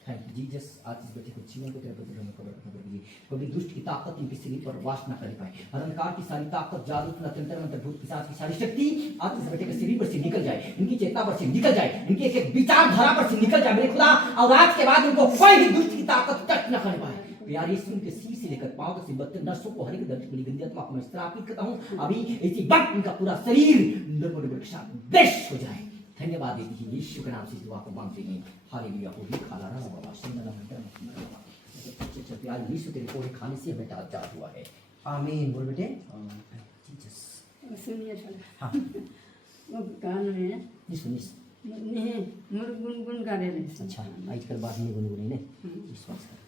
थैंक यू जीसस। आज इस बच्चे को जीवन को तेरे प्रति कवर कर दीजिए। कभी दुष्ट की ताकत इनके शरीर पर वास न कर पाए। हर अंधकार की सारी ताकत, जादू, तंत्र मंत्र, भूत पिशाच की सारी शक्ति आज इस बच्चे के शरीर पर से निकल जाए, इनकी चेतना पर से निकल जाए, इनकी एक एक विचारधारा पर से निकल जाए मेरे खुदा। और आज के बाद इनको कोई भी दुष्ट की ताकत टच न कर पाए। प्यारे यीशु के सिर से लेकर पांव तक 72 नसों को हर एक दर्द की गंदी आत्मा को मैं श्रापित करता हूं। अभी इसी वक्त इनका पूरा शरीर निर्मल के साथ बेश हो जाए। धन्यवाद देती है यीशु के नाम से दुआ को मांगते हैं। हालेलुया। हो भी खाला रहा बाबा सिंगला मंत्र प्यारे यीशु तेरे कोड़े खाने से बेटा आजाद हुआ है। आमीन। बोल बेटे जीसस। सुनिए सर, हाँ वो गाना है सुनिस। नहीं मुर्ग गुनगुन गा रहे हैं। अच्छा आजकल बात नहीं गुनगुनी ने विश्वास कर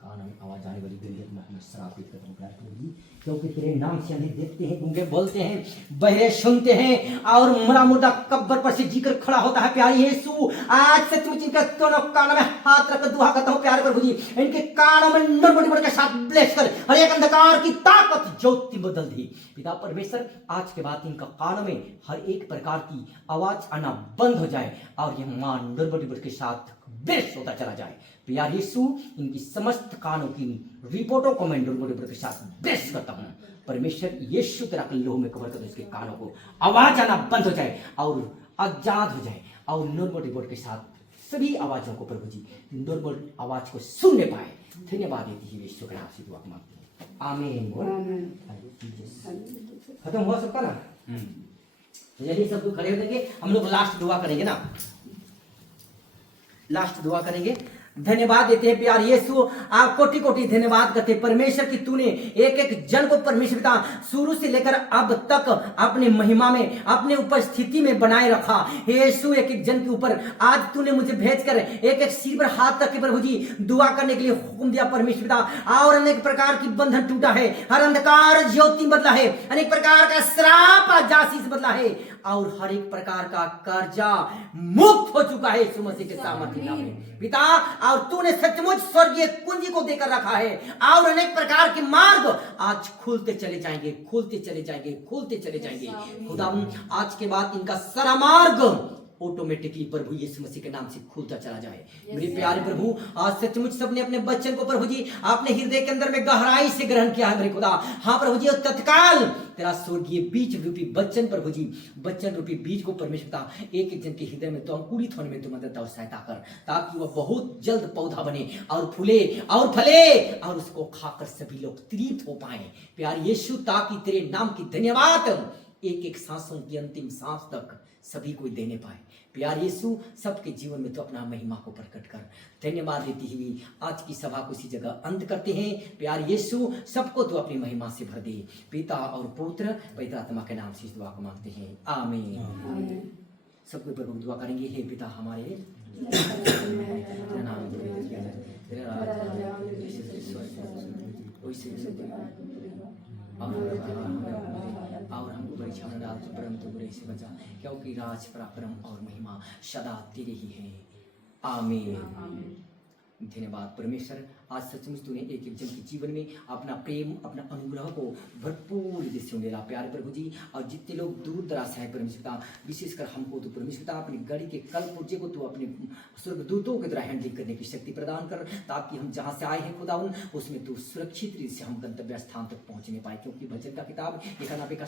कान में आवाज आने वाली गंदी आत्मा को मैं श्रापित करता हूं प्यारे प्रभु जी, क्योंकि तेरे नाम से अंधे देखते हैं, गूंगे बोलते हैं, बहरे सुनते हैं और मरा मुर्दा कब्र पर से जीकर खड़ा होता है। प्यारे यीशु आज से तुम इनके दोनों कानों में हाथ रखकर दुआ करता हूं प्यारे प्रभु जी, इनके कानों में नरमड़ी के साथ ब्लेस कर हर एक अंधकार की ताकत ज्योति बदल दी। पिता परमेश्वर आज के बाद इनका कानों में हर एक प्रकार की आवाज आना बंद हो जाए और यह मान नरमड़ी के साथ ब्लेस होता चला जाए। प्यारे यीशु इनकी समस्त कानों की रिपोर्टों को मैं नरमड़ी के साथ ब्लेस करता हूं। परमेश्वर यीशु तेरा लोह में कवर कर दो, इसके कानों को आवाज आना बंद हो जाए और आजाद हो जाए और नॉर्मल रिपोर्ट के साथ सभी आवाजों को प्रभु जी नॉर्मल आवाज को सुनने पाए। धन्यवाद देती है यीशु के नाम से दुआ मांगते हैं। आमीन। खत्म हुआ सबका ना? चलिए सब लोग खड़े हो जाएंगे, हम लोग लास्ट दुआ करेंगे ना, लास्ट दुआ करेंगे। धन्यवाद देते हैं प्यारे यीशु, आप कोटि कोटि धन्यवाद करते हैं परमेश्वर की तूने एक एक जन को परमेश्वर पिता शुरू से लेकर अब तक अपने महिमा में अपने उपस्थिति में बनाए रखा। यीशु एक एक जन के ऊपर आज तूने मुझे भेजकर एक एक सिर पर हाथ रख के प्रभु जी दुआ करने के लिए हुक्म दिया परमेश्वर पिता। और अनेक प्रकार की बंधन टूटा है, हर अंधकार ज्योति बदला है, अनेक प्रकार का श्राप आज आशीष बदला है और हर एक प्रकार का कर्जा मुक्त हो चुका है यीशु मसीह के सामर्थ्य नाम में पिता। और तूने सचमुच स्वर्गीय कुंजी को देकर रखा है और अनेक प्रकार के मार्ग आज खुलते चले जाएंगे, खुलते चले जाएंगे, खुलते चले जाएंगे। खुदा आज के बाद इनका सारा मार्ग ऑटोमेटिकली प्रभु यीशु मसीह के नाम से खुलता चला जाए। मेरे प्यारे प्रभु आज सचमुच सबने अपने बच्चन को प्रभु जी आपने हृदय के अंदर में गहराई से ग्रहण किया है मेरे खुदा। हाँ प्रभु जी तत्काल तेरा स्वर्गीय बीज रूपी बच्चन प्रभु जी बच्चन रूपी बीज को परमेश्वर एक एक जन के हृदय में तो अंकुरित होने में तो मदद और सहायता कर, ताकि वह बहुत जल्द पौधा बने और फूले और फले और उसको खाकर सभी लोग तृप्त हो पाए प्यारे यीशु, ताकि तेरे नाम की धन्यवाद एक एक सांसों की अंतिम सांस तक सभी को देने पाए। प्यारे यीशु सबके जीवन में तो अपना महिमा को प्रकट कर। धन्यवाद देती हुई आज की सभा को इसी जगह अंत करते हैं। प्यारे यीशु सबको तो अपनी महिमा से भर दे। पिता और पुत्र पवित्र आत्मा के नाम से इस दुआ को मांगते हैं। आमीन। सबको प्रभु दुआ करेंगे। हे पिता हमारे नाम और हमको परीक्षा में डाल तो परंतु बुरे से बचा, क्योंकि राज पराक्रम और महिमा सदा तेरे ही है। आमीन। धन्यवाद परमेश्वर, आज सचमुच तूने एक एक जन के जीवन में अपना प्रेम अपना अनुग्रह को भरपूर दृश्य दे रहा प्यारे प्रभु जी। और जितने लोग दूर दराज से है परमेश्वर विशेषकर हमको तो परमेश्वर अपनी गाड़ी के कल पुर्जे को तो अपने स्वर्गदूतों के द्वारा हैंडल करने की शक्ति प्रदान कर, ताकि हम जहाँ से आए हैं खुदावन उसमें तू सुरक्षित रीति से हम गंतव्य स्थान तक पहुँचने पाए। क्योंकि भजन का किताब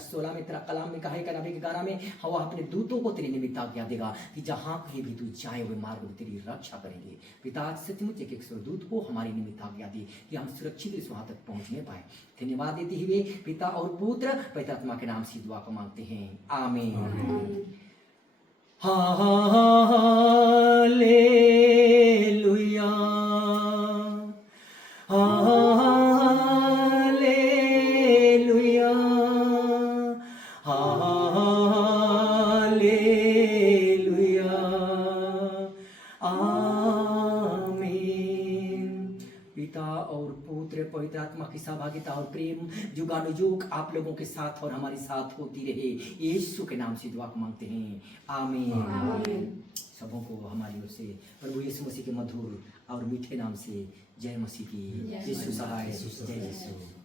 16 में तेरा कलाम में कहा है 11 में हवा अपने दूतों को तेरे निमित्त आज्ञा देगा कि जहाँ कहीं भी तू जाए हुए मार्ग में तेरी रक्षा करेंगे। पिता सचमुच एक एक स्वर्गदूत को हमारे निमित्त आज्ञा दी कि हम सुरक्षित इस वहां तक पहुंचने पाए। धन्यवाद देते हुए पिता और पुत्र पवित्र आत्मा के नाम से दुआ को मांगते हैं। आमीन। हालेलुया हालेलुया हालेलुया आमीन। पिता और पुत्र पवित्र आत्मा की सहभागिता और प्रेम युगानुयुग आप लोगों के साथ और हमारे साथ होती रहे। यीशु के नाम से दुआ मांगते हैं। आमीन। सबों को हमारी ओर से प्रभु यीशु मसीह के मधुर और मीठे नाम से जय मसीह की। यीशु सहाय, जय यीशु।